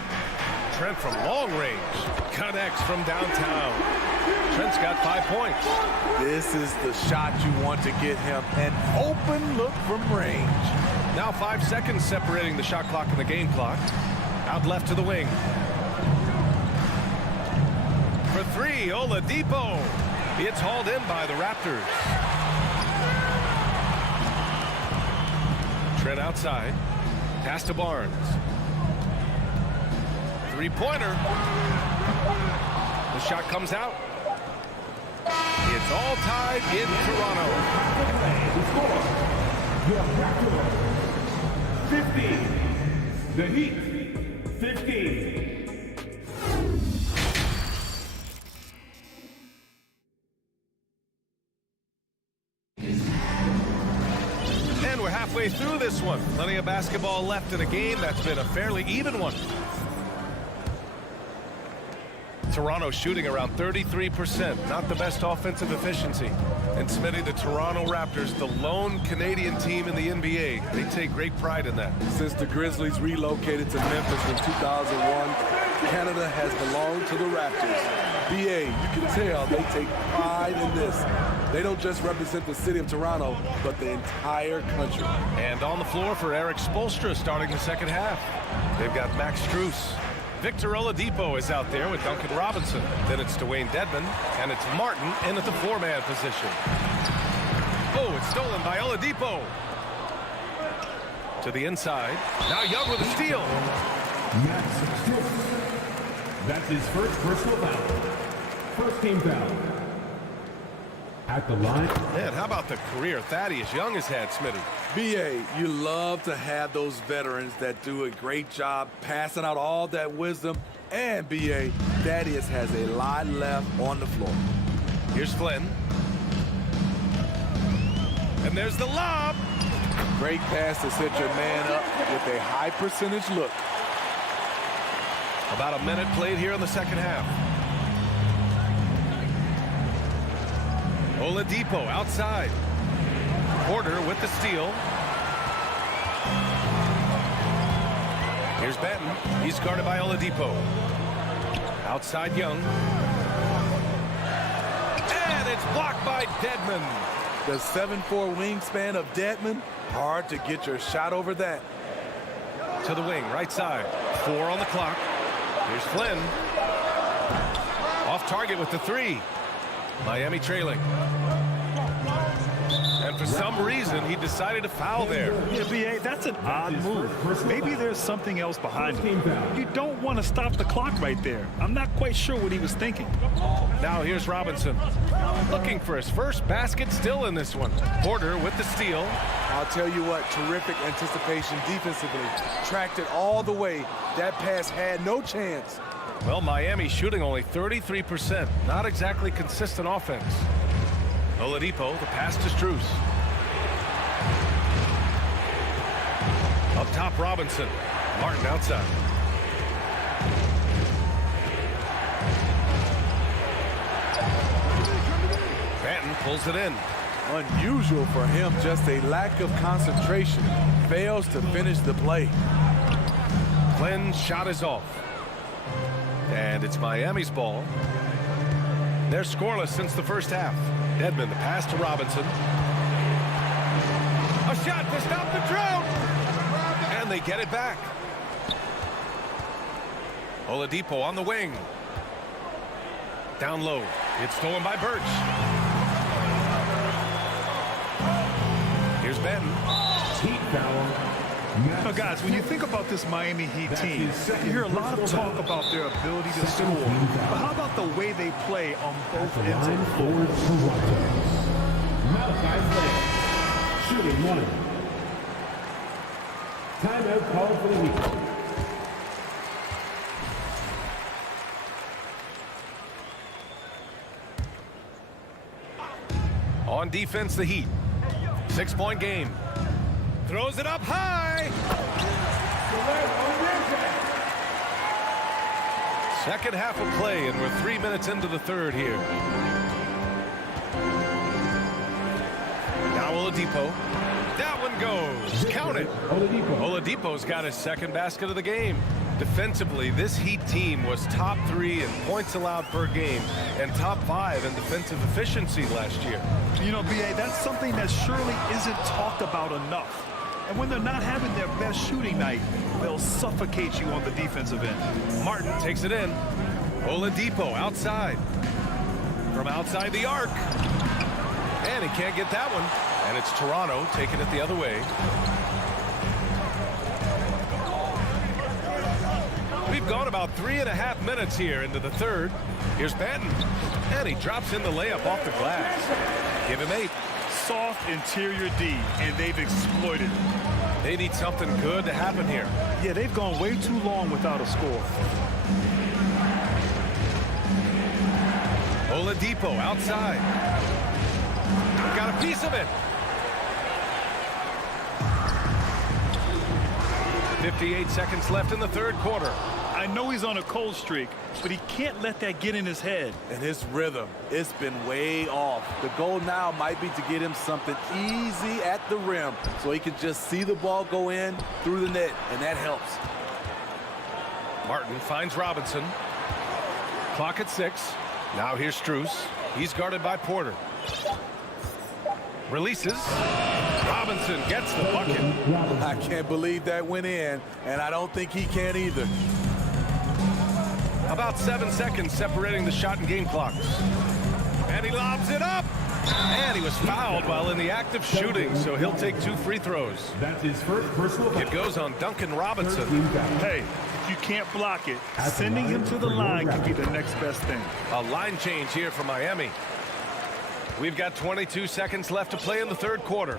Trent from long range. Connects from downtown. Trent's got 5 points. This is the shot you want to get him. An open look from range. Now 5 seconds separating the shot clock and the game clock. Out left to the wing. For 3, Oladipo. It's hauled in by the Raptors. Trent outside. Pass to Barnes. 3-pointer. The shot comes out. It's all tied in Toronto. 15. The Heat. 15. And we're halfway through this one. Plenty of basketball left in a game that's been a fairly even one. Toronto shooting around 33%. Not the best offensive efficiency. And Smitty, the Toronto Raptors, the lone Canadian team in the NBA. They take great pride in that. Since the Grizzlies relocated to Memphis in 2001, Canada has belonged to the Raptors. BA, you can tell they take pride in this. They don't just represent the city of Toronto, but the entire country. And on the floor for Eric Spoelstra starting the second half. They've got Max Strus. Victor Oladipo is out there with Duncan Robinson. Then it's Dwayne Dedmon, and it's Martin in at the 4-man position. Oh, it's stolen by Oladipo. To the inside. Now Young with a steal. Max Strus. That's his first personal foul. First team foul. At the line. Man, how about the career Thaddeus Young has had, Smitty? BA, you love to have those veterans that do a great job passing out all that wisdom. And BA, Thaddeus has a lot left on the floor. Here's Flynn. And there's the lob. Great pass to set your man up with a high percentage look. About a minute played here in the second half. Oladipo outside. Porter with the steal. Here's Benton. He's guarded by Oladipo. Outside Young. And it's blocked by Dedmon. The 7'4" wingspan of Dedmon. Hard to get your shot over that. To the wing, right side. 4 on the clock. Here's Flynn. Off target with the 3. Miami trailing. And for some reason, he decided to foul there. Yeah, B.A., that's an odd move. Maybe there's something else behind it. You don't want to stop the clock right there. I'm not quite sure what he was thinking. Now here's Robinson. Looking for his first basket still in this one. Porter with the steal. I'll tell you what, terrific anticipation defensively. Tracked it all the way. That pass had no chance. Well, Miami shooting only 33%. Not exactly consistent offense. Oladipo, the pass to Strus. Up top, Robinson. Martin outside. Banton pulls it in. Unusual for him, just a lack of concentration. Fails to finish the play. Flynn's shot is off. And it's Miami's ball. They're scoreless since the first half. Edmond, the pass to Robinson. A shot to stop the drought. And they get it back. Oladipo on the wing. Down low. It's stolen by Birch. Here's Benton. Heat foul. Now, guys, when you think about this Miami Heat team, you hear a lot of talk about their ability to score. But how about the way they play on both ends of the floor? Shooting 1. Timeout called for the Heat. On defense, the Heat. 6-point game. Throws it up high. Second half of play, and we're 3 minutes into the third here. Now Oladipo. That one goes. Count it. Oladipo's got his second basket of the game. Defensively, this Heat team was top 3 in points allowed per game and top 5 in defensive efficiency last year. You know, B.A., that's something that surely isn't talked about enough. And when they're not having their best shooting night, they'll suffocate you on the defensive end. Martin takes it in. Oladipo outside. From outside the arc. And he can't get that one. And it's Toronto taking it the other way. We've gone about 3.5 minutes here into the third. Here's Banton. And he drops in the layup off the glass. Give him 8. Soft interior D, and they've exploited it. They need something good to happen here. Yeah, they've gone way too long without a score. Oladipo outside. Got a piece of it. 58 seconds left in the third quarter. I know he's on a cold streak, but he can't let that get in his head. And his rhythm, it's been way off. The goal now might be to get him something easy at the rim so he can just see the ball go in through the net, and that helps. Martin finds Robinson. Clock at 6. Now here's Strus. He's guarded by Porter. Releases. Robinson gets the bucket. I can't believe that went in, and I don't think he can either. About 7 seconds separating the shot and game clocks. And he lobs it up. And he was fouled while in the act of shooting, so he'll take 2 free throws. That's his first personal foul. It goes on Duncan Robinson. Hey, if you can't block it, sending him to the line could be the next best thing. A line change here for Miami. We've got 22 seconds left to play in the third quarter.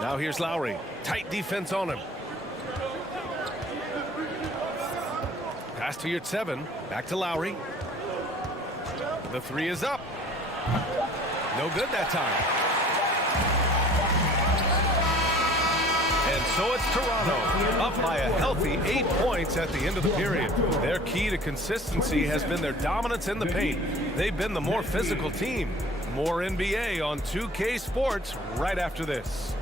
Now here's Lowry. Tight defense on him. Pass to your 7. Back to Lowry. The 3 is up. No good that time. And so it's Toronto, up by a healthy 8 points at the end of the period. Their key to consistency has been their dominance in the paint. They've been the more physical team. More NBA on 2K Sports right after this.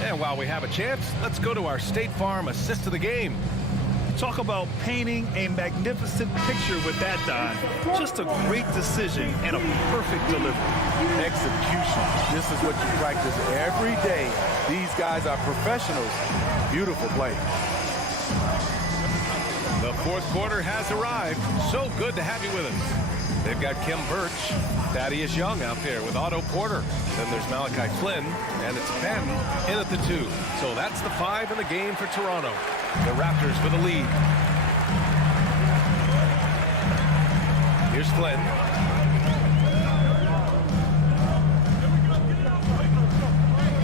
And while we have a chance, let's go to our State Farm assist of the game. Talk about painting a magnificent picture with that dive. Just a great decision and a perfect delivery. Execution. This is what you practice every day. These guys are professionals. Beautiful play. The fourth quarter has arrived. So good to have you with us. They've got Kim Birch, Thaddeus Young out there with Otto Porter. Then there's Malachi Flynn, and it's Ben in at the 2. So that's the 5 in the game for Toronto. The Raptors with the lead. Here's Flynn.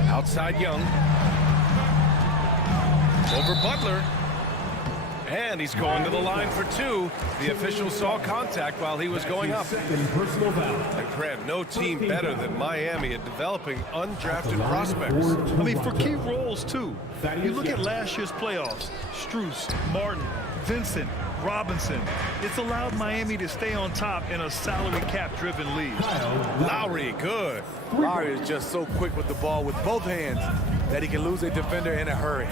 Outside Young. Over Butler. And he's going to the line for 2. The official saw contact while he was going up. And Grant, no team better than Miami at developing undrafted prospects. I mean, for key roles, too. You look at last year's playoffs. Strus, Martin, Vincent, Robinson. It's allowed Miami to stay on top in a salary cap-driven league. Lowry, good. Lowry is just so quick with the ball with both hands that he can lose a defender in a hurry.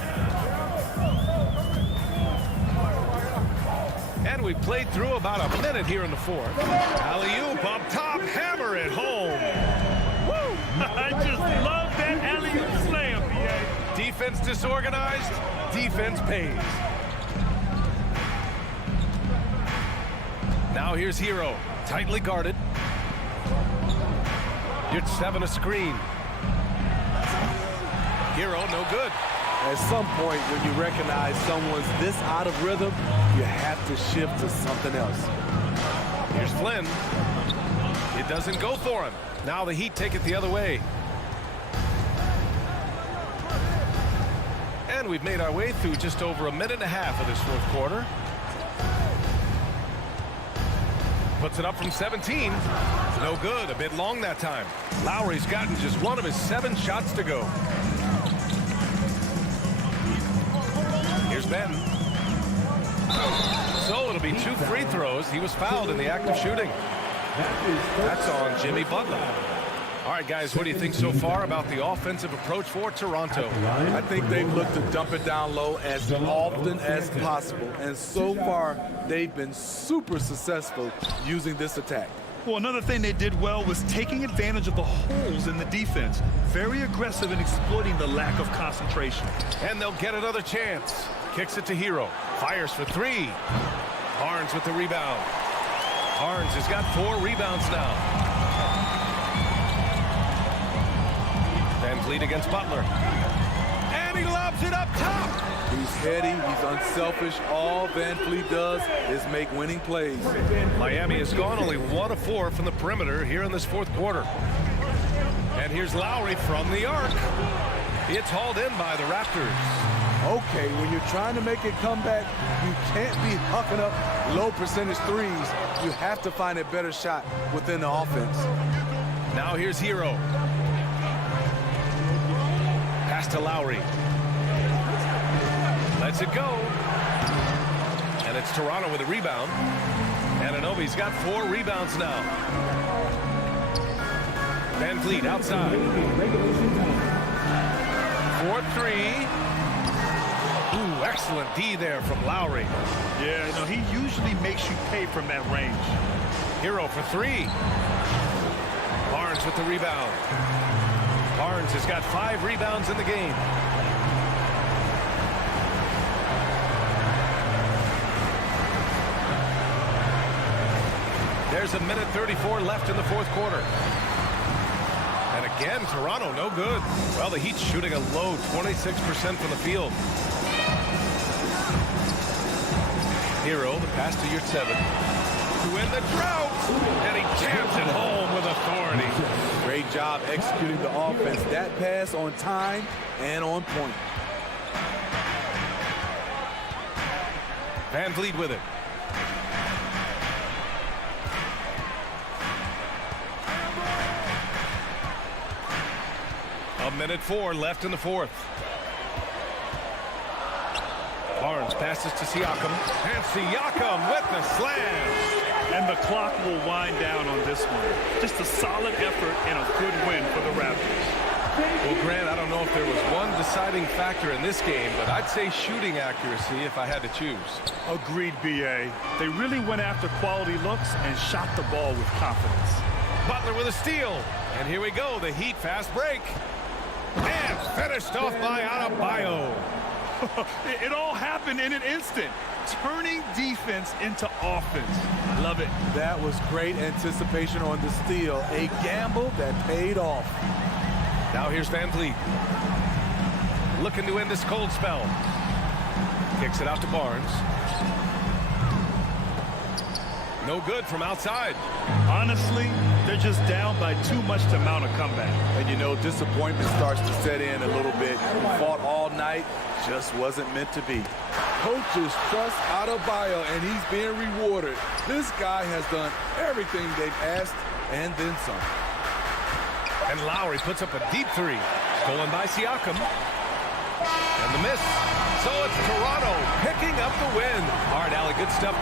And we played through about a minute here in the fourth. Alley-oop up top, hammer it home. Woo! I just love that alley-oop slam, PA. Defense disorganized, defense pays. Now here's Hero, tightly guarded. You're 7 a screen. Hero, no good. At some point, when you recognize someone's this out of rhythm, you have to shift to something else. Here's Flynn. It doesn't go for him. Now the Heat take it the other way. And we've made our way through just over a minute and a half of this fourth quarter. Puts it up from 17. No good. A bit long that time. Lowry's gotten just one of his 7 shots to go. Here's Ben. So it'll be 2 free throws. He was fouled in the act of shooting. That's on Jimmy Butler. All right, guys, what do you think so far about the offensive approach for Toronto? I think they've looked to dump it down low as often as possible. And so far, they've been super successful using this attack. Well, another thing they did well was taking advantage of the holes in the defense. Very aggressive in exploiting the lack of concentration. And they'll get another chance. Kicks it to Hero. Fires for 3. Barnes with the rebound. Barnes has got 4 rebounds now. Van Vliet against Butler. And he lobs it up top. He's heady, he's unselfish. All Van Vliet does is make winning plays. Miami has gone only 1 of 4 from the perimeter here in this fourth quarter. And here's Lowry from the arc. It's hauled in by the Raptors. Okay, when you're trying to make a comeback, you can't be hucking up low percentage threes. You have to find a better shot within the offense. Now here's Hero. Pass to Lowry. Lets it go. And it's Toronto with a rebound. Anunoby's got 4 rebounds now. Van Vliet outside. 4-3. Ooh, excellent D there from Lowry. Yeah, you know, he usually makes you pay from that range. Hero for 3. Barnes with the rebound. Barnes has got 5 rebounds in the game. There's a minute 34 left in the fourth quarter. And again, Toronto no good. Well, the Heat's shooting a low 26% from the field. Hero, the pass to Yurtseven. To win the drought. And he jams it home with authority. Great job executing the offense. That pass on time and on point. Van Vliet with it. A minute 4 left in the fourth. Barnes passes to Siakam. And Siakam with the slam. And the clock will wind down on this one. Just a solid effort and a good win for the Raptors. Well, Grant, I don't know if there was one deciding factor in this game, but I'd say shooting accuracy if I had to choose. Agreed, B.A. They really went after quality looks and shot the ball with confidence. Butler with a steal. And here we go, the Heat fast break. And finished off by Adebayo. It all happened in an instant. Turning defense into offense. Love it. That was great anticipation on the steal. A gamble that paid off. Now here's Van Vliet. Looking to end this cold spell. Kicks it out to Barnes. No good from outside. Honestly, they're just down by too much to mount a comeback. And you know, disappointment starts to set in a little bit. Fought all night, just wasn't meant to be. Coaches trust Adebayo, and he's being rewarded. This guy has done everything they've asked and then some. And Lowry puts up a deep three. Stolen by Siakam. And the miss. So it's Toronto picking up the win. All right, Allie, good stuff.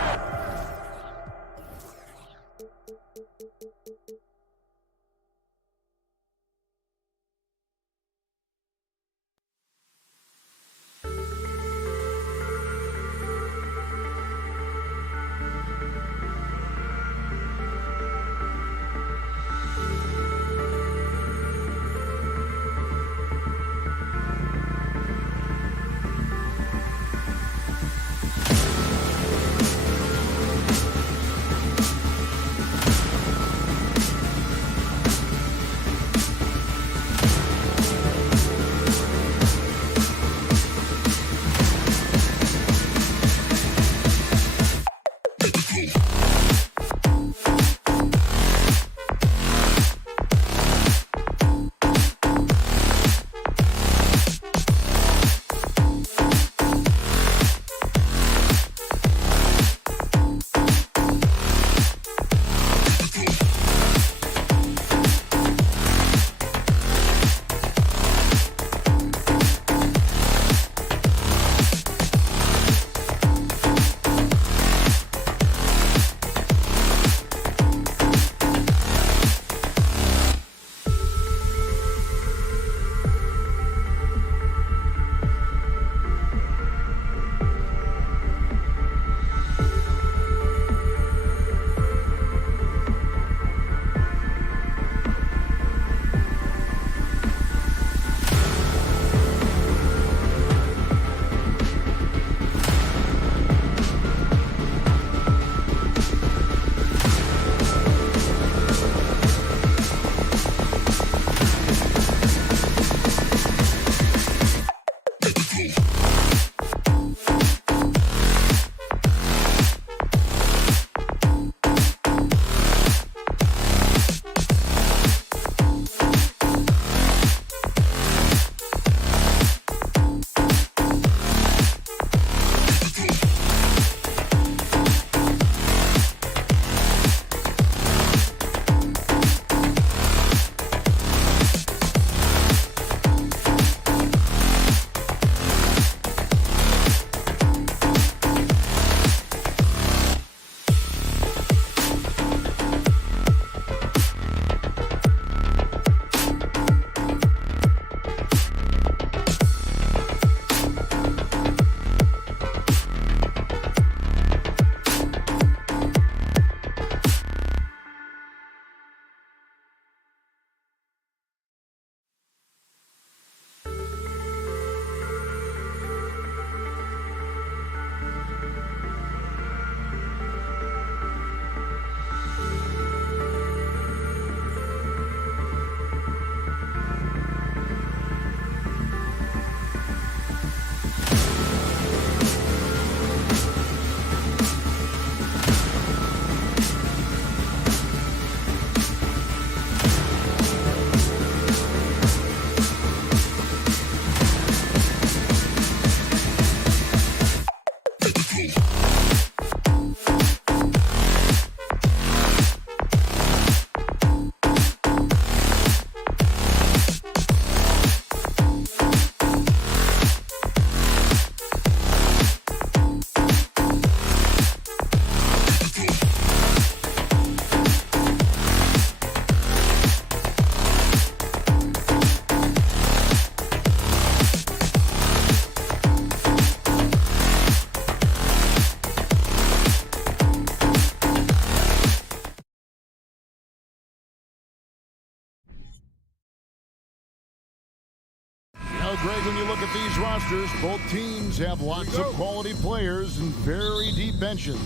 at these rosters, both teams have lots of quality players and very deep benches.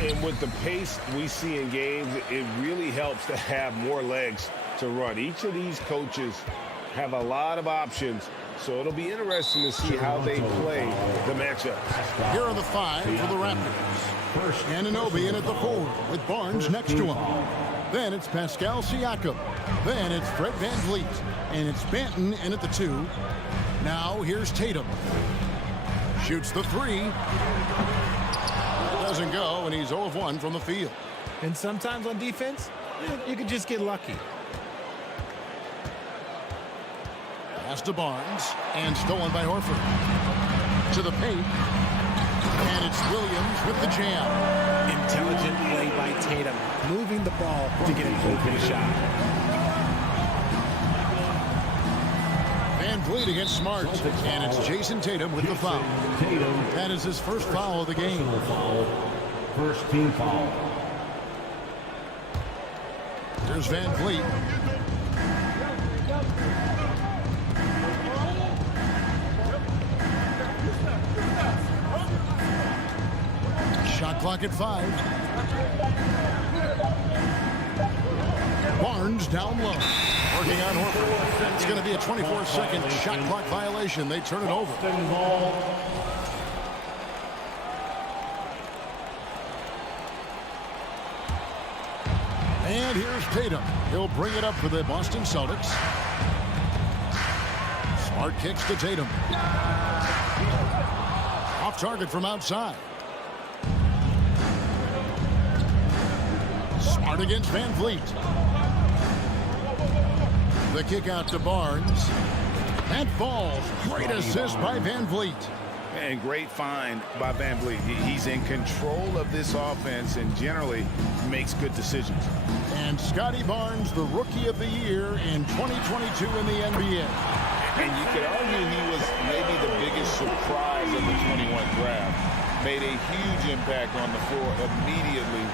And with the pace we see in games, it really helps to have more legs to run. Each of these coaches have a lot of options, so it'll be interesting to see how they play the matchup. Here are the 5 for the Raptors. Anunoby in at the 4 with Barnes next to him. Then it's Pascal Siakam. Then it's Fred VanVleet. And it's Banton in at the 2. Now here's Tatum. Shoots the 3. That doesn't go, and he's 0 of 1 from the field. And sometimes on defense, you could just get lucky. Pass to Barnes, and stolen by Horford. To the paint. And it's Williams with the jam. Intelligent play by Tatum, moving the ball to get an open shot. VanVleet against Smart, and it's Jason Tatum with the foul. That is his first foul of the game. First team foul. Here's VanVleet. Shot clock at 5. Barnes down low. Working on Horford. It's going to be a 24-second shot clock violation. They turn it over. And here's Tatum. He'll bring it up for the Boston Celtics. Smart kicks to Tatum. Off target from outside. Smart against VanVleet. The kick out to Barnes. That falls. Great assist by VanVleet. And great find by VanVleet. He's in control of this offense and generally makes good decisions. And Scotty Barnes, the Rookie of the Year in 2022 in the NBA. And you could argue he was maybe the biggest surprise of the 21 draft. Made a huge impact on the floor immediately.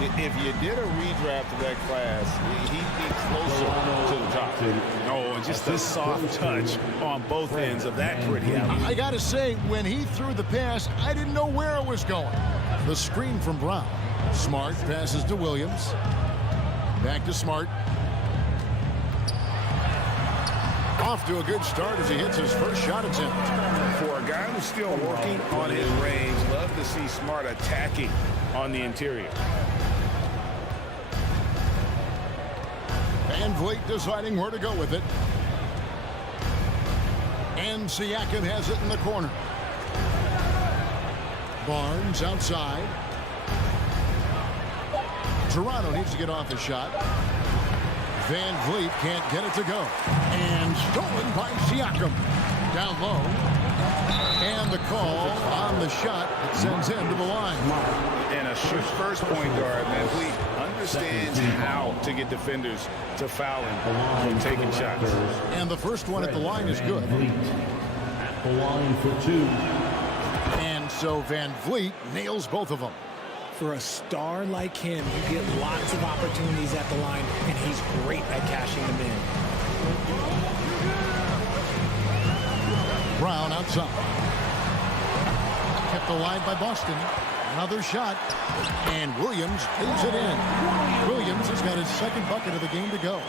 If you did a redraft of that class, he'd be closer to the top. Oh, and just a soft touch on both ends of that pretty alley. I got to say, when he threw the pass, I didn't know where it was going. The screen from Brown. Smart passes to Williams. Back to Smart. Off to a good start as he hits his first shot attempt. For a guy who's still working on his range, love to see Smart attacking on the interior. VanVleet deciding where to go with it. And Siakam has it in the corner. Barnes outside. Toronto needs to get off his shot. VanVleet can't get it to go. And stolen by Siakam. Down low. And the call on the shot that sends him to the line. And a first point guard, VanVleet understands how to get defenders to foul him from taking shots. And the first one at the line is good. The line for 2. And so VanVleet nails both of them. For a star like him, you get lots of opportunities at the line, and he's great at cashing them in. Brown outside. Kept alive by Boston. Another shot. And Williams leaves it in. Williams has got his second bucket of the game to go.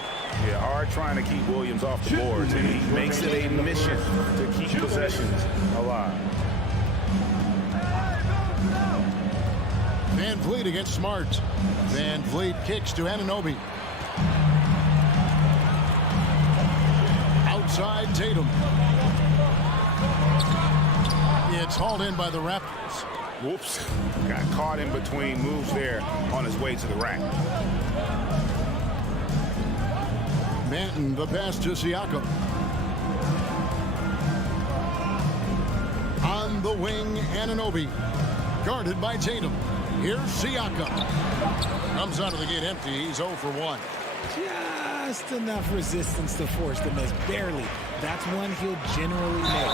Yeah, hard trying to keep Williams off the boards, and he makes it a mission to keep possessions alive. VanVleet against Smart. VanVleet kicks to Anunoby. Outside Tatum. It's hauled in by the Raptors. Whoops. Got caught in between moves there on his way to the rack. Banton, the pass to Siakam. On the wing, Anunoby. Guarded by Tatum. Here's Siakam. Comes out of the gate empty. He's 0 for 1. Just enough resistance to force the miss. Barely. That's one he'll generally make.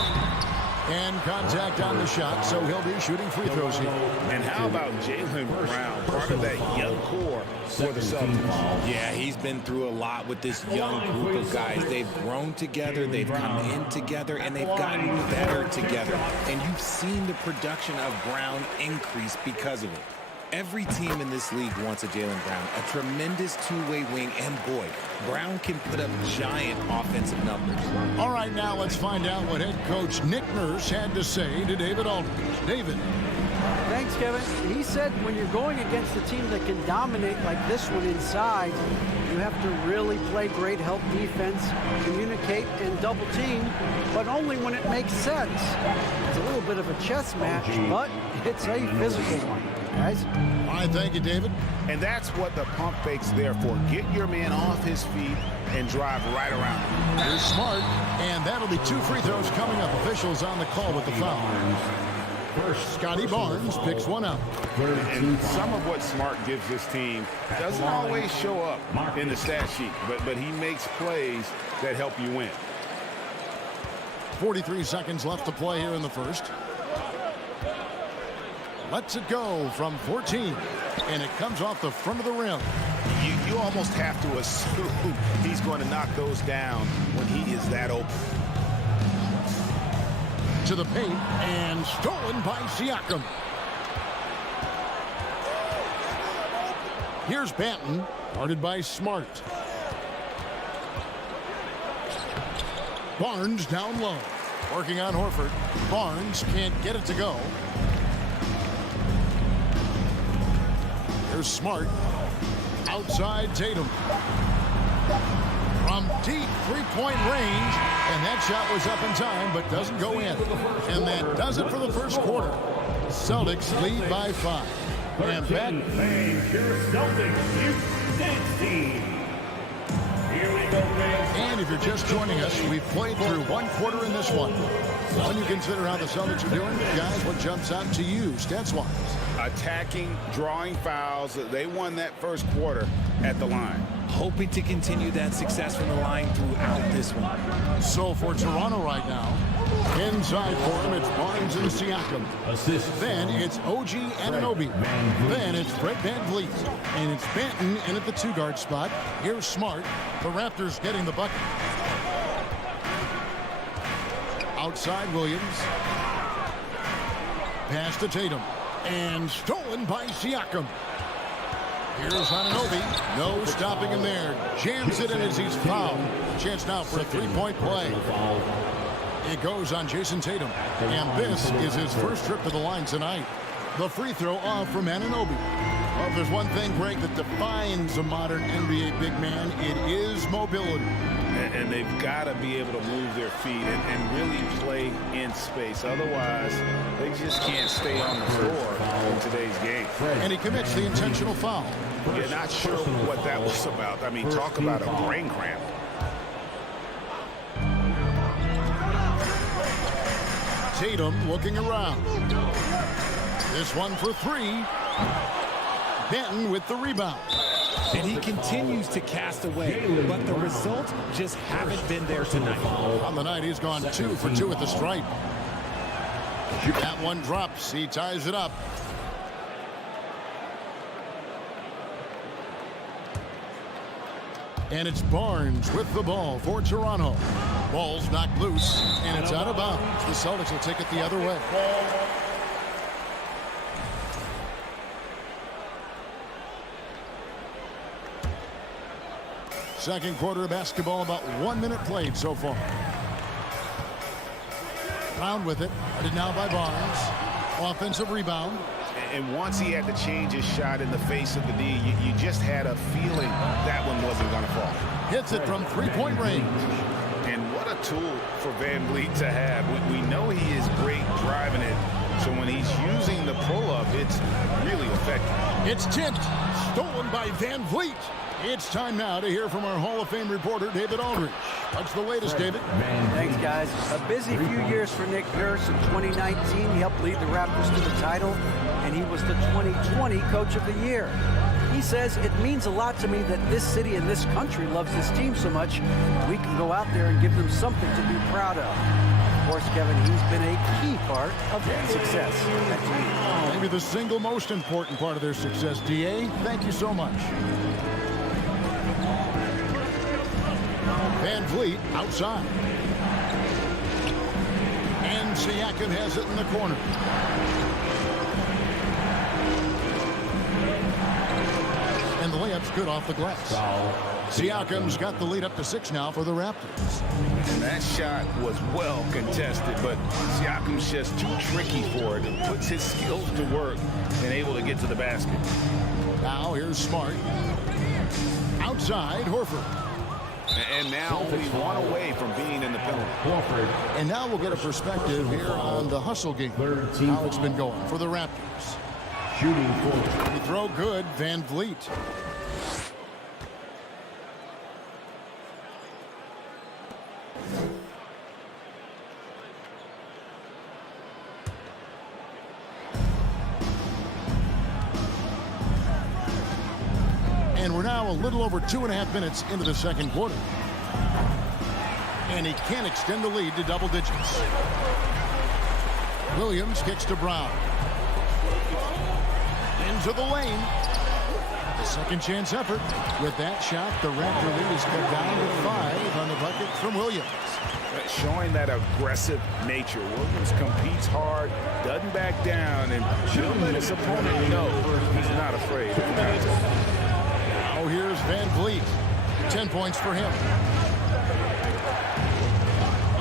And contact on the shot, so he'll be shooting free throws here. And how about Jaylen Brown, part of that young core for the Celtics? Yeah, he's been through a lot with this young group of guys. They've grown together, they've come in together, and they've gotten better together. And you've seen the production of Brown increase because of it. Every team in this league wants a Jaylen Brown, a tremendous two-way wing, and boy, Brown can put up giant offensive numbers. All right, now let's find out what head coach Nick Nurse had to say to David Aldridge. David. Thanks, Kevin. He said when you're going against a team that can dominate like this one inside, you have to really play great help defense, communicate, and double team, but only when it makes sense. It's a little bit of a chess match, but it's a physical one. Guys? All right, thank you, David. And that's what the pump fake's there for. Get your man off his feet and drive right around him. Here's Smart, and that'll be 2 free throws coming up. Officials on the call with the foul. Scotty Barnes picks one up. And some of what Smart gives this team doesn't always show up in the stat sheet, but he makes plays that help you win. 43 seconds left to play here in the first. Lets it go from 14, and it comes off the front of the rim. You almost have to assume he's going to knock those down when he is that open. To the paint, and stolen by Siakam. Here's Banton, guarded by Smart. Barnes down low, working on Horford. Barnes can't get it to go. Here's Smart, outside Tatum. From deep three-point range, and that shot was up in time, but doesn't go in. And that does it for the first quarter. Celtics lead by 5. And back. And if you're just joining us, we've played through 1 quarter in this one. When you consider how the Celtics are doing, guys, what jumps out to you, stats-wise? Attacking, drawing fouls. They won that first quarter at the line. Hoping to continue that success from the line throughout this one. So for Toronto right now, inside for him, it's Barnes and Siakam. Then it's OG Anunoby. Then it's Fred VanVleet. And it's Banton in at the 2-guard spot. Here's Smart. The Raptors getting the bucket. Outside Williams. Pass to Tatum. And stolen by Siakam. Here's Anunoby. No stopping him there. Jams it in as he's fouled. Chance now for a 3-point play. It goes on Jason Tatum. And this is his first trip to the line tonight. The free throw off from Anunoby. Well, if there's one thing, Greg, that defines a modern NBA big man, it is mobility. And they've got to be able to move their feet and really play in space. Otherwise, they just can't stay on the floor in today's game. And he commits the intentional foul. You're not sure what that was about. I mean, talk about a brain cramp. Tatum looking around. This one for 3. Benton with the rebound. And he continues to cast away, but the results just haven't been there tonight. On the night, he's gone 2 for 2 at the stripe. That one drops. He ties it up. And it's Barnes with the ball for Toronto. Ball's knocked loose, and it's out of bounds. The Celtics will take it the other way. Second quarter of basketball, about 1 minute played so far. Brown with it. Guarded now by Barnes. Offensive rebound. And once he had to change his shot in the face of the D, you just had a feeling that one wasn't going to fall. Hits it from 3-point range. And what a tool for VanVleet to have. We know he is great driving it. So when he's using the pull-up, it's really effective. It's tipped. Stolen by VanVleet. It's time now to hear from our Hall of Fame reporter, David Aldridge. What's the latest, David? Thanks, guys. A busy few years for Nick Nurse. In 2019, he helped lead the Raptors to the title, and he was the 2020 Coach of the Year. He says, it means a lot to me that this city and this country loves this team so much. We can go out there and give them something to be proud of. of course, Kevin, he's been a key part of that success. Back to you. Maybe the single most important part of their success, D.A. Thank you so much. Van Vliet outside. And Siakam has it in the corner. And the layup's good off the glass. Siakam's got the lead up to 6 now for the Raptors. And that shot was well contested, but Siakam's just too tricky for it. It puts his skills to work and able to get to the basket. Now here's Smart. Outside, Horford. And now only one away from being in the penalty. And now we'll get a perspective here on the hustle game. How it's been going for the Raptors. Shooting forward. We throw good, Van Vliet. And we're now a little over 2.5 minutes into the second quarter. And he can't extend the lead to double digits. Williams kicks to Brown. Into the lane. A second chance effort. With that shot, the Raptor lead is cut down to 5 on the bucket from Williams. Showing that aggressive nature. Williams competes hard, doesn't back down, and he'll let his opponent know he's not afraid of the contest. Now here's Van Vliet. 10 points for him.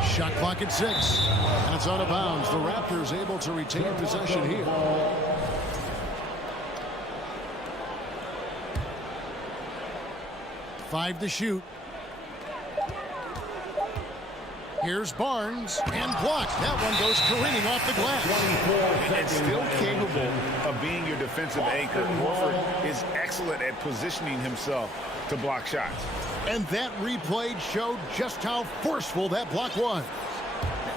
Shot clock at 6. And it's out of bounds. The Raptors able to retain possession here. Five to shoot. Here's Barnes and blocked. That one goes careening off the glass. And still capable of being your defensive anchor. Horford is excellent at positioning himself to block shots. And that replay showed just how forceful that block was.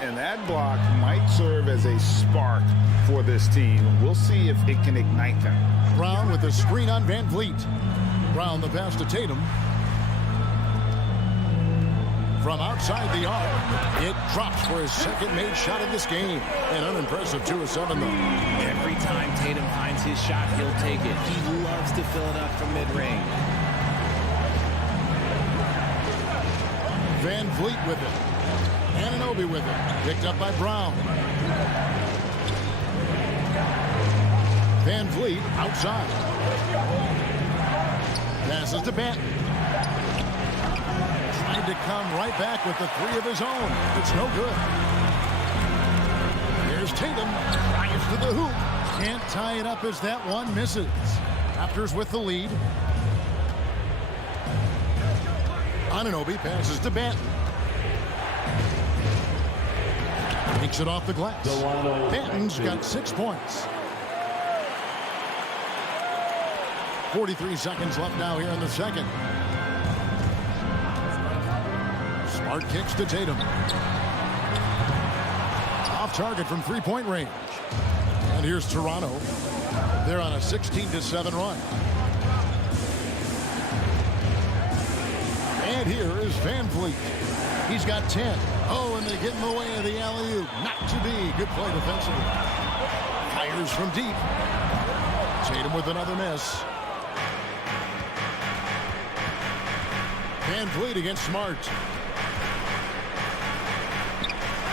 And that block might serve as a spark for this team. We'll see if it can ignite them. Brown with the screen on Van Vliet. Brown the pass to Tatum. From outside the arc, it drops for his second made shot of this game. An unimpressive 2 of 7, though. Every time Tatum finds his shot, he'll take it. He loves to fill it up from mid-range. Van Vliet with it. Anunoby with it. Picked up by Brown. Van Vliet outside. Passes to Benton. Trying to come right back with the 3 of his own. It's no good. Here's Tatum. Drives to the hoop. Can't tie it up as that one misses. Raptors with the lead. Anunoby passes to Benton. Takes it off the glass. Benton's got 6 points. 43 seconds left now here in the second. Smart kicks to Tatum. Off target from 3-point range. And here's Toronto. They're on a 16-7 run. And here is Van Vliet. He's got 10. Oh, and they get in the way of the alley-oop. Not to be. Good play defensively. Fires from deep. Tatum with another miss. Van Vliet against Smart.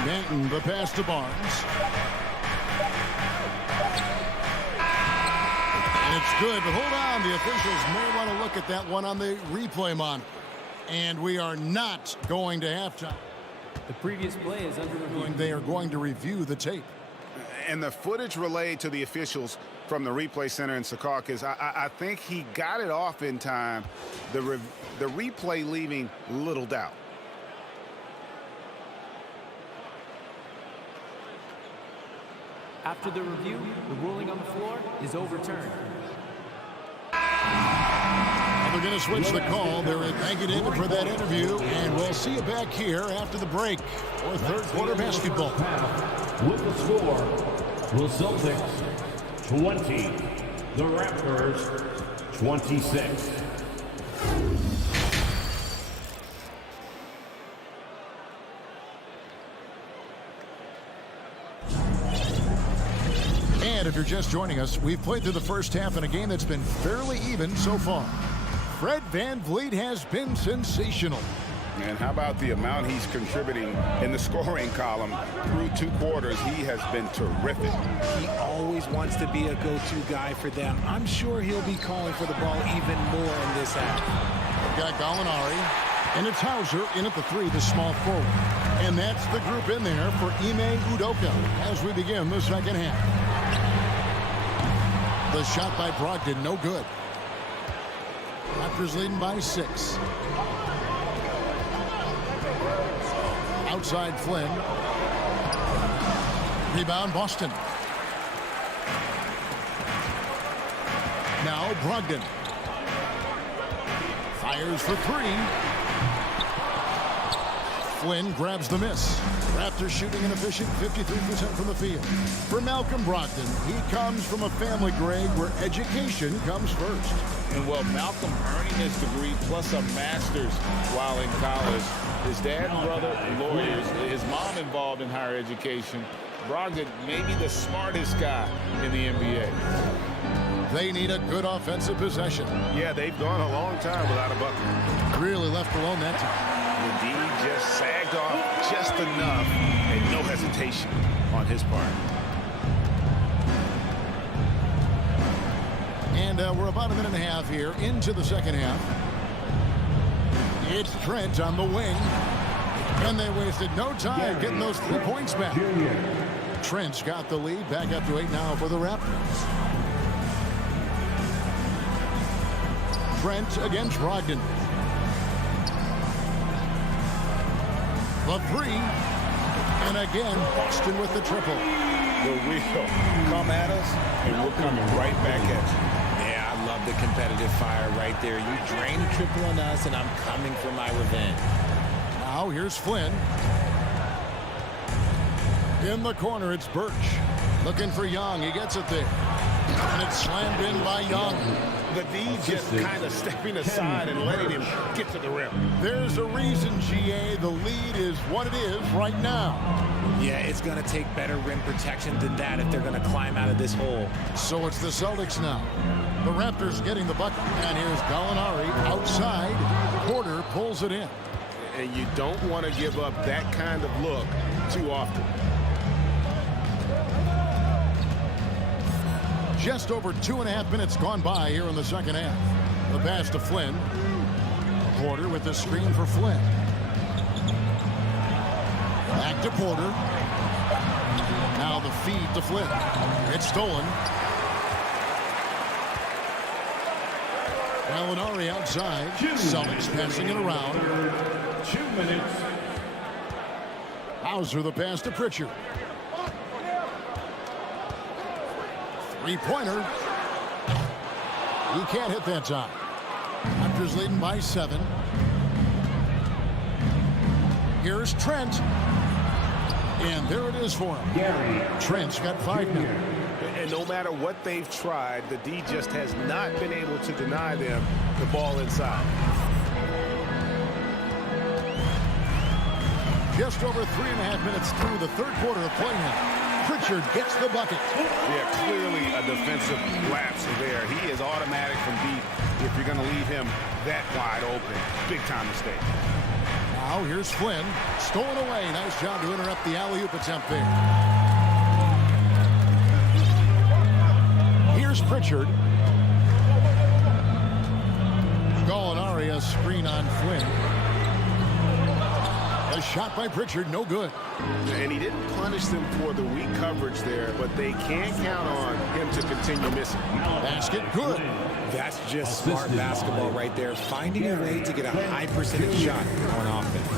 Benton, the pass to Barnes. And it's good, but hold on. The officials may want to look at that one on the replay monitor. And we are not going to halftime. The previous play is under review. They are going to review the tape. And the footage relayed to the officials from the replay center in Secaucus, I think he got it off in time. The replay leaving little doubt. After the review, the ruling on the floor is overturned. They're going to switch the call. They're thanking him for that interview, and we'll see you back here after the break for third quarter basketball. With the score, the Celtics 20, the Raptors 26. And if you're just joining us, we've played through the first half in a game that's been fairly even so far. Fred VanVleet has been sensational. And how about the amount he's contributing in the scoring column through 2 quarters? He has been terrific. He always wants to be a go-to guy for them. I'm sure he'll be calling for the ball even more in this half. We've got Gallinari, and it's Hauser in at the 3, the small forward. And that's the group in there for Ime Udoka as we begin the second half. The shot by Brogdon, no good. Raptors leading by 6. Outside Flynn. Rebound Boston. Now Brogdon. Fires for 3. Flynn grabs the miss. Raptors shooting an efficient 53% from the field. For Malcolm Brogdon, he comes from a family, Greg, where education comes first. And well, Malcolm earning his degree plus a master's while in college. His dad and brother, lawyers. His mom involved in higher education. Brogdon, maybe the smartest guy in the NBA. They need a good offensive possession. Yeah, they've gone a long time without a bucket. Really left alone that time. The D just sagged off just enough, and no hesitation on his part. And we're about a minute and a half here into the second half. It's Trent on the wing. And they wasted no time getting those 3 points back. Trent's got the lead, back up to 8 now for the Raptors. Trent against Brogdon. The 3. And again, Boston with the triple. The real come at us, and we're coming right back at you. Yeah, I love the competitive fire right there. You drain a triple on us, and I'm coming for my revenge. Now here's Flynn. In the corner, it's Birch. Looking for Young. He gets it there. And it's slammed in by Young. The D just kind of stepping aside and letting him get to the rim. There's a reason, GA. The lead is what it is right now. Yeah, it's going to take better rim protection than that if they're going to climb out of this hole. So it's the Celtics now. The Raptors getting the bucket. And here's Gallinari outside. Porter pulls it in. And you don't want to give up that kind of look too often. Just over 2.5 minutes gone by here in the second half. The pass to Flynn. Porter with the screen for Flynn. Back to Porter. Now the feed to Flynn. It's stolen. Gallinari outside. Celtics passing it around. 2 minutes. Hauser the pass to Pritchard. 3-pointer. He can't hit that time. Raptors leading by 7. Here's Trent. And there it is for him. Trent's got 5 now. And no matter what they've tried, the D just has not been able to deny them the ball inside. Just over 3.5 minutes through the third quarter of play now. Pritchard gets the bucket. Yeah, clearly a defensive lapse there. He is automatic from deep if you're going to leave him that wide open. Big time mistake. Now here's Flynn. Stolen away. Nice job to interrupt the alley-oop attempt there. Here's Pritchard. Gallinari, a screen on Flynn. A shot by Pritchard, no good. And he didn't punish them for the weak coverage there, but they can't count on him to continue missing. Basket, good. That's just smart basketball right there. Finding a way to get a high percentage shot on offense.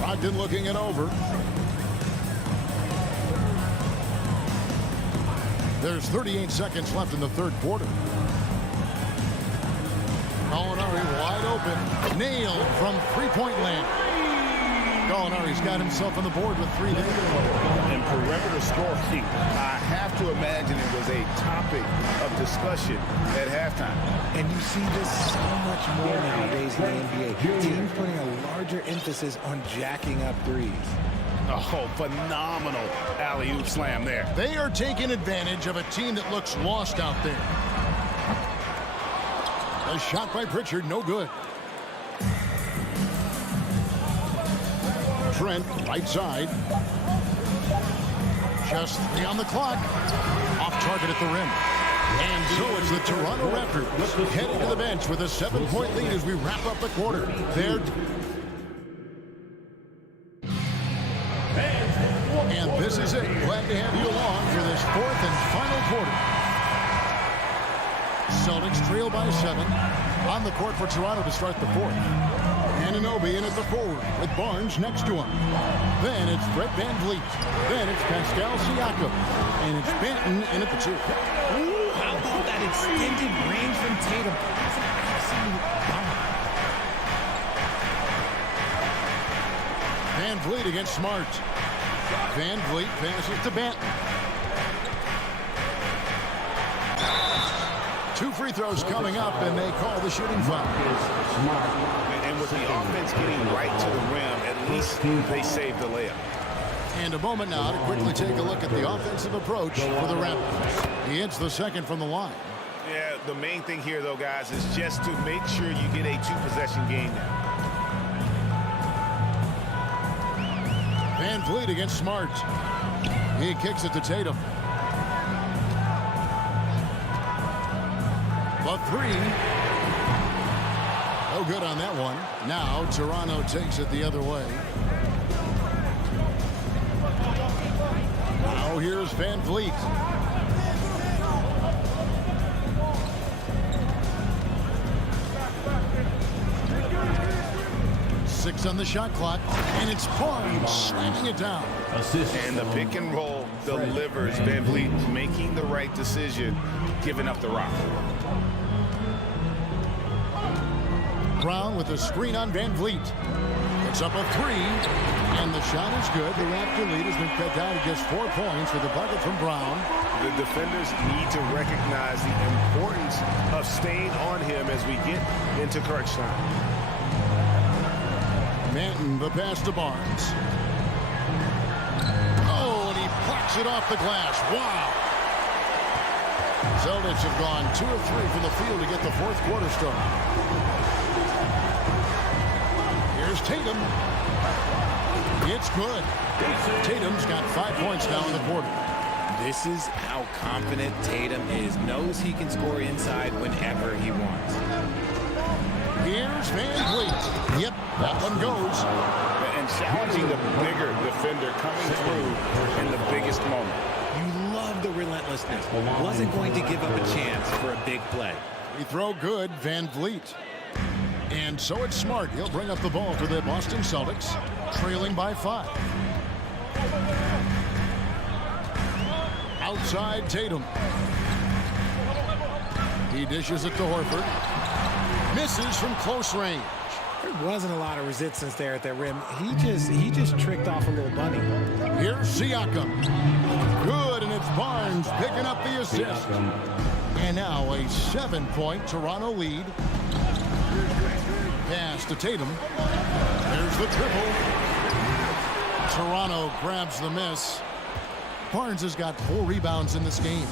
Brogdon looking it over. There's 38 seconds left in the third quarter. Gallinari wide open. Nailed from three-point land. Gallinari's got himself on the board with 3 there. And perimeter scoring, I have to imagine it was a topic of discussion at halftime. And you see this so much more nowadays in the NBA. Teams putting a larger emphasis on jacking up threes. Oh, phenomenal alley-oop slam there. They are taking advantage of a team that looks lost out there. A shot by Pritchard, no good. Trent, right side. Just 3 on the clock. Off target at the rim. And so it's the Toronto Raptors heading to the bench with a 7-point lead as we wrap up the quarter. And this is it. Glad to have you along for this 4th and final quarter. Celtics trail by 7. On the court for Toronto to start the 4th. Anunoby in at the forward with Barnes next to him. Then it's Fred VanVleet. Then it's Pascal Siakam. And it's Benton in at the 2. Ooh, how about that extended range from Tatum? That's an absolute bomb. VanVleet against Smart. VanVleet passes to Benton. 2 free throws coming up, and they call the shooting foul. And with the offense getting right to the rim, at least they saved the layup. And a moment now to quickly take a look at the offensive approach for the Raptors. He hits the second from the line. Yeah, the main thing here, though, guys, is just to make sure you get a 2-possession game now. VanVleet against Smart. He kicks it to Tatum. The 3. No good on that one. Now Toronto takes it the other way. Now here's VanVleet. Six on the shot clock, and it's Barnes slamming it down. And the pick and roll delivers. VanVleet making the right decision, giving up the rock. Brown with a screen on VanVleet. It's up a 3, and the shot is good. The Raptor lead has been cut down to just 4 points with a bucket from Brown. The defenders need to recognize the importance of staying on him as we get into crunch time. Manton, the pass to Barnes. Oh, and he blocks it off the glass. Wow. Celtics have gone 2 of 3 from the field to get the 4th quarter started. Here's Tatum. It's good. Tatum's got 5 points now in the quarter. This is how confident Tatum is. Knows he can score inside whenever he wants. Here's VanVleet. Yep, that one goes. And challenging the bigger defender coming through in the biggest moment. You love the relentlessness. Wasn't going to give up a chance for a big play. We throw good, VanVleet. And so it's Smart. He'll bring up the ball for the Boston Celtics, trailing by 5. Outside Tatum. He dishes it to Horford. Misses from close range. There wasn't a lot of resistance there at that rim. He just tricked off a little bunny. Here's Siakam. Good, and it's Barnes picking up the assist. And now a 7-point Toronto lead. Pass to Tatum. There's the triple. Toronto grabs the miss. Barnes has got 4 rebounds in this game.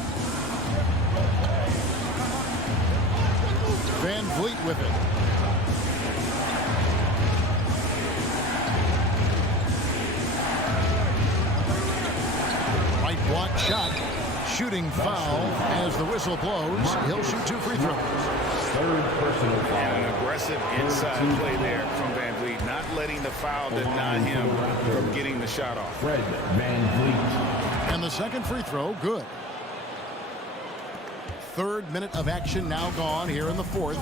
VanVleet with it. Right block shot. Shooting foul as the whistle blows. He'll shoot 2 free throws. Third personal foul. And an aggressive inside play there from VanVleet, not letting the foul deny him from getting the shot off. Fred VanVleet. And the second free throw, good. 3rd minute of action now gone here in the 4th.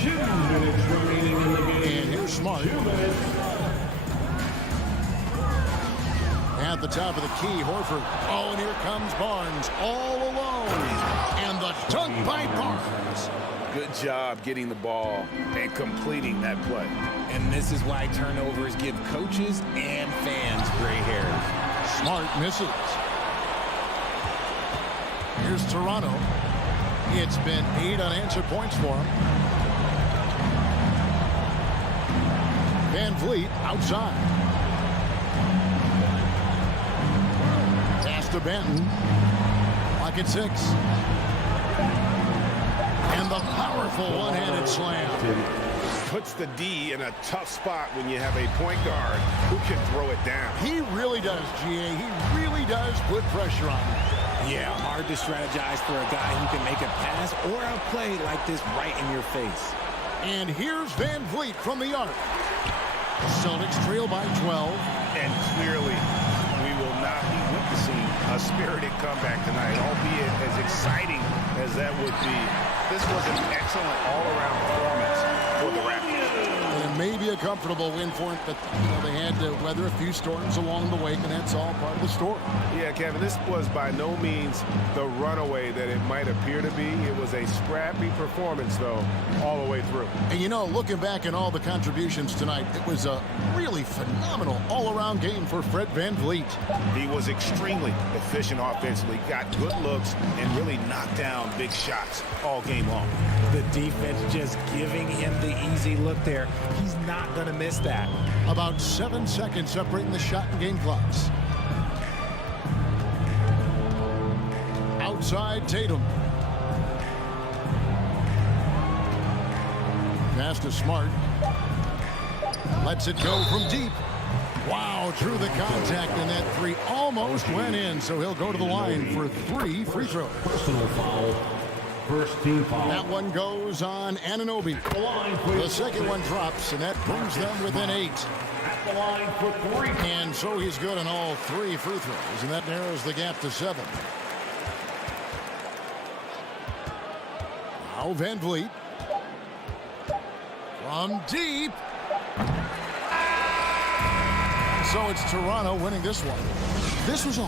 2 minutes remaining in the game. And here's Smart. At the top of the key, Horford. Oh, and here comes Barnes all alone. And the dunk by Barnes. Good job getting the ball and completing that play. And this is why turnovers give coaches and fans gray hairs. Smart misses. Here's Toronto. It's been 8 unanswered points for him. VanVleet outside. to Benton. Lock at 6. And the powerful one-handed slam. Puts the D in a tough spot when you have a point guard who can throw it down. He really does, GA. He really does put pressure on him. Yeah, hard to strategize for a guy who can make a pass or a play like this right in your face. And here's Van Vliet from the arc. Celtics trail by 12. And clearly, we will not be witnessing a spirited comeback tonight, albeit as exciting as that would be. This was an excellent all-around performance for the Raptors. And maybe a comfortable win for them, but they had to weather a few storms along the way, and that's all part of the story. Yeah, Kevin, this was by no means the runaway that it might appear to be. It was a scrappy performance, though, all the way through. And looking back at all the contributions tonight, it was a really phenomenal all-around game for Fred Van Vliet. He was extremely efficient offensively, got good looks, and really knocked down big shots all game long. The defense just giving him the easy look there. He's not going to miss that. About 7 seconds separating the shot and game clocks. Outside Tatum. Pass to Smart. Lets it go from deep. Wow, through the contact, and that three almost went in, so he'll go to the line for 3 free throws. Personal foul. First team foul. That one goes on Anunoby. The second one drops, and that brings them within 8. At the line for 3. And so he's good on all 3 free throws, and that narrows the gap to 7. Now Van Vliet. From deep. So it's Toronto winning this one. This was a